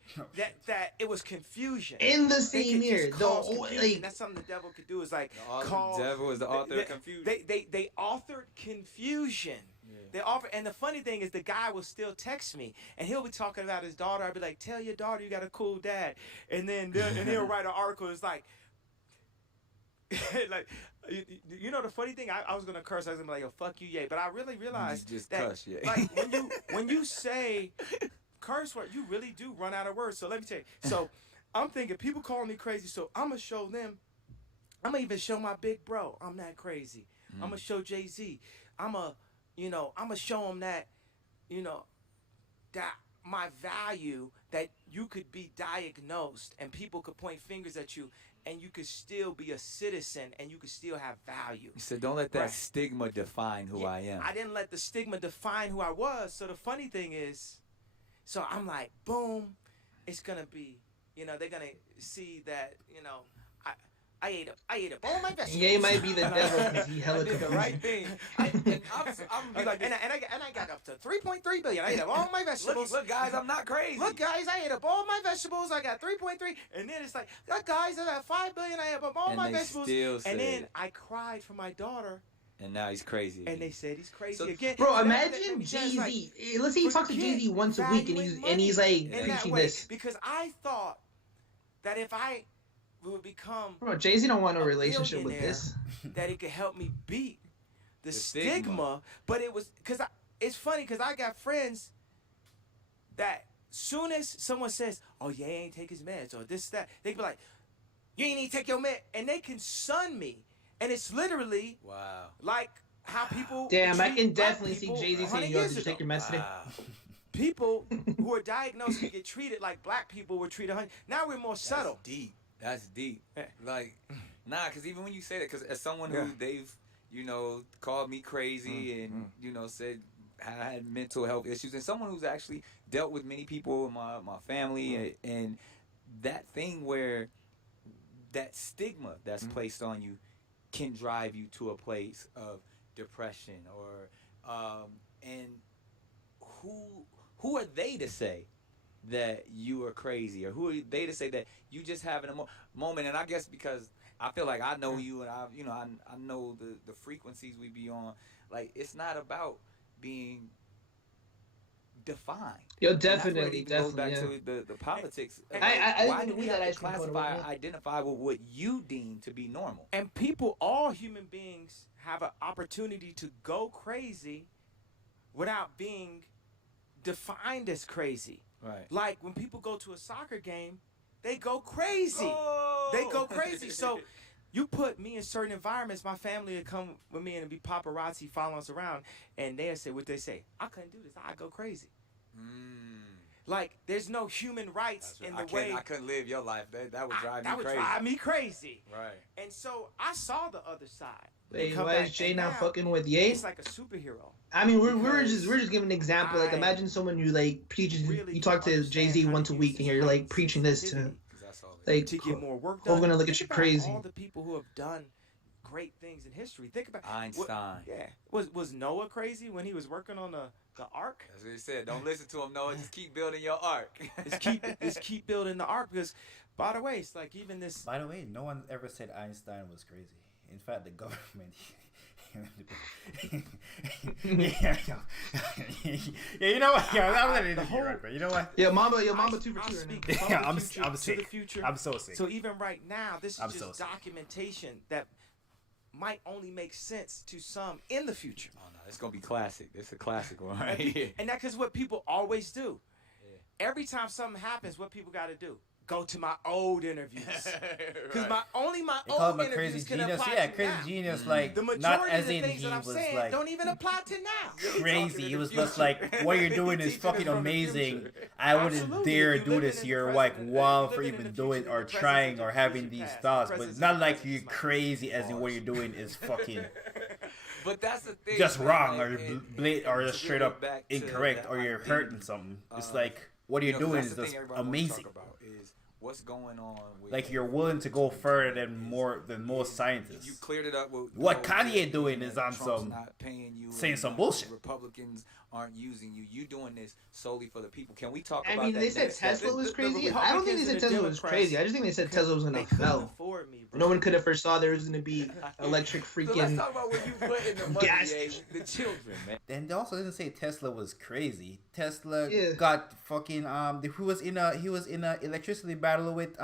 that it was confusion in the same year. That's something the devil could do. Is like call. The devil is the author of confusion. They authored confusion. They offer, and the funny thing is, the guy will still text me, and he'll be talking about his daughter. I'll be like, "Tell your daughter you got a cool dad," and then he'll write an article. It's like. Like, you know the funny thing, I was gonna curse. I was gonna be like, "Yo, fuck you, yeah," but I really realized that, cuss, yeah. like, when you say curse word, you really do run out of words. So let me tell you. So I'm thinking people calling me crazy, so I'm gonna show them. I'm gonna even show my big bro I'm not crazy. I'm gonna show Jay-Z. I'm gonna show him that, that my value, that you could be diagnosed and people could point fingers at you. And you could still be a citizen, and you could still have value. You said, don't let that stigma define who I am. I didn't let the stigma define who I was. So the funny thing is, so I'm like, boom, it's gonna be, they're gonna see that, I ate up all my vegetables. Yeah, he might be the devil because he hella did the right thing. I got up to 3.3 billion. I ate up all my vegetables. Look, guys, I'm not crazy. Look, guys, I ate up all my vegetables. I got 3.3, and then it's like, look, guys, I got 5 billion. I ate up all my vegetables. And then I cried for my daughter. And now he's crazy again. And they said he's crazy again. Bro, imagine Jay-Z. Like, let's say you talk to Jay-Z once a week, and he's like preaching this. Because I thought that if I would become, bro, Jay-Z don't want no relationship with this. That it could help me beat the stigma. But it was because it's funny because I got friends that soon as someone says, "Oh, yeah, he ain't take his meds," or this, that, they be like, "You ain't need to take your med," and they can sun me, and it's literally like how people. Damn, I can definitely see Jay-Z saying, "You have to take your meds today." People who are diagnosed and get treated like black people were treated. Now we're more subtle. That's deep. Like, because even when you say that, because as someone who they've, called me crazy and, said I had mental health issues, and someone who's actually dealt with many people in my family, and that thing where that stigma that's placed on you can drive you to a place of depression or, and who are they to say that you are crazy, or who are they to say that you just having a moment? And I guess because I feel like I know you, and I know the frequencies we be on. Like, it's not about being defined. Yo, definitely, goes back to the politics. Why do we have to identify with what you deem to be normal? And people, all human beings, have an opportunity to go crazy without being defined as crazy. Right. Like when people go to a soccer game, they go crazy. They go crazy. So you put me in certain environments, my family would come with me and be paparazzi following us around, and they'd say what they say. I couldn't do this. I'd go crazy. Like there's no human rights in the way. I couldn't live your life. That would drive me crazy. That would drive me crazy. Right. And so I saw the other side. Wait, why is Jay not fucking with Ye? He's like a superhero. I mean, we're just giving an example. Like, imagine someone who like preaches. You talk to Jay-Z once a week, and you're like preaching this to, like, to get more work done. Who's gonna look at you crazy? All the people who have done great things in history. Think about Einstein. Was Noah crazy when he was working on the ark? That's what he said. Don't listen to him, Noah. Just keep building your ark. just keep building the ark, because, by the way, it's like even this. By the way, no one ever said Einstein was crazy. In fact, the government. yeah, you know what? Yeah, that was an interview, right? But you know what? Yeah, Mamba 2 for 2 right now. Yeah, I'm sick. I'm so sick. So even right now, this is just documentation that might only make sense to some in the future. Oh no, it's gonna be classic. It's a classic one, right here. And that's because what people always do. Yeah. Every time something happens, what people got to do? Go to my old interviews, because my old interviews can apply to Crazy now. Genius, like, the majority not as of the in things he that I'm was saying like don't even apply to now. crazy. It was just like, what you're doing is fucking amazing. I wouldn't Absolutely. dare If you do living this. in the You're present, like you wild living for in even the doing future, or the presence trying is or your having future these past. thoughts, The but presence it's is not your like presence you're is my crazy as in what bars. you're doing is fucking But that's the thing. just man, wrong like, or and or to just straight relate up back to incorrect the or you're identity, hurting something. It's uh, like what you you're know, 'cause doing that's is the thing just everybody wants to amazing. talk about is what's going on with Like you're willing to go further than most You scientists. cleared it up with What the whole Kanye thing doing that is on Trump's some not paying you saying and, some you know, bullshit. Republicans aren't using you. You doing this solely for the people. Can we talk I about mean, that they said next step? Tesla was The crazy. I don't think they said Republicans and the Tesla was Democrats crazy. I just think they said Tesla was gonna They couldn't fail. afford me, bro. No one could have foresaw there was gonna be electric So let's freaking. talk about where you put in the money, gas. the children, man. And they also didn't say Tesla was crazy. Tesla Yeah. got fucking he was in a electricity battle with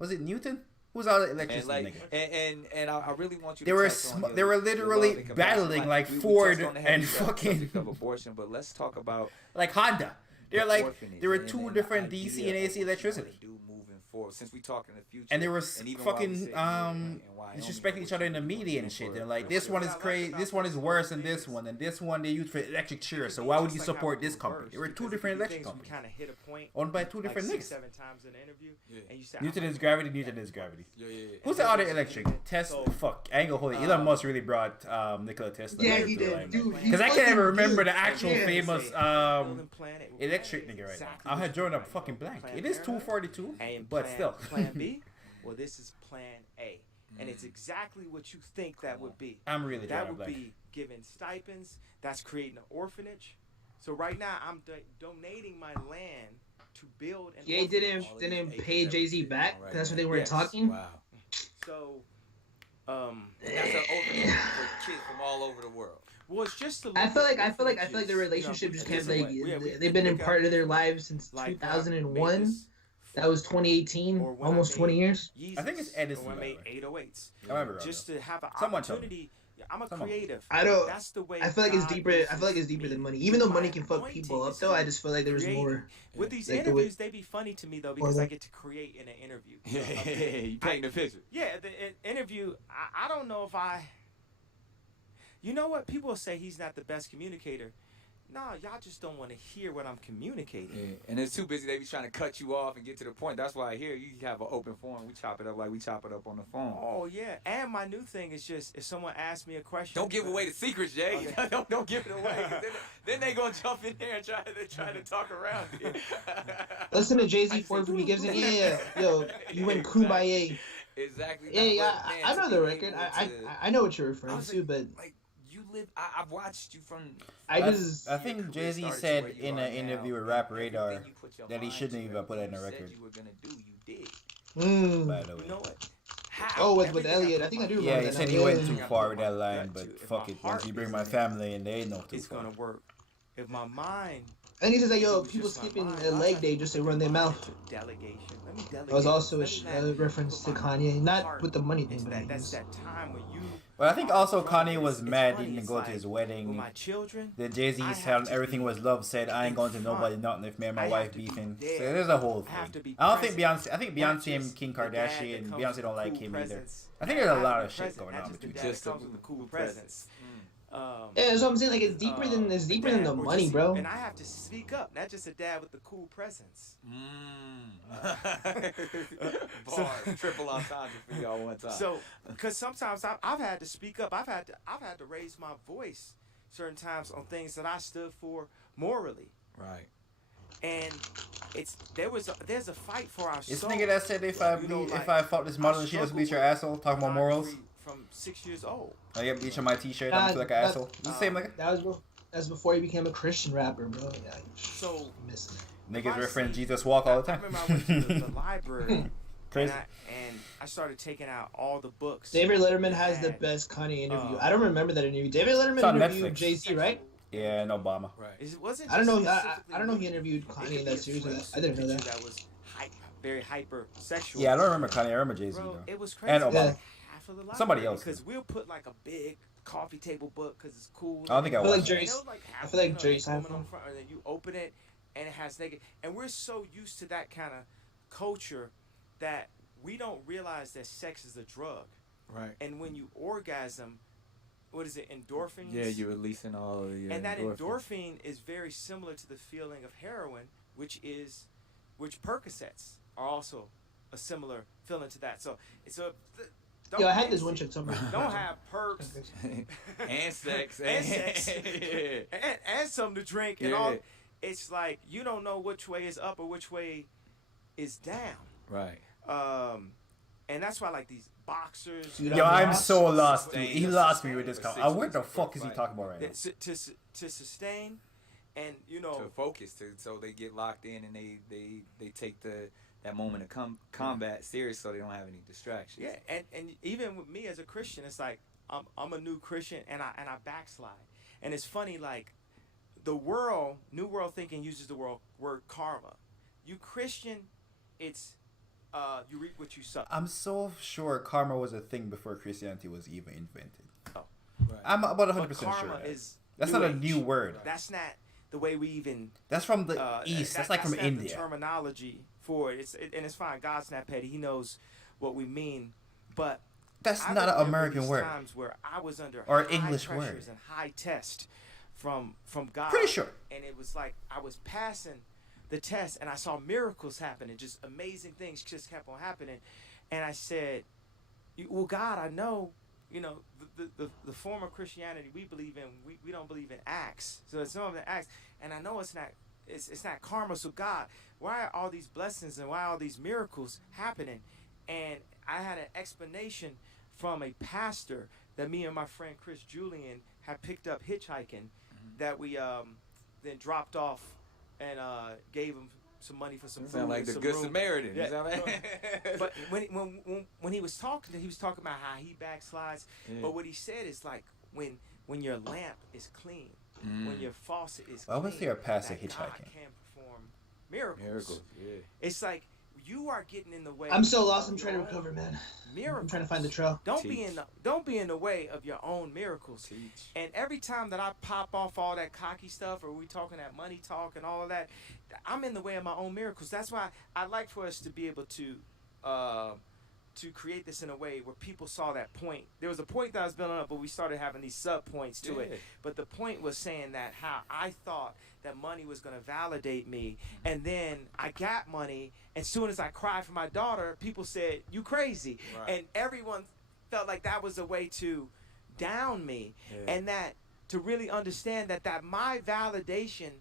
was it Newton? Who's all the And electricity like, nigga? and I really want you. They to were touch on they were your literally love and compassion. battling like we Ford touched on the and heavy fucking subject of abortion, but let's talk about like Honda. They're the like orphanage there were and- two and different the DC idea and of AC what you electricity. wanna do moving forward, since we talk in the future, And they were even while we fucking sit here in Wyoming, disrespecting each other in the media and shit. They're like, this one is crazy, this one is worse than this one, and this one they use for electric chairs. So why would you support this company? There were two different electric companies Kind of hit a point owned by two different like niggas. 6-7 times in the interview, and you said Newton is gravity. Newton is gravity. Yeah. Who's the other electric? Tesla. Fuck, I ain't gonna hold it. Elon Musk really brought Nikola Tesla. Yeah, back he to did, limelight. dude. Because I can't even remember the Yeah. actual Yeah. famous Golden Planet, electric nigga right now. I had drawn a fucking blank. It is 242, and but still. Plan B. Well, this is Plan A, and it's exactly what you think that would be. I'm really That drawing a would blank. be giving stipends. That's creating an orphanage. So right now, I'm donating my land to build an Ye orphanage. didn't pay Jay-Z back. Right That's what now. they were Yes. talking. Wow. So, And that's an orphanage for kids from all over the world. well, it's just to I look feel at like the orphanages, relationship you know, just in a kept different like way. they've been in look part at of their lives since like 2001. Mavis, That was 2018, or when I almost made 20 years. I think it's Yeezus, Edison, or when I by made the 808s. I remember Just to have an Someone told me. opportunity. I'm a Someone. creative. I don't. That's the way. I feel like it's God deeper. I feel like it's uses deeper me. than money. Even though My money can fuck anointing people up, is though, I just feel like there was creating. more. With these like the way- interviews, they be funny to me though because Or I the- get to create in an interview. You paint the picture. Yeah, the interview. I don't know if I. You know what? People say he's not the best communicator. No, y'all just don't want to hear what I'm communicating. Yeah. And it's too busy. They be trying to cut you off and get to the point. That's why here you have an open forum. We chop it up like we chop it up on the phone. Oh yeah, and my new thing is just if someone asks me a question. Don't give away the secrets, Jay. don't give it away. 'Cause then they gonna jump in there and try to talk around it. Listen to Jay-Z Ford when he gives it. Yeah, yo, you went kumbaya. Exactly. Yeah, But, man, I to know be the record. able I to- I know what you're I referring was to, but like you live. I've watched you from. I just I think career Jay-Z started to said where you in are an interview now, with Rap and Radar everything you put your that he mind shouldn't to, even put it in the everything record. you said you were gonna do, you did. By the way. You know what? How? Oh, with Everything Elliot. put I think I do my- remember Yeah, he that said now. he Yeah, went yeah, too yeah. far with that line, Gut but to- if fuck my it. heart Once you bring is my in family and they know too It's far. gonna work. If my mind. And he says like, yo, it was people just my skipping mind, a I leg have day to just put to run their my mouth. mind to delegation. Let me delegate. That was also a Let me not reference to put my Kanye, not heart with the money into thing, but that. I That's guess. that time when you. But I think are also running. Kanye was It's mad he funny, didn't it's go like, to his with wedding. my children. The Jay-Z I have sound to everything be was love said I ain't in going to nobody front. nothing if me and my I have wife to be beefing. So there. there's a whole I have thing. to be I don't think present. Beyonce. I think Not Beyonce and just Kim the dad that Kardashian. comes Beyonce with don't the like cool him either. presence. I think there's a Not lot the of shit present, going not on just the between dad them. Just that a comes with the cool cool presence. Yeah, that's what I'm saying. Like, it's deeper than the than dad the or money, just- bro. And I have to speak up, not just a dad with the cool presence. Bar, triple entendre for y'all one time. So, because sometimes I've had to speak up. I've had to raise my voice certain times on things that I stood for morally. Right. And there's a fight for our This soul. nigga that said if I You know, beat, like, if I fuck this model, I she just struggle beat your with asshole. Talking about morals. pornography From 6 years old. I get beat on my t-shirt. I'm feel like an Nah, asshole. It's the same nigga. That's before he became a Christian rapper, bro. Yeah, So I'm missing it. Niggas I reference see- Jesus walk all the I time. remember I went to the library Crazy. and I started taking out all the books. David Letterman has the And, best Kanye interview. uh, I don't remember that interview. David It's Letterman on interviewed Netflix. Jay-Z, right? Yeah, and Obama. Right. It wasn't I don't know. just I specifically don't know. He me. interviewed It Kanye could in be that a series. swimsuit I didn't know picture that. That was very hyper sexual. Yeah, I don't remember Kanye. I remember Jay-Z Bro, though. it was crazy. And Obama. Yeah. Half of the library, Somebody else because did. we'll put like a big coffee table book because it's cool. I don't think I I feel like watched Jerry- it. And it was like half, I feel like you know, Jerry like woman Seinfeld. on front, and then you open it and it has naked. And we're so used to that kind of culture that we don't realize that sex is a drug. Right. And when you orgasm, what is it, endorphins? Yeah, you're releasing all of your and that endorphins. endorphin is very similar to the feeling of heroin, which Percocets are also a similar feeling to that. So it's a Yo, I had this one chick somewhere. Don't have perks and sex and sex and something to drink and all. It's like you don't know which way is up or which way is down. Right. And that's why like these boxers. Yo, I'm so lost, dude. He lost me with this comment. What the fuck is he talking about right now? To sustain, and you know, to focus, so they get locked in and they take that moment of combat serious, so they don't have any distractions. Yeah, and even with me as a Christian, it's like I'm a new Christian and I backslide, and it's funny like the world, New World thinking uses the word karma. You Christian, it's you reap what you sow. I'm so sure karma was a thing before Christianity was even invented. Oh, right. I'm about 100% sure. Karma is that's not a new word. That's not the way we even. That's from the East. That's like from India. The terminology for it. And it's fine. God's not petty. He knows what we mean. But that's not an American word. Times where I was under or high English pressures word and high test from God. Pretty sure. And it was like I was passing the test and I saw miracles happening. Just amazing things just kept on happening. And I said, well, God, I know, you know, the form of Christianity we believe in, we don't believe in acts. So it's not an acts. And I know it's not karma. So God, why are all these blessings and why are all these miracles happening? And I had an explanation from a pastor that me and my friend Chris Julian had picked up hitchhiking, that we then dropped off and gave him some money for some food. Sound like the some Good room. Samaritan. Yeah. But when he was talking about how he backslides. Yeah. But what he said is like when your lamp is clean, when your faucet is clean, was there a pastor hitchhiking? God can perform miracles. Yeah. It's like you are getting in the way. I'm so lost. I'm trying to recover, man. Miracles. I'm trying to find the trail. Don't be in the way of your own miracles. Teach. And every time that I pop off all that cocky stuff, or we talking that money talk and all of that, I'm in the way of my own miracles. That's why I like for us to be able to create this in a way where people saw that point. There was a point that I was building up, but we started having these sub points to it. But the point was saying that how I thought that money was going to validate me, and then I got money, and soon as I cried for my daughter, people said, you crazy. Right. And everyone felt like that was a way to down me, and that to really understand that my validation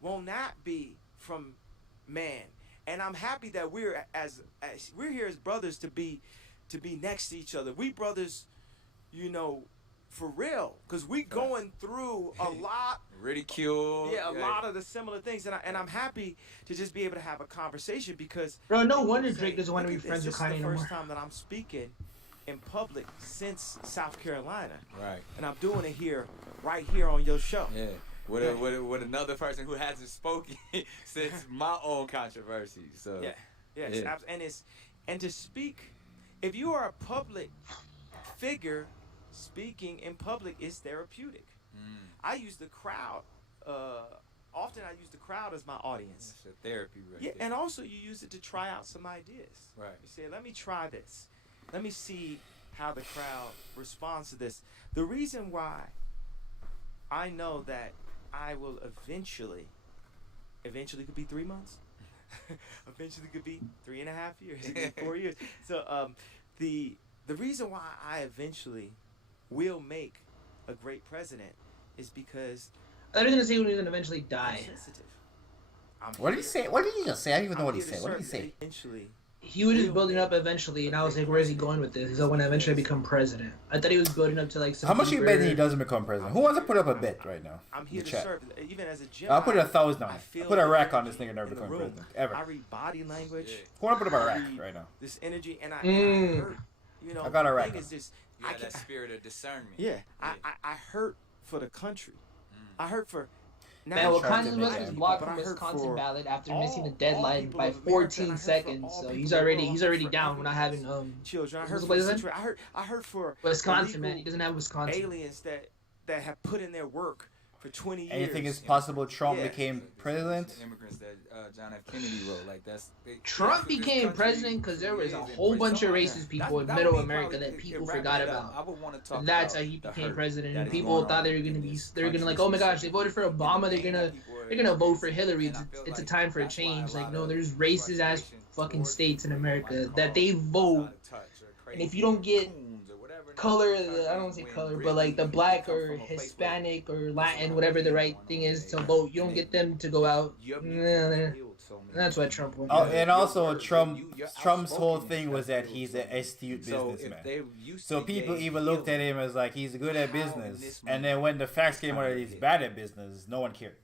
will not be from man. And I'm happy that we're here as brothers to be next to each other. We brothers, you know, for real, because we going through a lot. Ridicule. Yeah, a lot of the similar things, and I'm happy to just be able to have a conversation because. Bro, no wonder Drake doesn't want to be friends with Kanye anymore. This is the first time that I'm speaking in public since South Carolina. Right. And I'm doing it right here on your show. Yeah. With another person who hasn't spoken since my own controversy. So and to speak, if you are a public figure, speaking in public is therapeutic. I use the crowd. Often I use the crowd as my audience. It's a therapy, right? Yeah, and also you use it to try out some ideas. Right. You say, let me try this. Let me see how the crowd responds to this. The reason why I know that I will eventually could be 3 months, eventually could be 3.5 years, it could be 4 years. So the reason why I eventually will make a great president is because I was gonna say when he's gonna eventually die. I'm sensitive. What did he say? What did he just say? I don't even know what he said. What did he say? Eventually. He was just building up eventually, and I was like, where is he going with this? He's like, when I eventually become president. I thought he was building up to like something. How much you bet he doesn't become president? Who wants to put up a bet right now? I'm here to serve, even as a gym. I'll put 1,000 on it. Put a rack on this nigga never become president. Ever. I read body language. Who want to put up a rack right now? This energy, and I hurt. You know, I got a rack. Is just, that spirit of discernment. Yeah, I hurt for the country. I hurt for. Man, Wakanda's was blocked from Wisconsin ballot after missing the deadline by 14 seconds. So he's already down. We're not having children. I heard for Wisconsin, man. He doesn't have Wisconsin. Aliens that have put in their work for 20 years. And you think it's possible Trump Yeah. became president? Immigrants that John F. Kennedy wrote, like Trump became president because there was a whole bunch of racist people in Middle America that people forgot about. I would want to talk That's about how he the became hurt president. that And is people going thought on they were gonna in be, these they were gonna like, countries oh my gosh, they voted for Obama. They're gonna vote for Hillary. And I feel It's a like time for a that's why change. a Like lot no, of there's racist ass frustration fucking towards states in people America might that they call vote. out of touch or And if crazy you don't get coons or whatever, color, countries I don't want to say when color, but really like the you black come or from a place where Hispanic or Latin, whatever the right thing is to vote, you don't get them to go out. That's why Trump won. Oh, and also Trump's whole thing was that he's an astute businessman. So people even looked at him as like he's good at business, and then when the facts came out that he's bad at business, no one cared.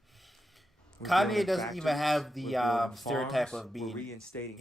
Kanye doesn't even have the stereotype of being.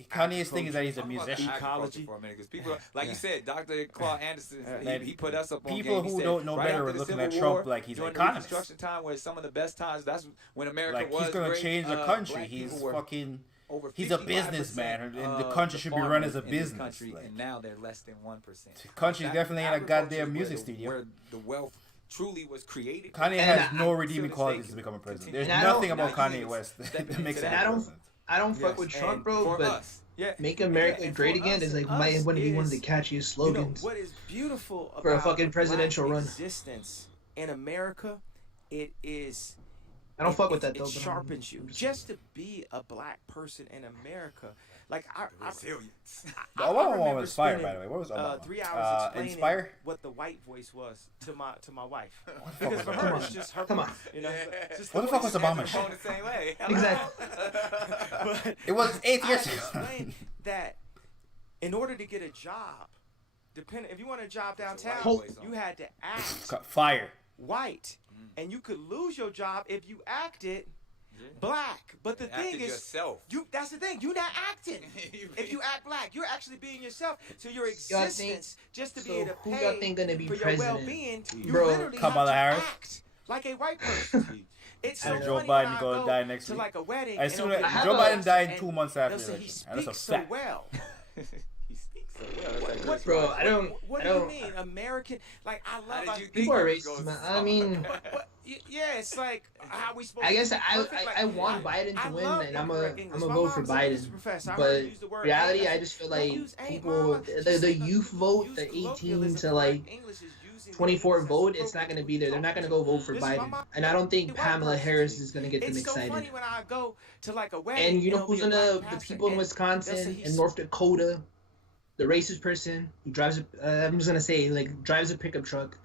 Kanye's thing is that he's a musician. Ecology for a minute, because people, like you said, Dr. Claude Anderson, he put us up on people game. who don't know better are looking at Trump like he's an economist. During the Reconstruction time, where some of the best times, that's when America like was he's gonna great, change the country. black He's people were fucking. over He's a 55% businessman, and the of country should be run as a farmers in this business. country, Like, and now they're less than 1%. the country's definitely in a Agriculture goddamn is music where studio. where the wealth truly was created. Kanye And has no redeeming qualities to become a president. There's nothing about Kanye West that makes him a president. I don't fuck with Trump, bro, but Yeah. Make America and Great for Again us- is like us might one of is, the catchiest You know, slogans. what is beautiful For a about fucking the presidential black run. existence in America, it is. I don't fuck with that it though. but sharpens you. Just to be a black person in America, like Resilience. I Obama remember was fire, spending, by the way. What was Obama? 3 hours explaining Inspire? what the white voice was to my wife, because for Come her on. it's just her. Come on. You know, it's just What the fuck was Obama shit? Going the same way. Exactly. But It was 8 years I ago. explained that in order to get a job, if you want a job downtown, Hold- you had to act Got fire. white, and you could lose your job if you acted black. But the thing is, yourself. that's the thing. You're not acting. If you act black, you're actually being yourself. So your Y'all think- existence, just to be so able to who pay y'all think gonna be for your president? well-being, you Bro, literally Kamala have Harris? to act like a white person. It's so And Joe funny when Biden I gonna go die next to week. like a wedding. As and soon they'll as be Joe like, Biden died and 2 months after they'll the say, election. he And that's a speaks so fact. well. He speaks so well. That's like Chris Bro, Rock. I don't. What I do you don't. mean, American? Like I How love. did you think People are he was racist, going man. to I mean, Yeah, it's like how we supposed. I guess to I want Biden to win, love and I'm incorrect gonna English. go My for mom's an English Biden. professor. I heard But her use the word reality, ain't. I just feel Don't like use ain't, people, mama. the She said, youth vote, use the 18 colloquialism. to like English is using 24 the vote, English it's not as gonna be there. They're not gonna go vote for This is my Biden, mom. and I don't think White Pamela person. Harris is gonna get them It's so excited. funny when I go to like a wedding. And you know it'll who's be a gonna black the pastor, people in and they'll say Wisconsin he's and North Dakota, the racist person who drives I'm just gonna say like drives a pickup truck,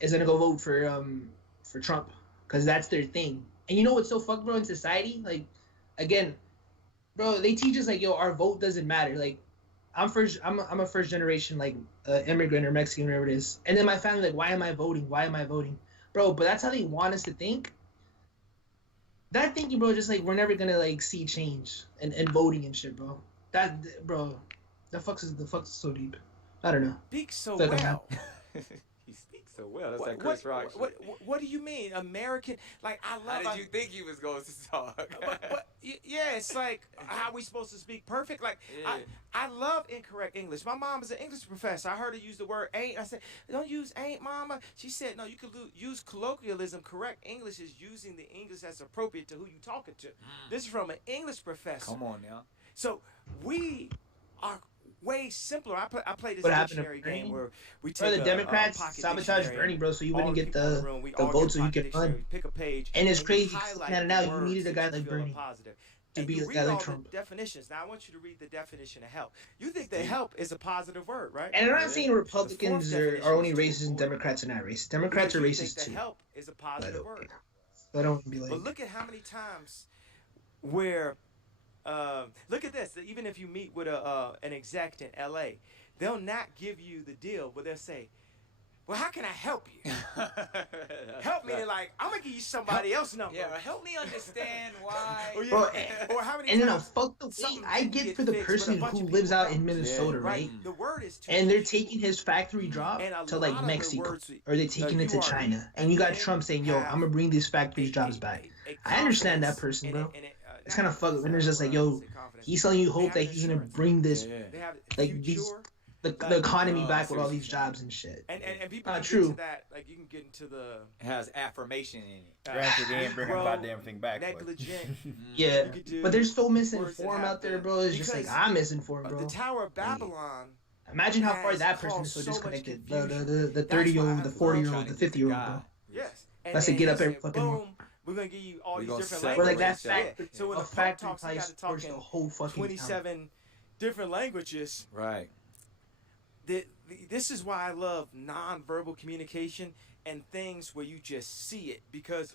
is gonna go vote for Trump because that's their thing. And you know what's so fucked, bro, in society? Like, again, bro, they teach us like, yo, our vote doesn't matter. Like, I'm a first generation like immigrant or Mexican, whatever it is. And then my family like, why am I voting? Why am I voting, bro? But that's how they want us to think. That thinking, bro, just like we're never gonna like see change and voting and shit, bro. Bro, the fuck's is so deep. I don't know. Speak so Fuck, well. He speaks so well. That's like Chris Rock. What do you mean, American? Like I love. How did you think he was going to talk? Yeah, it's like how we supposed to speak perfect. Like Yeah. I love incorrect English. My mom is an English professor. I heard her use the word ain't. I said, don't use ain't, mama. She said, no, you could use colloquialism. Correct English is using the English that's appropriate to who you talking to. This is from an English professor. Come on now. So we are way simpler. I played this What happened to dictionary Bernie? game where we Bro, take the a Democrats pocket sabotaged dictionary, Bernie, bro, so you all wouldn't get people in the room, we the all votes get so you pocket could fund. dictionary, pick a page, And it's we crazy, highlight Canada, the now you words needed a that guy you like feel are Bernie positive. to And be you a read guy like all Trump. the definitions. Now I want you to read the definition of help. You think that help is a positive word, right? And I'm not saying Republicans The fourth are only definition is racist and to Democrats are not racist. Democrats are Because you think racist that too. help is a positive But, word. So I don't be like. But look at how many times where, look at this. Even if you meet with an exec in L.A., they'll not give you the deal, but they'll say, well, how can I help you? Help me to like, I'm going to give you somebody else's number. Yeah, help me understand why. Or, yeah, Bro, or how many And then times fuck the way something I can get for the fixed, but a person bunch who of lives people out in don't. Minnesota, right? The word is too And they're much. taking his factory job And a to lot like of the Mexico, words or they're taking that it to you are China. And you got in Trump saying, "Yo, have I'm gonna bring these factory jobs back." I understand that person, bro. It's kind of fucked when it's just like, "Yo, he's telling you hope that he's gonna bring this." They have Like future, these, the economy back with all these jobs and shit. And people Not can true. get to that. Like you can get into the It has affirmation in it. Granted, they ain't bringing a goddamn thing back. But. negligent. Yeah, You could do but they're still words that misinformed have out there, the- bro. It's just like because I'm misinformed, bro. The Tower of Babylon. Imagine how far has that person caused is so so much disconnected. confusion. The That's 30-year-old, why the I 40-year-old, love the 50-year-old, bro. God. Yes. And That's to then get he up every said, fucking boom, morning. we're gonna give you all We these gonna different separate Or like languages. that Yeah. factory, So when a the Pope factory talks, you price gotta talk towards in the whole fucking town. 27 different languages. Right. This is why I love nonverbal communication and things where you just see it, because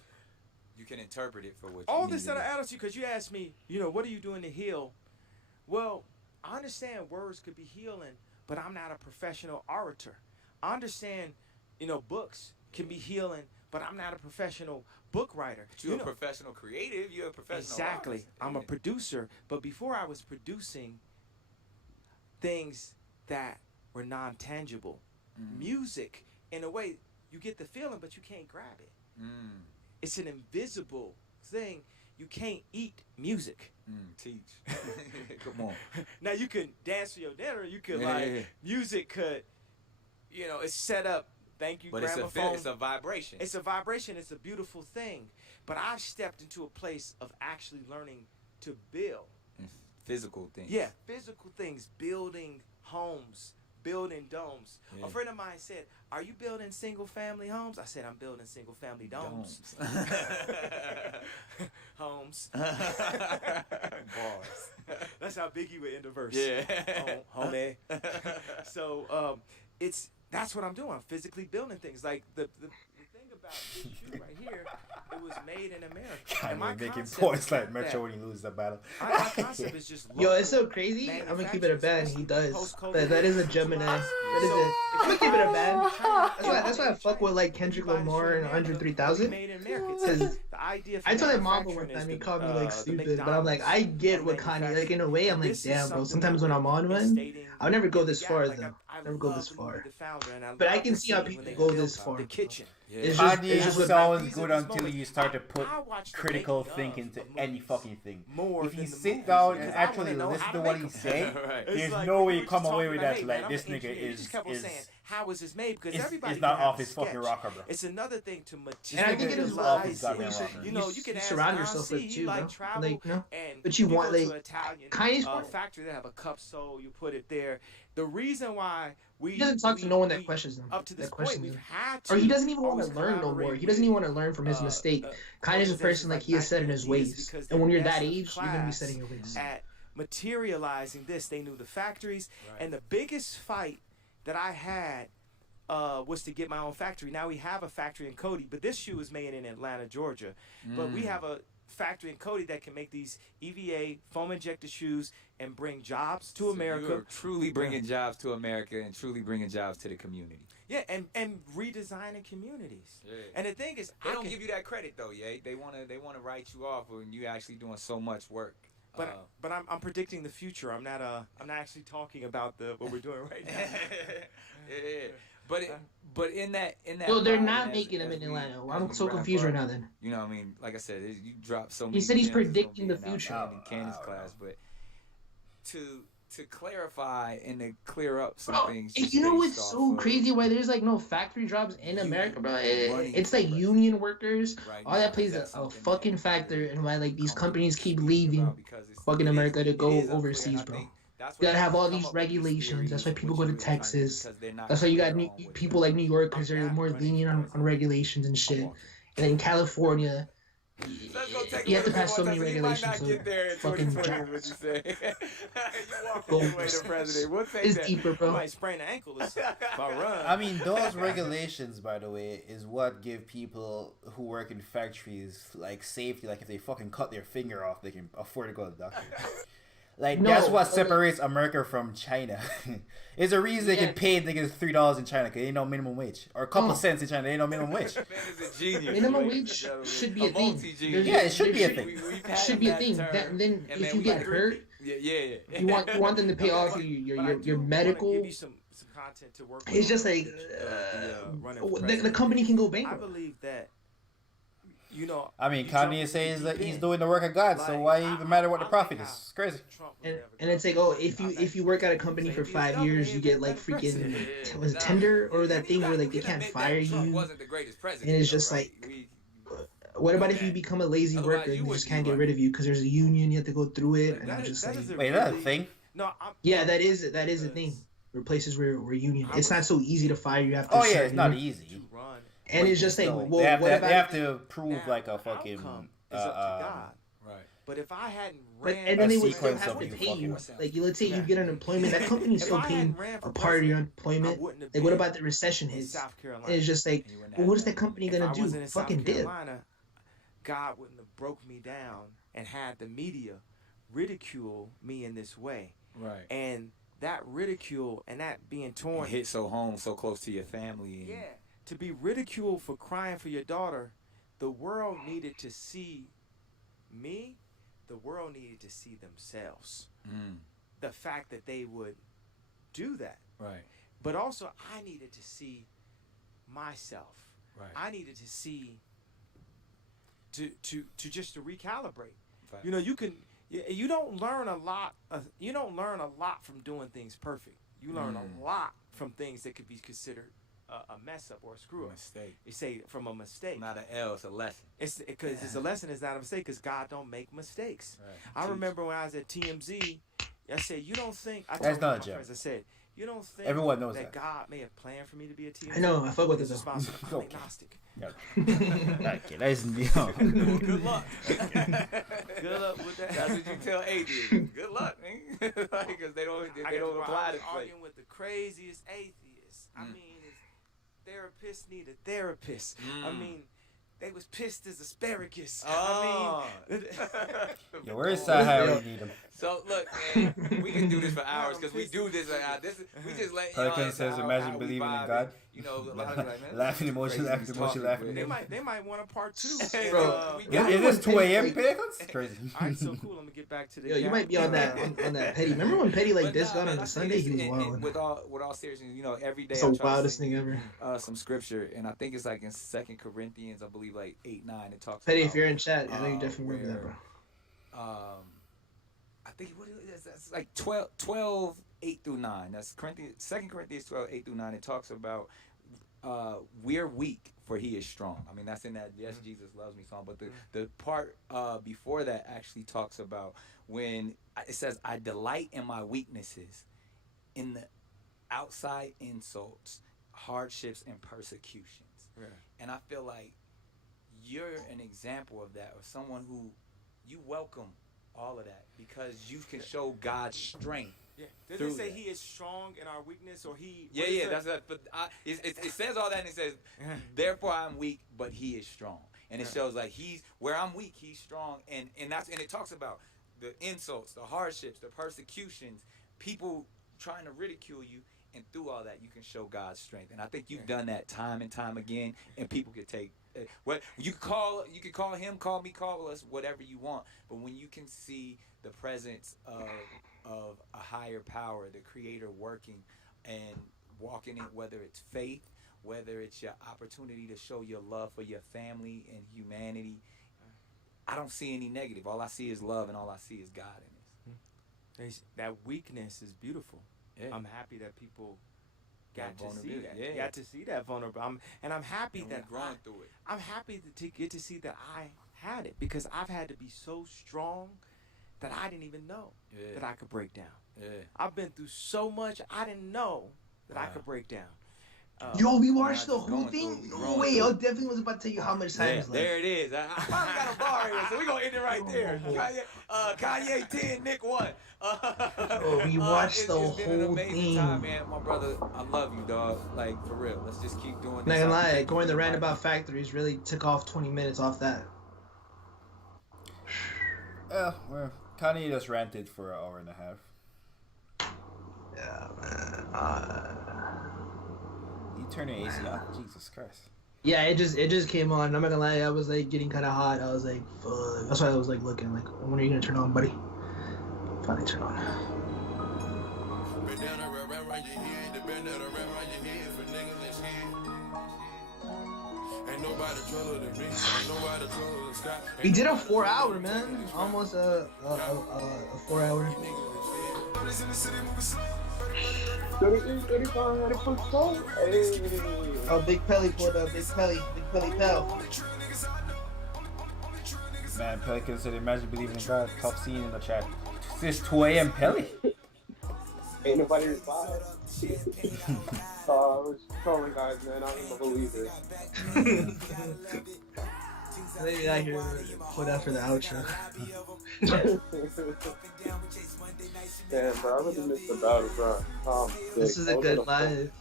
You can interpret it for what you all need this to other do. attitude, because you asked me, what are you doing to heal? Well, I understand words could be healing, but I'm not a professional orator. I understand, books can be healing, but I'm not a professional book writer. But you're a professional creative. You're a professional Exactly. artist. I'm a producer, but before I was producing things that were non-tangible, music, in a way, you get the feeling, but you can't grab it. It's an invisible thing. You can't eat music. Teach. Come on. Now you can dance to your dinner. You could Yeah. music could, it's set up. Thank you, But it's gramophone. a vibration. It's a vibration. It's a beautiful thing. But I've stepped into a place of actually learning to build. Physical things. Yeah, physical things, building homes, building domes. Yeah. A friend of mine said, "Are you building single-family homes?" I said, "I'm building single-family domes." Homes. Bars. That's how Biggie would end the verse. Yeah. Homie. So that's what I'm doing. I'm physically building things. Like the thing about this shoe right here, it was made in America. And my making concept points is like not Metro that. when he loses the battle. My concept is just Yo, it's so local crazy. I'm gonna keep it a manufacturing, band. He especially does. post-COVID. That is a Gemini. That is So, a. I'm gonna keep it a band. That's why I fuck with like You Kendrick buy the Lamar shoe and in Andre America, 3000. made in America. It's Cause the idea for I told him Mamba one manufacturing time, he is called me the, like the stupid, but I'm like, I get of what Kanye, like manufacturing. in a way, I'm like, This is damn, bro. something Sometimes that when I'm on we're one, instating I'll never go in the this gap. far Like, though. I Never go love this Louis far. the founder, and But I love can to see how when people they go built this far. The kitchen. It's Kanye just what sounds these good are these until you moments. start to put I watch the critical making of thinking to the any movies fucking thing. more If you than the sit movies, down because and I actually wanna know listen how to to what make he's them. saying, Right. It's there's like no we way were you come just away talking with about, that hey, like man, this I'm an nigga engineer. You just kept on saying, how was this made? Because everybody it's not can have off a his fucking sketch. rocker, bro. It's another thing to And I think it is off his materialize goddamn it. rocker. You can ask surround Don yourself C, with he too, like bro. travel, Like, you know? and But you go want, to like, an Italian Kanye's part. factory that have a cup sole, you put it there. The reason why we He doesn't talk to no one that questions him. up to this that point questions we've him. had to Or he doesn't even want always to learn no more. collaborate He doesn't with, even want to learn from his mistake. Kanye's a person like he is set in his ways. And when you're that age, you're gonna be set in your ways. At materializing this, they knew the factories, and the biggest fight that I had was to get my own factory. Now we have a factory in Cudi, but this shoe is made in Atlanta, Georgia. But we have a factory in Cudi that can make these EVA foam injected shoes and bring jobs to America. You're truly bringing jobs to America and truly bringing jobs to the community. Yeah, and redesigning communities. Yeah. And the thing is, They don't give you that credit though, yeah. They wanna write you off when you actually doing so much work. But I'm predicting the future. I'm not actually talking about what we're doing right now. yeah. But in that. Yo, they're vibe, not as- making them as in we- Atlanta. as I'm we so wrap confused up, right now. Then You know what I mean? Like I said, you dropped so many. he said he's gems from predicting the being out future. in Candace's class, but to clarify and to clear up some Bro, things. and just you know what's based so off of- crazy? Why there's like no factory jobs in America, bro? It's like union workers. Right All now, that plays that's a something fucking that factor, and why like these come companies keep speak leaving about because fucking it is- America to it go is unclear, overseas, and I bro. think that's You what gotta have all come these up with regulations. That's why theories, people what go to you were trying do, Texas. because they're not That's why you got clear on what people like New Yorkers are more lenient on regulations and shit. And then California, Let's go take you a have to look pass at so one many time. You might regulations. not get there in Fucking 2020 is what you say. You walk Go. this way to president. We'll take It's that. deeper, bro. I might sprain an ankle if I run. I mean, those regulations, by the way, is what give people who work in factories like safety. Like if they fucking cut their finger off, they can afford to go to the doctor. Like No, that's what but- separates America from China. It's a reason they Yeah. can pay niggas $3 in China because they ain't no minimum wage, or a couple No. cents in China. They ain't no minimum wage. Man is a genius. minimum ladies and wage gentlemen. should be a thing. multi-genius. Yeah, it should be a There thing. We've had should be a that thing. term, Then and if we you get got- hurt, yeah. you want them to pay off But I your do wanna medical. give you some content to work with. It's just on like running for the president. company can go I bankrupt. believe that You know, I mean, Kanye says that he's doing the work of God, so why even matter what the profit is? It's crazy. And it's like, oh, if you work at a company for 5 years, you get like freaking was it tender or that thing where like they can't fire you. Wasn't the greatest president, and it's just like, what about if you become a lazy worker and they just can't get rid of you because there's a union, you have to go through it, and I'm just like, wait, that's a thing? No, yeah, that is a thing. Where places where union, it's not so easy to fire you after. Oh yeah, it's not easy. And it's just like, well, they have, what to, about they have to prove like a fucking is up to God. Right. But if I hadn't But ran, and then they would still sequence have of to you pay fucking you. yourself. Like, let's say you get unemployment, that company's still paying a part of your unemployment. Like, what about the recession hits? South Carolina. And it's just like, well, what is that company If gonna I do? wasn't in Fucking South dip. Carolina, God wouldn't have broke me down and had the media ridicule me in this way. Right. And that ridicule and that being torn, hit so home, so close to your family. And, yeah, to be ridiculed for crying for your daughter, the world needed to see me. The world needed to see themselves. The fact that they would do that. Right. But also, I needed to see myself. Right. I needed to see to just to recalibrate. Right. You know, you don't learn a lot. You don't learn a lot from doing things perfect. You learn a lot from things that could be considered a mess up or a screw up. Mistake. You say from a mistake. Not an L, it's a lesson. It's because it's a lesson. It's not a mistake because God don't make mistakes. Right. I remember when I was at TMZ, I said, "You don't think?" I That's told not my a joke. friends, I said, "You don't think Everyone knows that that. God may have planned for me to be a TMZ?" I know, I fuck with it His though. response was, "I'm Okay. agnostic." Okay, that's Good luck. Good luck with that. That's what you tell atheists. Good luck, man. Because they don't apply I was to arguing with the craziest atheists. I mean, therapists need a therapist. I mean, they was pissed as asparagus. Oh. I mean, Yo, where's Sahara when you need him? So look, man, we can do this for hours because we do this. We just let y'all Pelican know says, how imagine we believing in vibe God. and, you know, a lot of like, man, Laughing emotion, laughing emotion, laughing. they might want a part 2. Bro, Is this 2 a.m. Pelicans? Crazy. All right, so cool. I'm gonna get back to the. Yo, you might be on that on that Petty. Remember when Petty like this got on a Sunday? He was wild. With all seriousness, you know, every day It's the I try to wildest sing, thing ever. some scripture, and I think it's like in 2 Corinthians, I believe like 8-9. It talks. Petty, about, if you're in chat, I know you definitely remember that, bro. I think what it is, that's like 12, 8-9. That's 2 Corinthians 12, 8-9. It talks about we're weak, for he is strong. I mean, that's in that Yes, Jesus Loves Me song. But the part before that actually talks about when it says, I delight in my weaknesses, in the outside insults, hardships, and persecutions. Right. And I feel like you're an example of that, of someone who you welcome all of that because you can show God's strength. Yeah. Does it say he is strong in our weakness, or he? Yeah, that's that. But it says all that, and it says, therefore I'm weak, but he is strong. And it shows like he's where I'm weak, he's strong, and it talks about the insults, the hardships, the persecutions, people trying to ridicule you, and through all that you can show God's strength. And I think you've done that time and time again, and people can take what you can call him, call me, call us, whatever you want. But when you can see the presence of a higher power, the Creator working and walking in, whether it's faith, whether it's your opportunity to show your love for your family and humanity, I don't see any negative. All I see is love, and all I see is God in this. That weakness is beautiful. Yeah. I'm happy that people got to see vulnerability, that. yeah. Got to see that vulnerability. I'm happy And that we're growing through it. I'm happy to get to see that I had it, because I've had to be so strong that I didn't even know that I could break down. Yeah. I've been through so much I didn't know that I could break down. Yo, we watched yeah, the just whole going thing. through it, No growing way, through I it. definitely was about to tell you how much time Yeah, is left. there it is. I finally got a bar here, so we're going to end it right there. Kanye 10, Nick 1. We watched the it's been an whole amazing thing. time, man. My brother, I love you, dog. Like, for real. Let's just keep doing this. Not gonna lie, going the Roundabout Factories really took off 20 minutes off that. Well, Kanye just ranted for an hour and a half. Yeah, man. You turn your AC off? Jesus Christ. Yeah, it just came on. I'm not gonna lie, I was like getting kind of hot. I was like, fuck. That's why I was like looking, like, when are you gonna turn on, buddy? Finally turn on. Ain't nobody truller than me. Ain't nobody truller than Scott. We did a 4 hour, man. Almost a 4 hour. 38, 35, 100%. Hey. Oh, Big Pelly pulled up. Big Pelly Pell. Man, Pelican said, imagine believing in God. Tough scene in the chat. It's 2 a.m. Pelly. Ain't nobody replied. I was trolling guys, man. I don't even believe it. Maybe I hear put out for the outro. Damn, bro, I really missed the battle, bro. This was a good live.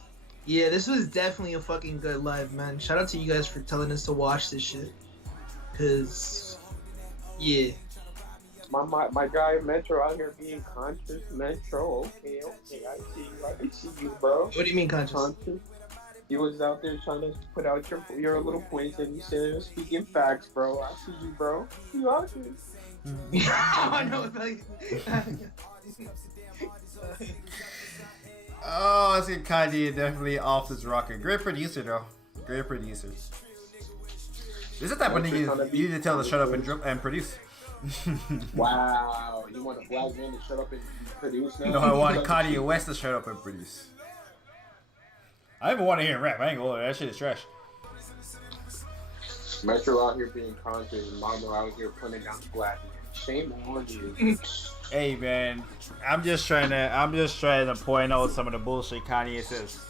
Yeah, this was definitely a fucking good live, man. Shout out to you guys for telling us to watch this shit. Cause, yeah. My guy Metro out here being conscious. Metro, okay, I see you, bro. What do you mean conscious? He was out there trying to put out your little points, and you said speaking facts, bro. I see you, bro. You out here. I know, like. Oh, I see Cudi definitely off this rocket. Great producer, though. Great producer. This is the type of nigga you need to tell to shut up and produce. Wow, you want a black man to shut up and produce now? No, I want Kanye West to shut up and produce. I even want to hear him rap. I ain't gonna lie, that shit is trash. Metro out here being conscious, and Mama out here putting down black man. Shame on you. Hey man, I'm just trying to point out some of the bullshit Kanye says.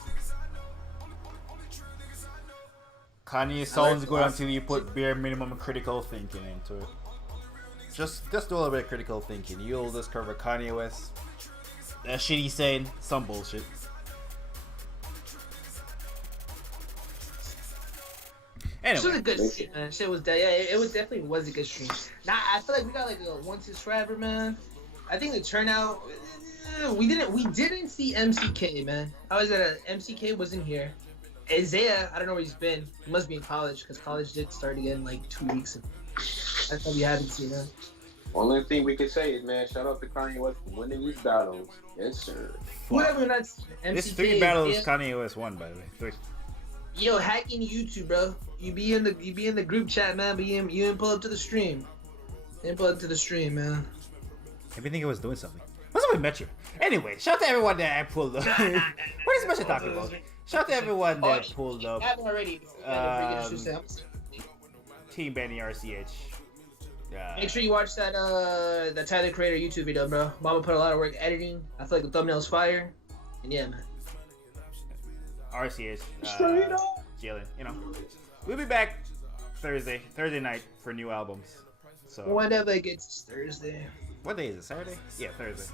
Kanye sounds good until you put bare minimum critical thinking into it. Just do a little bit of critical thinking. You'll discover Kanye West. That shit he's saying, some bullshit. Anyway. This was a good stream, man. Shit was it was definitely was a good stream. Now I feel like we got like a 1 subscriber, man. I think the turnout we didn't see MCK, man. I was at MCK wasn't here. Isaiah, I don't know where he's been. He must be in college because college did start again like 2 weeks ago. That's why we haven't seen him. Only thing we can say is, man, shout out to Kanye West for winning these battles. Yes, sir. Whatever, not MCK. This 3 battles Kanye West won, by the way. 3. Yo, hacking YouTube, bro. You be in the group chat, man. But you didn't pull up to the stream. Didn't pull up to the stream, man. I think it was doing something. What's up with Metro? Anyway, shout out to everyone that pulled up. What is Metro talking about? Shout out to everyone that pulled up. Already. Team Benny RCH. Make sure you watch that Tyler Creator YouTube video, bro. Mama put a lot of work editing. I feel like the thumbnail's fire. And yeah, man. RCH. Jalen, you know. We'll be back Thursday night for new albums. So whenever it gets Thursday. What day is it? Saturday? Yeah, Thursday.